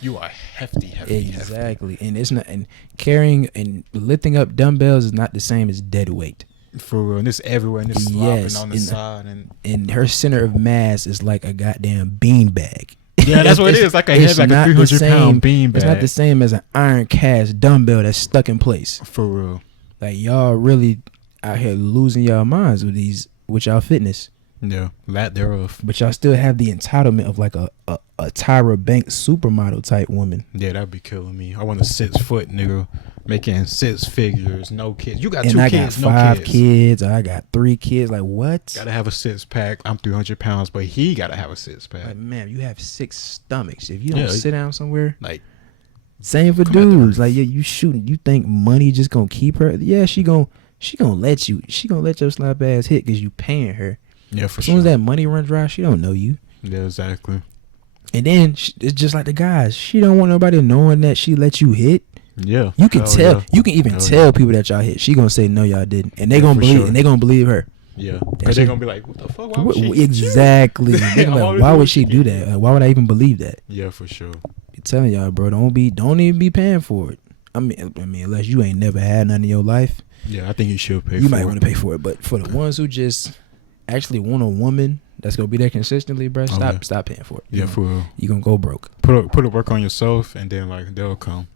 You are hefty. Exactly. And it's not. And carrying and lifting up dumbbells is not the same as dead weight. For real. And it's everywhere and it's Yes, slopping on the and- side. And And her center of mass is like a goddamn beanbag. yeah, that's what it is. Like a head, like a 300-pound bean bag. It's not the same as an iron cast dumbbell that's stuck in place. For real. Like y'all really out here losing y'all minds with y'all fitness. Yeah. Lack thereof. But y'all still have the entitlement of like a Tyra Banks supermodel type woman. Yeah, that'd be killing me. I want a 6 foot nigga making 6 figures, no kids. You got And 2 I kids, got no 5 kids. kids. I got 3 kids. Like what? Gotta have a 6-pack. I'm 300 pounds, but he gotta have a 6-pack. Like man, you have 6 stomachs. If you don't Yeah. sit down somewhere, Like, same for Come at the dudes. earth. Like yeah, you shooting. You think money just gonna keep her? Yeah, she gonna let you. She gonna let your slap ass hit because you paying her. yeah, for As soon sure. as that money runs dry, she don't know you. Yeah, exactly. And then it's just like the guys. She don't want nobody knowing that she let you hit. Yeah. You can Hell tell. Yeah. You can even Hell tell yeah. people that y'all hit. She gonna say no, y'all didn't, and they Yeah, gonna for believe. sure. And they gonna believe her. Yeah. That's Because they're it. gonna be like, what the fuck? Why would she? Exactly. They gonna be Why like, would why you would do she it do again? that? Like, why would I even believe that? Yeah, for sure. I'm telling y'all, bro. Don't even be paying for it. I mean, unless you ain't never had none in your life, Yeah, I think you should pay you for might it. want to pay for it. But for the ones who just actually want a woman that's gonna be there consistently, bro, yeah. stop paying for it. Yeah, for real. You gonna go broke. Put a work on yourself, and then like they'll come.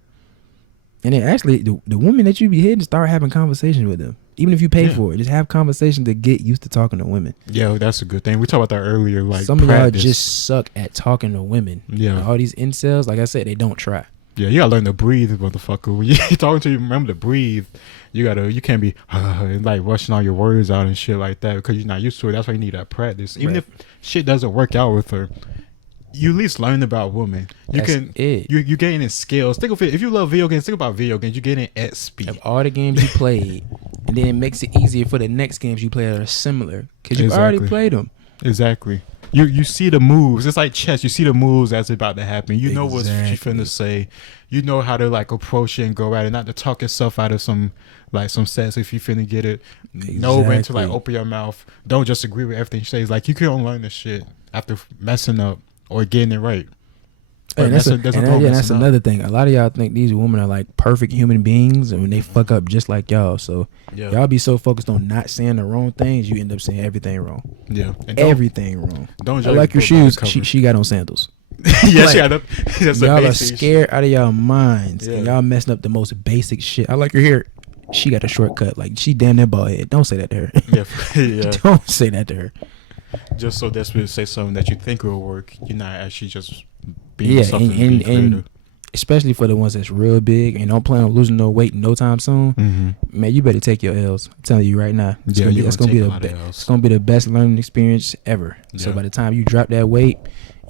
And then actually, the women that you be hitting, start having conversations with them. Even if you pay Yeah. for it, just have conversations to get used to talking to women. Yeah, that's a good thing. We talked about that earlier. Like Some of y'all practice. just suck at talking to women. Yeah. All these incels, like I said, they don't try. Yeah, you gotta learn to breathe, motherfucker. When you talking to you, remember to breathe. You can't be and like rushing all your words out and shit like that because you're not used to it. That's why you need that practice. Even Right. if shit doesn't work out with her, you at least learn about women. You That's can it. you gaining skills. Think of it. If you love video games, think about video games. You're getting at speed. Of all the games you played, and then it makes it easier for the next games you play that are similar because you already Exactly. played them. Exactly. You see the moves. It's like chess. You see the moves that's about to happen. You know what she Exactly. finna say. You know how to like approach it and go at it. Not to talk yourself out of some sense if you finna get it. Know when to like Exactly. open your mouth. Don't just agree with everything she says. Like you can only learn this shit after messing up or getting it right. And that's, There's nothing wrong with that's messing up. another thing. A lot of y'all think these women are like perfect human beings, and when they fuck up just like y'all. So Yeah. y'all be so focused on not saying the wrong things, you end up saying everything wrong. Yeah. And Everything wrong. don't I judge like your a book by the shoes. cover. She got on sandals. Yeah, like, she got that's Y'all a are basic scared out of y'all minds, and Yeah. y'all messing up the most basic shit. I like your hair. She got a shortcut. Like she damn near bald head. Don't say that to her. shit. Yeah. Yeah. Don't say that to her. Just so desperate to say something that you think will work. You're not actually just being Yeah, something to be and creative. especially for the ones that's real big and don't plan on losing no weight no time soon. Mm-hmm. Man, you better take your L's. I'm telling you right now. It's Yeah, gonna be, you're it's gonna gonna be take a the lot of best. L's. It's gonna be the best learning experience ever. So Yeah. by the time you drop that weight,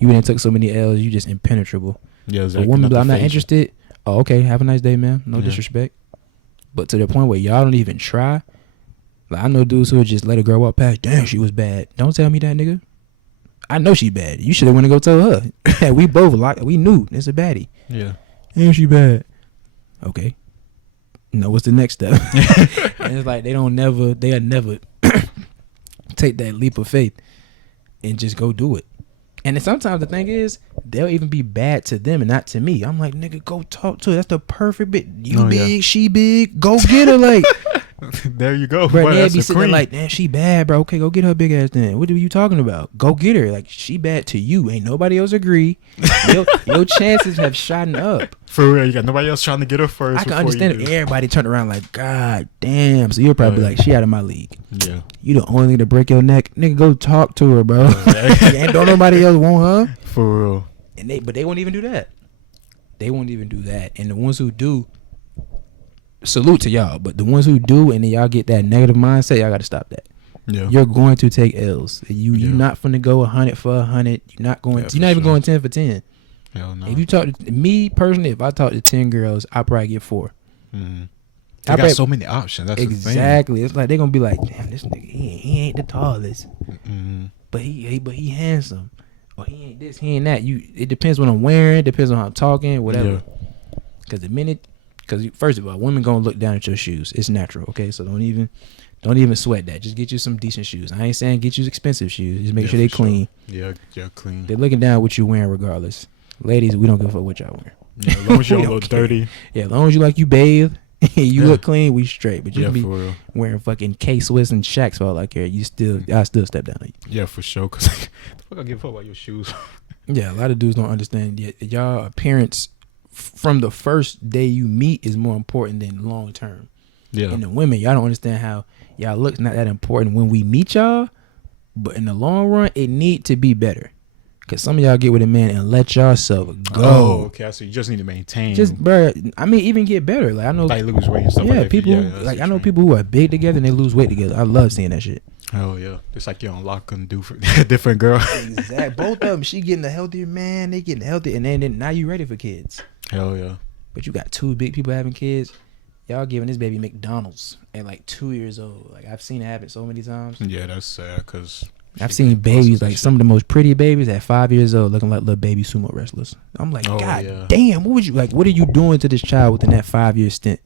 you done took so many L's, you just impenetrable. Yeah, A exactly. woman, be like, Nothing I'm not phases you. interested. Oh, okay. Have a nice day, man. No Yeah. disrespect. But to the point where y'all don't even try. Like I know dudes who would just let a girl walk past. Damn, she was bad. Don't tell me that, nigga. I know she bad. You should have went and go tell her. We both locked. We knew it's a baddie. Yeah. Damn, she bad. Okay. No, what's the next step? And it's like they'll never take that leap of faith and just go do it. And then sometimes the thing is, they'll even be bad to them and not to me. I'm like, nigga, go talk to her. That's the perfect bit. You Oh, yeah. big, she big. Go get her. Like, There you go. Bro, Boy, they'd that's be a sitting there queen. like, damn, she bad, bro. Okay, go get her big ass then. What are you talking about? Go get her. Like, she bad to you. Ain't nobody else agree. Your chances have shot up. For real, you got nobody else trying to get her first. I can before understand you if do. everybody turned around like, God damn. So you'll probably be yeah. like, she out of my league. Yeah. You the only nigga to break your neck. Nigga, go talk to her, bro. And don't nobody else want her. For real. But they won't even do that. They won't even do that. And the ones who do, salute to y'all. But the ones who do, and then y'all get that negative mindset, y'all got to stop that. Yeah. You're going to take L's. You're Yeah. not finna go 100 for 100. You're not going. Yeah, You're not even sure. going 10 for 10. Hell no. If you talk to me personally, if I talk to 10 girls, I probably get 4. Mm-hmm. I They bet- got so many options. That's Exactly. It's like they're gonna be like, damn, this nigga, he ain't the tallest, the thing. Mm-hmm. but he handsome, or he ain't this, he ain't that. It depends what I'm wearing, depends on how I'm talking, whatever. Yeah. Because first of all, women gonna look down at your shoes. It's natural, okay? So don't even sweat that. Just get you some decent shoes. I ain't saying get you expensive shoes. Just make Yeah, sure they for sure. clean. Yeah, clean. They're looking down at what you wearing regardless. Ladies, we don't give a fuck what y'all wearing. Yeah, as long as you We don't don't look care. dirty. Yeah, as long as you like you bathe, you Yeah. look clean, we straight. But you Yeah, can be for real. wearing fucking K-Swiss and Shaq's all like here. I still step down on you. Yeah, for sure. Cause the fuck I give a fuck about your shoes. Yeah, a lot of dudes don't understand yet. Y'all appearance from the first day you meet is more important than long term. Yeah. And the women, y'all don't understand how y'all look's not that important when we meet y'all, but in the long run, it need to be better. Cause some of y'all get with a man and let yourself go. Oh, okay. So you just need to maintain. Just, bro, I mean, even get better. Like I know, like lose weight and stuff yeah, like that. people Yeah, like I know people who are big together and they lose weight together. I love seeing that shit. Oh yeah, it's like you unlock and do for different girl. Exactly. Both of them, she getting a healthier man, they getting healthy, and then now you ready for kids. Hell yeah. But you got 2 big people having kids. Y'all giving this baby McDonald's at like 2 years old. Like I've seen it happen so many times. Yeah, that's sad because I've seen babies like some of the most pretty babies at 5 years old looking like little baby sumo wrestlers. I'm like, Oh, God yeah. damn, what are you doing to this child within that 5-year stint?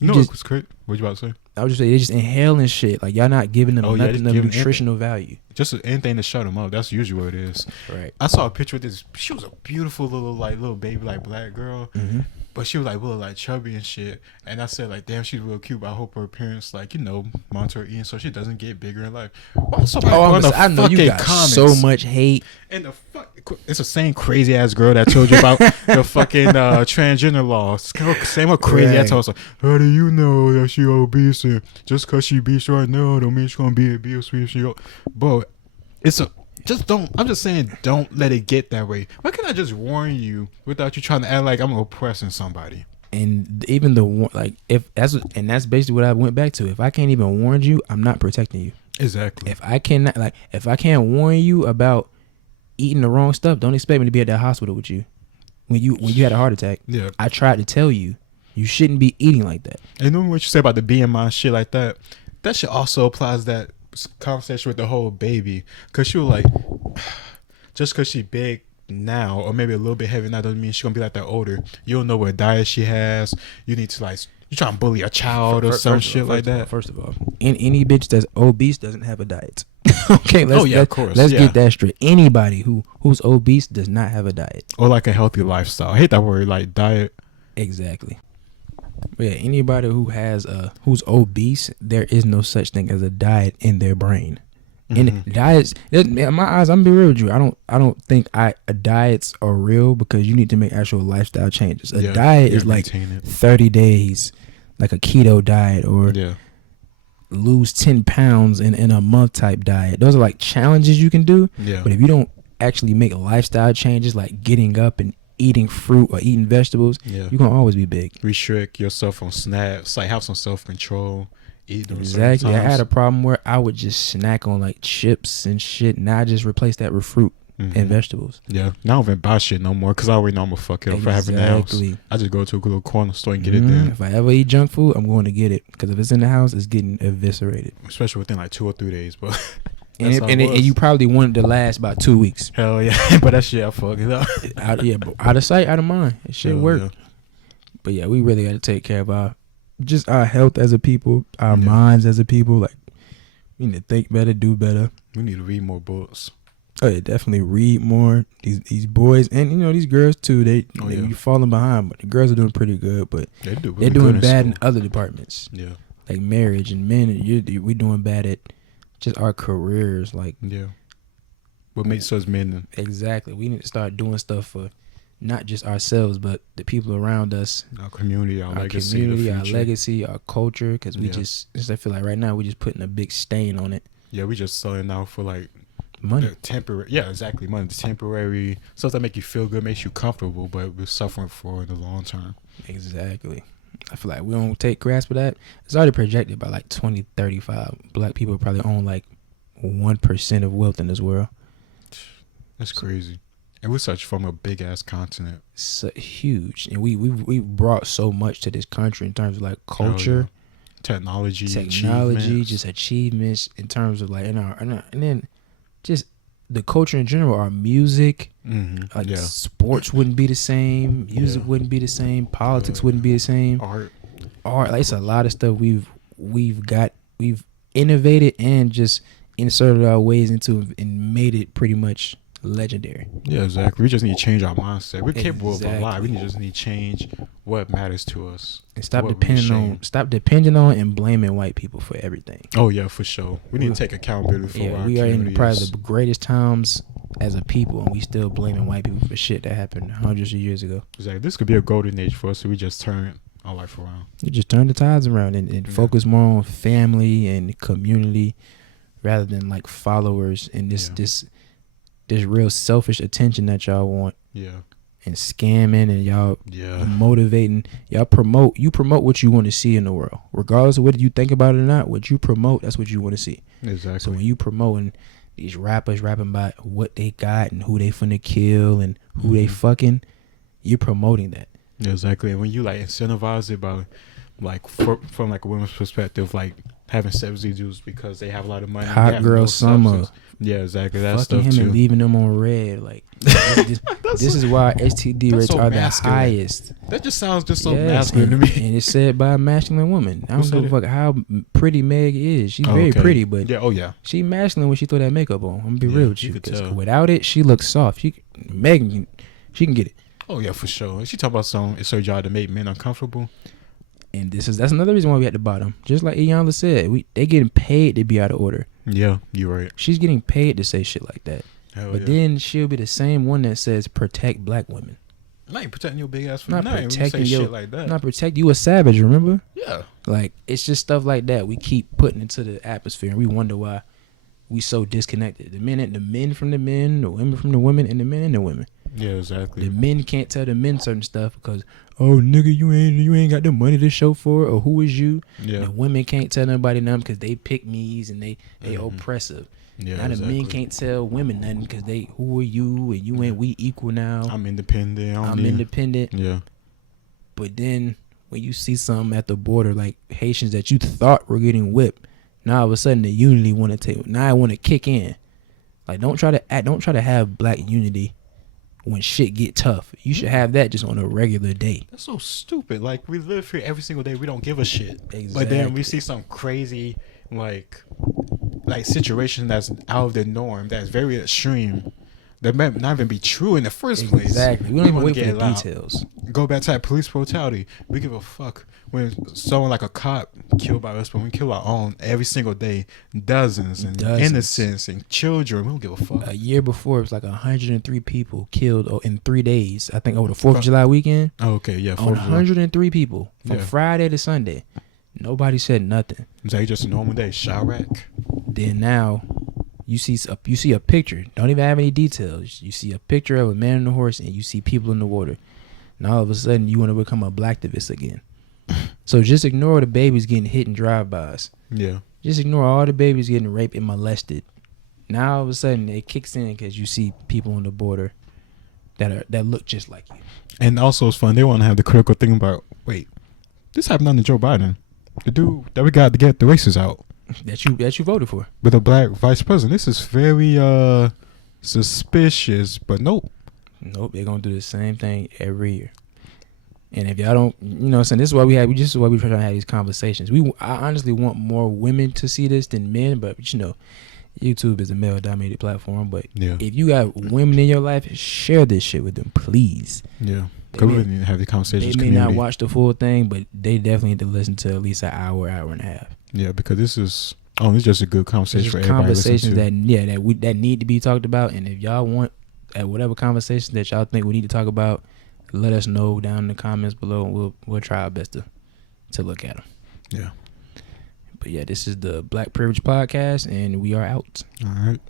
You know just- what's crazy? What you about to say? I would just say they're just inhaling shit. Like y'all not giving them Oh, yeah, nothing just of giving nutritional value. Just anything to shut them up. That's usually what it is. Right. I saw a picture of this. She was a beautiful little baby, like black girl, Mm-hmm. but she was like little like chubby and shit. And I said like, damn, she's real cute. But I hope her parents like monitor her eating so she doesn't get bigger in life. Why somebody Oh, go in the I know you fucking got comments so much hate. and the fuck. It's the same crazy ass girl that told you about the fucking transgender laws. Same old crazy ass. Right. I was like, how do you know that she obese? And just cause she obese right now, don't mean she's gonna be obese when she. But it's a. Just don't. I'm just saying, don't let it get that way. Why can't I just warn you without you trying to act like I'm oppressing somebody? And even that's basically what I went back to. If I can't even warn you, I'm not protecting you. Exactly. If I can't warn you about eating the wrong stuff, don't expect me to be at that hospital with you. When you had a heart attack, Yeah. I tried to tell you shouldn't be eating like that. And then what you say about the BMI shit like that, that shit also applies that conversation with the whole baby. Cause she was like, just cause she big now or maybe a little bit heavy now doesn't mean she's gonna be like that older. You don't know what diet she has. You need to like, you trying to bully a child or some shit like that. First of all, any bitch that's obese doesn't have a diet. Okay, Of course. Let's Yeah. get that straight. Anybody who's obese does not have a diet. Or like a healthy lifestyle. I hate that word, like diet. Exactly. Yeah, anybody who's obese, there is no such thing as a diet in their brain. And diets, in my eyes, I'm gonna be real with you. I don't think diets are real because you need to make actual lifestyle changes. A diet is like maintain it. 30 days, like a keto diet, or Yeah. lose 10 pounds in a month type diet. Those are like challenges you can do. Yeah. But if you don't actually make lifestyle changes like getting up and eating fruit or eating vegetables, Yeah. you're gonna always be big. Restrict yourself from snacks. Like have some self control. Eat them Exactly. I certain had a times. problem where I would just snack on like chips and shit. Now I just replace that with fruit and vegetables. Yeah. Now I don't even buy shit no more because I already know I'm gonna fuck it up for having the house. Exactly. I just go to a little corner store and get it Mhm. there. If I ever eat junk food, I'm going to get it because if it's in the house, it's getting eviscerated. Especially within like 2 or 3 days, but And, that's it, how and, it it, and was. you probably want it to last about 2 weeks. Hell yeah. But that shit I fuck it up. But out of sight, out of mind. It shit Hell work. yeah. But yeah, we really got to take care of our health as a people, our Yeah. minds as a people. Like, we need to think better, do better. We need to read more books. Oh yeah, definitely read more. These boys and these girls too. They Yeah. you falling behind, but the girls are doing pretty good. But They do. they're really doing good bad in school. other departments. Yeah. like marriage and men. We doing bad at just our careers. Like Yeah. What makes us men? exactly, we need to start doing stuff for not just ourselves, but the people around us, Our community, our legacy, community, the our future. legacy, our culture. Because we Yeah. just I feel like right now we just putting a big stain on it. Yeah, we just selling out for like Money. the temporary. Yeah, exactly. Money, the temporary stuff that make you feel good, makes you comfortable, but we're suffering for in the long term. Exactly. I feel like we don't take grasp of that. It's already projected by like 2035. Black people probably own like 1% of wealth in this world. That's crazy. And we're such from a big ass continent. So huge, and we brought so much to this country in terms of like Hell culture, yeah. Technology, just achievements in terms of like in our and then just the culture in general. Our music, Mm-hmm. like Yeah. sports wouldn't be the same, music Yeah. wouldn't be the same, politics wouldn't be the same. Art. Like it's a lot of stuff we've innovated and just inserted our ways into and made it pretty much legendary. Yeah, exactly. We just need to change our mindset. We're capable of a lot. Exactly. We just need to change what matters to us. And stop What we depending on and blaming white people for everything. Oh yeah, for sure. We need to take accountability for Yeah, our we are in communities. probably the greatest times as a people, and we still blaming white people for shit that happened hundreds of years ago. Exactly. This could be a golden age for us, so we just turn our life around. You just turn the tides around and Yeah. focus more on family and community rather than like followers and this real selfish attention that y'all want Yeah. and scamming and y'all Yeah. motivating. Y'all promote what you want to see in the world, regardless of whether you think about it or not. What you promote, that's what you want to see. Exactly. So when you promoting these rappers rapping about what they got and who they finna kill and who they Mhm. fucking, you're promoting that. Yeah, exactly. And when you like incentivize it by like from like a woman's perspective, like having sex dudes because they have a lot of money. Hot they have girl no summer. substance. Yeah, exactly. That Fucking stuff him too. and leaving them on red. Like this is why STD that's rates so are the masculine. highest. That just sounds just so Yes, masculine to and, me. and it's said by a masculine woman. I Who don't said give a fuck how pretty Meg is. She's Oh, very okay. pretty, but Yeah. Oh yeah. she masculine when she throw that makeup on. I'm gonna be Yeah, real with you you. could 'Cause tell. without it, she looks soft. Megan, she can get it. Oh yeah, for sure. And she talk about some. It's her job to make men uncomfortable. And that's another reason why we at the bottom. Just like Iyanla said, they getting paid to be out of order. Yeah, you're right. She's getting paid to say shit like that. Hell But yeah. then she'll be the same one that says protect black women. I ain't protecting your big ass from Not nothing. When you say protecting your- shit like that. Not protect you a savage, remember? Yeah. Like it's just stuff like that we keep putting into the atmosphere, and we wonder why we so disconnected. The men from the men, the women from the women, and the men and the women. Yeah, exactly. The men can't tell the men certain stuff because, oh nigga, you ain't got the money to show for it, or who is you? Yeah. The women can't tell nobody nothing because they pick me's and they Mhm. oppressive. Yeah, Now the exactly. men can't tell women nothing because they who are you and you ain't we equal now. I'm independent. I'm independent. Yeah. But then when you see something at the border like Haitians that you thought were getting whipped, now all of a sudden the unity want to take. Now I want to kick in. Like don't try to have black unity when shit get tough. You should have that just on a regular day. That's so stupid. Like we live here every single day. We don't give a shit. Exactly. But then we see some crazy like situation that's out of the norm. That's very extreme. That may not even be true in the first place. Exactly. We don't even wanna wait for get the loud. details. Go back to that police brutality. We give a fuck when someone like a cop killed by us, but we kill our own every single day. Dozens and innocents and children. We don't give a fuck. A year before, it was like 103 people killed in 3 days. I think over the 4th of July weekend. Oh, okay, yeah. On 103 people from Yeah. Friday to Sunday. Nobody said nothing. It's like just a normal day. Chirac. Then now, you see a picture. Don't even have any details. You see a picture of a man on a horse, and you see people in the water. Now all of a sudden, you want to become a blacktivist again. So just ignore the babies getting hit in drive-bys. Yeah. Just ignore all the babies getting raped and molested. Now all of a sudden, it kicks in because you see people on the border that look just like you. And also, it's fun. They want to have the critical thing about, wait, this happened under Joe Biden. The dude that we got to get the races out That you voted for. with a black vice president. This is very suspicious, but nope. Nope, they're gonna do the same thing every year. And if y'all don't, what I'm saying, this is why we try to have these conversations. I honestly want more women to see this than men, but YouTube is a male-dominated platform. But Yeah. if you got women in your life, share this shit with them, please. Yeah. Because we didn't have the conversations. They may not watch the full thing, but they definitely need to listen to at least an hour and a half. Yeah, because this is it's just a good conversation for everybody. Conversations that need to be talked about, and if y'all want at whatever conversation that y'all think we need to talk about, let us know down in the comments below, and we'll try our best to look at them. Yeah. But yeah, this is the Black Privilege Podcast, and we are out. All right.